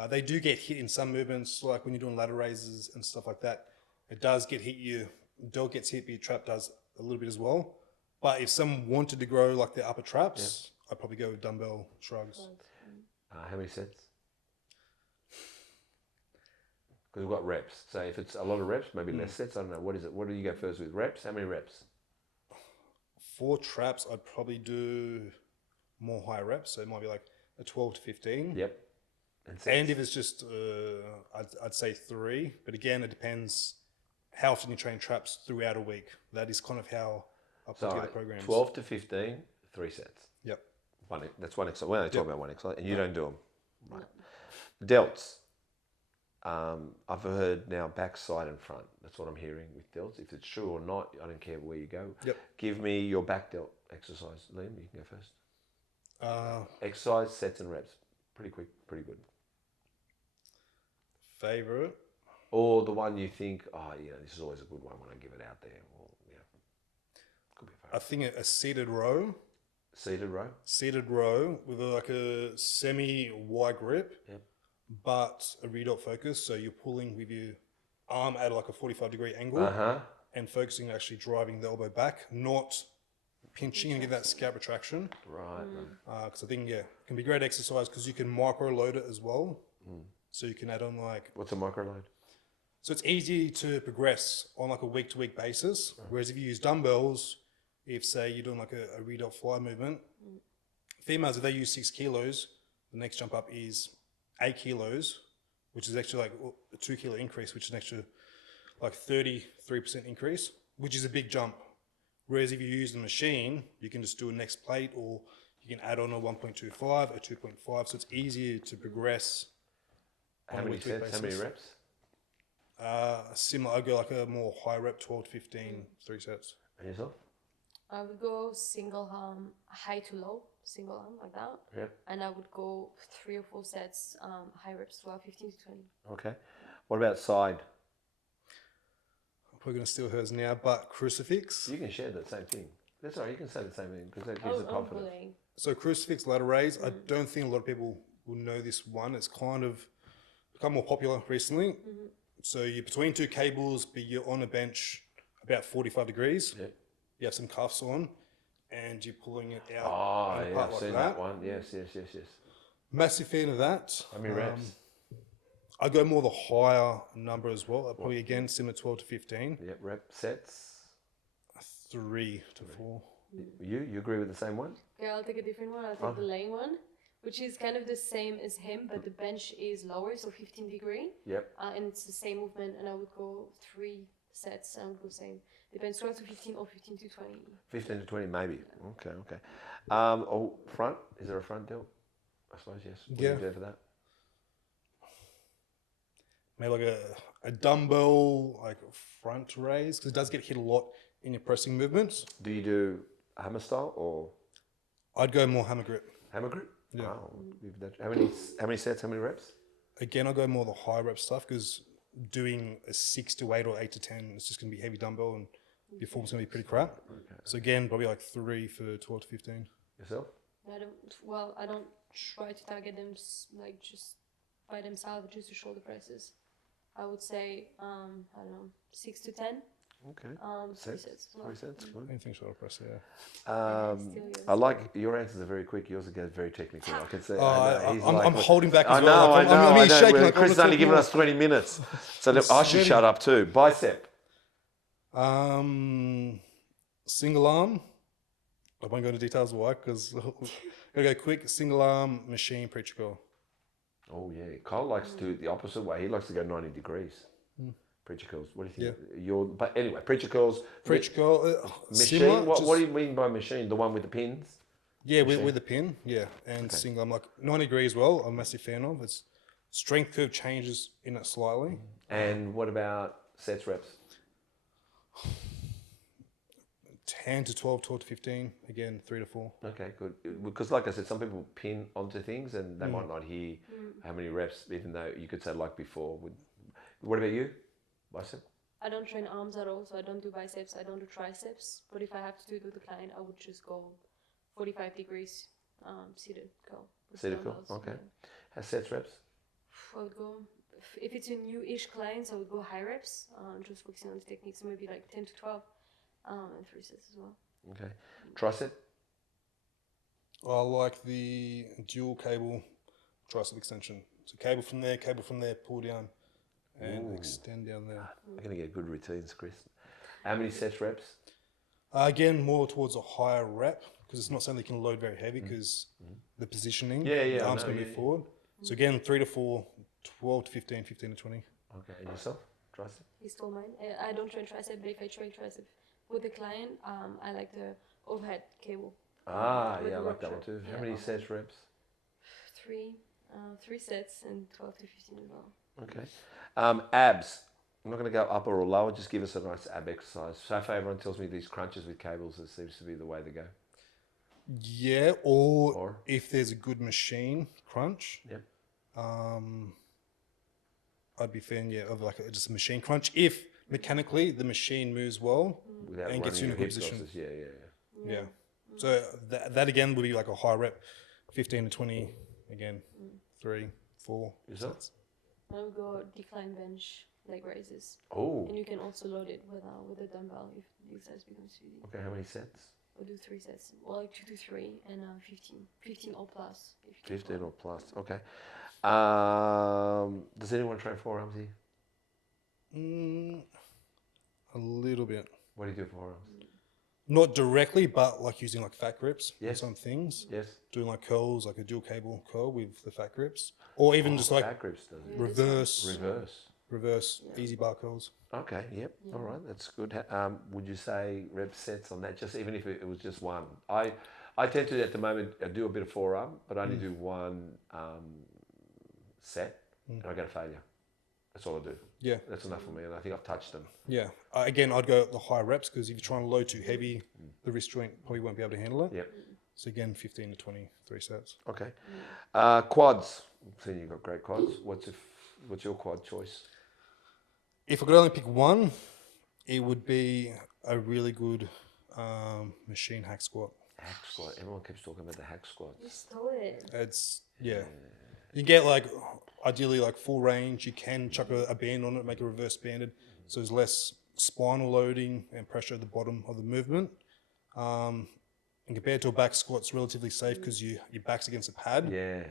They do get hit in some movements, like when you're doing ladder raises and stuff like that. It does get hit. Your delt gets hit, but your trap does a little bit as well. But if someone wanted to grow like their upper traps, I'd probably go with dumbbell shrugs. How many sets? Because we've got reps. So if it's a lot of reps, maybe less sets. I don't know. What is it? What do you go first with? Reps? How many reps? For traps, I'd probably do more high reps. So it might be like a 12 to 15. Yep. And if it's just, I'd say 3. But again, it depends how often you train traps throughout a week. That is kind of how I put together programs. 12 to 15, 3 sets. Yep. That's one exercise. We're only talking about one exercise, and you don't do them. Right. Delts. I've heard now back, side, and front. That's what I'm hearing with delts. If it's true or not, I don't care where you go. Yep. Give me your back delt exercise. Liam, you can go first. Exercise, sets, and reps. Pretty quick, pretty good. Favorite? Or the one you think, this is always a good one when I give it out there. Well, could be a favorite. I think a seated row. Seated row? Seated row with a semi-wide grip, but a rear-delt focus. So you're pulling with your arm at like a 45-degree angle and focusing on actually driving the elbow back, not pinching and get that scap retraction. Right. Because I think, it can be great exercise because you can micro-load it as well. So you can add on like... What's a micro load? So it's easy to progress on like a week-to-week basis. Whereas if you use dumbbells, if say you're doing like a rear-delt fly movement, females, if they use 6 kilos, the next jump up is 8 kilos, which is actually like a 2 kilo increase, which is an extra like 33% increase, which is a big jump. Whereas if you use the machine, you can just do a next plate, or you can add on a 1.25, a 2.5. So it's easier to progress. How many sets? How many reps? Similar. I go like a more high rep, 12 to 15, 3 sets. And yourself? I would go single arm, high to low, single arm like that. Yeah. And I would go 3 or 4 sets, high reps as well, 15 to 20. Okay. What about side? I'm probably going to steal hers now, but crucifix. You can share the same thing. That's all right. You can say the same thing because that gives the confidence. So crucifix ladder raise, I don't think a lot of people will know this one. It's kind of become more popular recently. So you're between 2 cables, but you're on a bench about 45 degrees. Yeah. You have some cuffs on, and you're pulling it out. Oh, yeah, I've like seen that one. Yes. Massive fan of that. How many reps? I go more the higher number as well. I'd probably again similar 12 to 15. Yep. Rep sets. 3 to 4. You agree with the same one? Yeah, I'll take a different one. I'll take the lane one, which is kind of the same as him, but the bench is lower, so 15 degree. Yep. And it's the same movement, and I would go 3 sets, and I would go same. Depends 12 to 15 or 15 to 20. 15 to 20, maybe. Okay. Front? Is there a front delt? I suppose, yes. What do you do for that? Maybe like a dumbbell, like front raise, because it does get hit a lot in your pressing movements. Do you do hammer style or? I'd go more hammer grip. Hammer grip? Yeah. Wow. How many sets, how many reps? Again, I'll go more the high rep stuff because doing a 6 to 8 or 8 to 10, it's just going to be heavy dumbbell and your form's going to be pretty crap. So again, probably like 3 for 12 to 15. Yourself? I don't try to target them like just by themselves, just to shoulder presses. I would say, I don't know, 6 to 10. Okay. 3 sets as well. 3 sets, good. Anything shoulder press, yeah. Still yours. I like your answers are very quick. Yours are very technical. I can say. I'm holding back as I know, well. I know. I'm shaking. Well, Like, Chris has only given us 20 minutes, so I should shut up too. Bicep. Single arm. I won't go into details why, because gotta go quick. Single arm machine preacher curl. Oh yeah, Kyle likes to do it the opposite way. He likes to go 90 degrees. Preacher curls. What do you think? But anyway, preacher curls. Preacher curl. Machine. Similar, What do you mean by machine? The one with the pins? Yeah, with the pin. Yeah, and single. I'm like 90 degrees as well. I'm a massive fan of. It's strength curve changes in it slightly. And what about sets reps? 10 to 12, 12 to 15. Again, 3 to 4. Okay, good. Because like I said, some people pin onto things and they might not hear how many reps, even though you could say like before. What about you? Bicep? I don't train arms at all, so I don't do biceps, I don't do triceps. But if I have to do it with the client, I would just go 45 degrees, seated curl. Seated curl, okay. Has sets reps? I would go, if it's a new-ish client, I would go high reps, just focusing on the technique, so maybe like 10 to 12, and 3 sets as well. Okay. Tricep? I like the dual cable tricep extension. So cable from there, pull down, and extend down there. I'm going to get good routines, Chris. How many sets reps? Again, more towards a higher rep, because it's not something you can load very heavy, because the positioning, the arm's going to move forward. So again, 3 to 4, 12 to 15, 15 to 20. Okay, and yourself? Tricep? He stole mine. I don't train tricep, but if I train tricep with the client, I like the overhead cable. I like that one too. How many sets reps? 3 sets and 12 to 15 as well. Okay. Abs. I'm not going to go upper or lower. Just give us a nice ab exercise. So far, everyone tells me these crunches with cables, it seems to be the way to go. Yeah, or if there's a good machine crunch, Yep. I'd be fan, of like just a machine crunch. If mechanically the machine moves well Without and gets you in a your good hip position. thrusters. Yeah. So that again would be like a high rep, 15 to 20, again, 3, 4 Yourself? sets. I would go decline bench leg raises. Oh. And you can also load it with a dumbbell if the exercise becomes too easy. Okay, how many sets? I'll do 3 sets. Well, like 2 to 3 and 15. 15 or plus. If you 15 can. or plus. Okay. Does anyone train forearms here? A little bit. What do you do for forearms? Not directly, but like using like fat grips on Yes. some things. Yes. Doing like curls, like a dual cable curl with the fat grips. Or even just like back grips, does it? reverse easy bar curls. Okay, yep. All right, that's good. Would you say rep sets on that, just even if it was just one? I tend to, at the moment, I do a bit of forearm, but I only do one set, and I go to failure. That's all I do. Yeah. That's enough for me, and I think I've touched them. Yeah. Again, I'd go the high reps, because if you're trying to load too heavy, the wrist joint probably won't be able to handle it. Yep. So again, 15 to 20, 3 sets. Okay. Quads. I've seen you've got great quads. What's your quad choice? If I could only pick one, it would be a really good machine hack squat. Hack squat. Everyone keeps talking about the hack squats. You stole it. It's, you get like, ideally like full range. You can chuck a band on it, make it reverse banded. So there's less spinal loading and pressure at the bottom of the movement. And compared to a back squat, it's relatively safe because your back's against a pad. Yeah.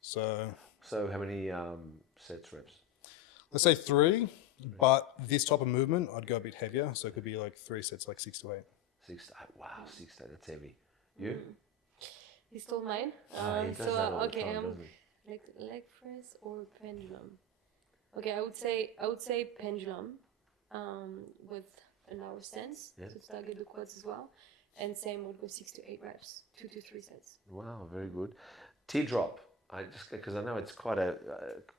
So how many sets, reps? let's say 3, but this type of movement, I'd go a bit heavier. So it could be like 3 sets, like 6 to 8. 6 to 8. Wow, 6 to 8. That's heavy. You? He stole mine. He does that all the Okay, time, doesn't he? like leg press or pendulum. Okay, I would say pendulum, with a narrow stance to target the quads as well, and same would go 6 to 8 reps, 2 to 3 sets. Wow, very good. Teardrop. Because I know it's quite a,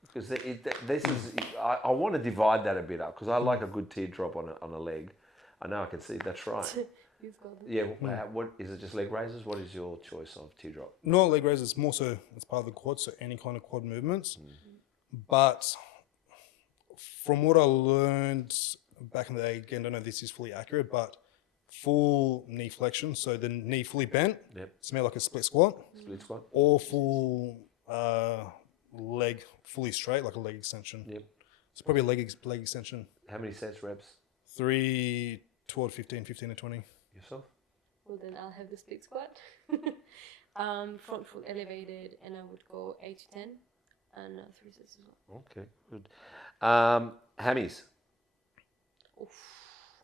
because this is, I want to divide that a bit up because I like a good teardrop on a leg. I know I can see that's right. You've got it. Yeah, what is it? Just leg raises? What is your choice of teardrop? Not leg raises, it's more so it's part of the quad, so any kind of quad movements. But from what I learned back in the day, again, I don't know if this is fully accurate, but full knee flexion, so the knee fully bent. Yep. It's made like a split squat, Split squat. or full leg fully straight, like a leg extension. Yep. It's probably a leg extension. How many sets, reps? 3, 12, 15, 15 to 20. Yourself? Well, then I'll have the split squat. Front foot elevated, and I would go 8 to 10, and 3 sets as well. Okay, good. Hammies. Oof,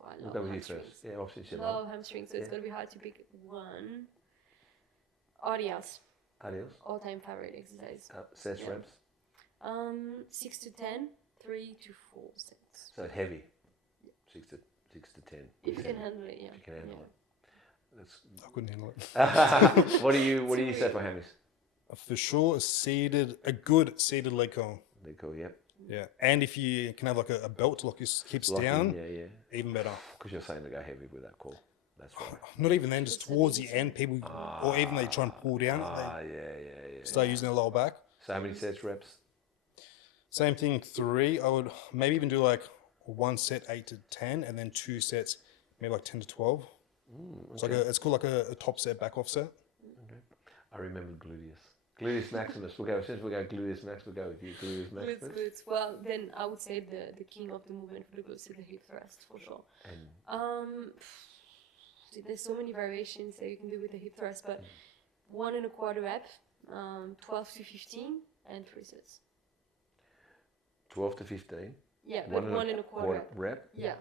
I We'll love go with you hamstrings. first. Yeah, obviously you Love love. hamstrings, so it's Yeah. gonna be hard to pick one. RDLs, Adios. all-time favorite exercise. Sets, Yeah. reps. 6 to 10, 3 to 4 sets. So heavy. 6 to 10. If you can handle it, yeah. If you can handle yeah. it. That's I couldn't handle it. what do you say for hammies? For sure, a good seated leg curl. They're cool, yep. Yeah, and if you can have like a belt to lock your hips Lock in, down, yeah. even better. Because you're saying to go heavy with that call. That's right. Not even then, just towards the end, people, or even they try and pull down, Yeah. they start using their lower back. So how many sets, reps? Same thing, 3. I would maybe even do like 1 set 8 to 10, and then 2 sets maybe like 10 to 12. It's like it's called like a top set, back off set. Okay. I remember gluteus. Gluteus maximus. We'll go, since we go gluteus max, we'll go with you. Gluteus maximus. Glutes. Well, then I would say the king of the movement for the glutes is the hip thrust for sure. And There's so many variations that you can do with the hip thrust, but 1.25 rep, 12 to 15, and 3 sets. 12 to 15. Yeah, but 1.25 rep. Yeah.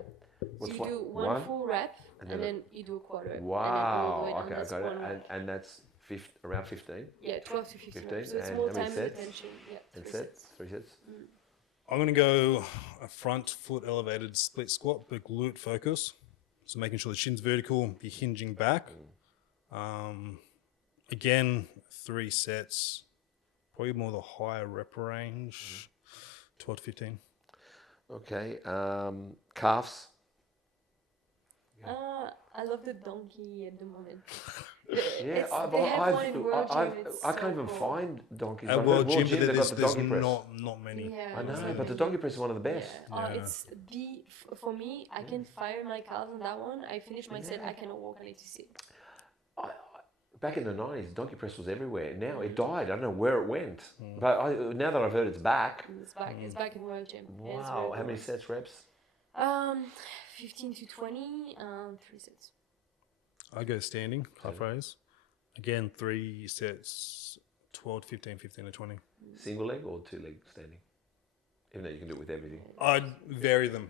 What's So you do one full rep, and then you do a quarter rep. Wow. And then you do Okay, I that's got one it. rep. And that's around 15. Yeah, 12 to 15. 15, So it's and more how many time sets? retention. Yeah, And 3 sets? 3 sets? I'm going to go a front foot elevated split squat, but glute focus. So making sure the shin's vertical, you're hinging back. Again, 3 sets, probably more the higher rep range, 12 to 15. Okay. Calves. I love the donkey at the moment. Yeah, They have one in World Gym, it's I can't so even cool. find donkeys. At Like, World Gym, they've but got the there's donkey press. not many. Yeah, I know, exactly. but the donkey press is one of the best. Yeah. Yeah. It's for me. I can fire my calves on that one. I finish my set. I cannot walk. I need to sit. Back in the 90s, donkey press was everywhere. Now it died. I don't know where it went. But now that I've heard it's back. It's back. It's back in World Gym. Yeah, it's Wow. very How many cool. sets, reps? 15 to 20, 3 sets. I go standing, calf raise. Again, 3 sets, 12 to 15, 15 to 20. Single leg or 2 leg standing? Even though you can do it with everything. I'd vary them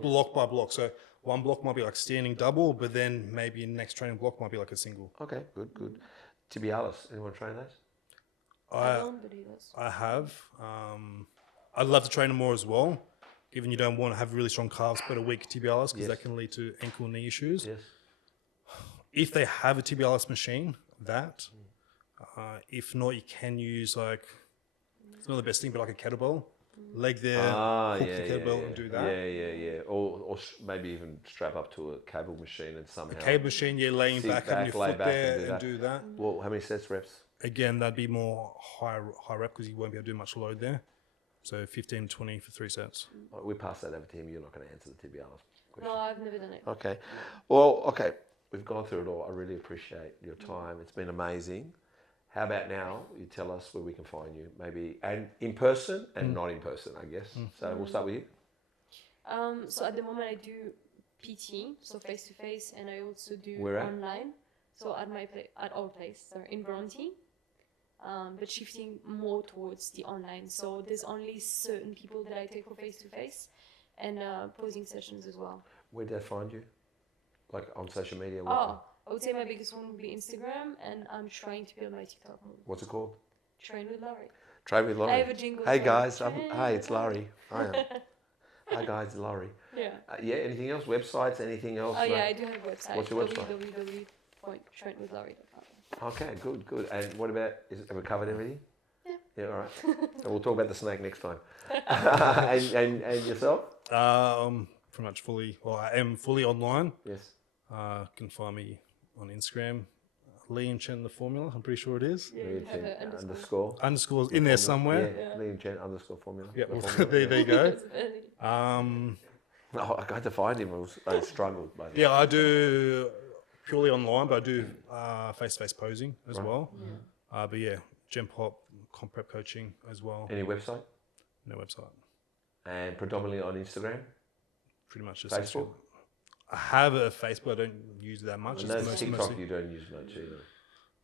block by block. So one block might be like standing double, but then maybe next training block might be like a single. Okay, good. Tibialis. Anyone train that? I don't believe this. I have. I'd love to train them more as well, given you don't want to have really strong calves but a weak tibialis, because Yes. that can lead to ankle knee issues. Yes. If they have a tibialis machine, that. If not, you can use like, it's not the best thing, but like a kettlebell. Leg there, hook the kettlebell and do that. Yeah. Or maybe even strap up to a cable machine and somehow. Cable machine, you're laying Sit back, having back, your lay foot back there and and do do that. Well, how many sets, reps? Again, that'd be more high rep because you won't be able to do much load there. So 15, 20 for 3 sets. We pass that over to him. You're not going to answer the tibialis question. No, I've never done it. Okay. Well, okay. We've gone through it all. I really appreciate your time. It's been amazing. How about now you tell us where we can find you? Maybe and in person and not in person, I guess. So we'll start with you. So at the moment I do PT, so face to face, and I also do Where at? online. So at our place, sorry, in Bronte. But shifting more towards the online. So there's only certain people that I take for face to face, and posing sessions as well. Where did I find you? Like on social media? I would say my biggest one would be Instagram, and I'm trying to build my TikTok more. What's it called? Train with Lauri. Train with Laurie. I have a jingle. Hey for guys, Train hey, with it's Laurie. I am. Hi guys, it's Laurie. Yeah. Yeah. Anything else? Websites? Anything else? Oh yeah, I do have a website. What's your website? www.trainwithlaurie.com. Okay, good. And what about? Have we covered everything? Yeah. Yeah. All right. So we'll talk about the snake next time. and yourself? Pretty much fully. Well, I am fully online. Yes. Can find me on Instagram. Liam Chen the formula. I'm pretty sure it is. Yeah, Liam you have Chen a underscore. underscore. Underscores in there somewhere. Yeah. Liam Chen underscore formula. Yeah, The well, formula. there you go. That's valid. Oh, I had to find him. I struggled. But Yeah, I do purely online, but I do face-to-face posing as well. But yeah, Gem Pop, comp prep coaching as well. Any website? No website. And predominantly on Instagram? Pretty much just Facebook? Instagram. I have a Facebook. I don't use it that much. No, It's TikTok mostly you don't use much either.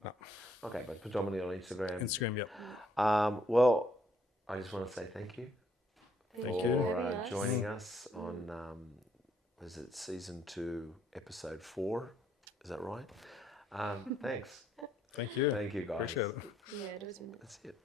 No. Okay, but predominantly on Instagram. Instagram. Yep. Well, I just want to say thank you Thank for you. Having us. joining us on, is it season 2, episode 4? Is that right? Thanks. Thank you. Thank you, guys. Appreciate it. Yeah, it was. That's it.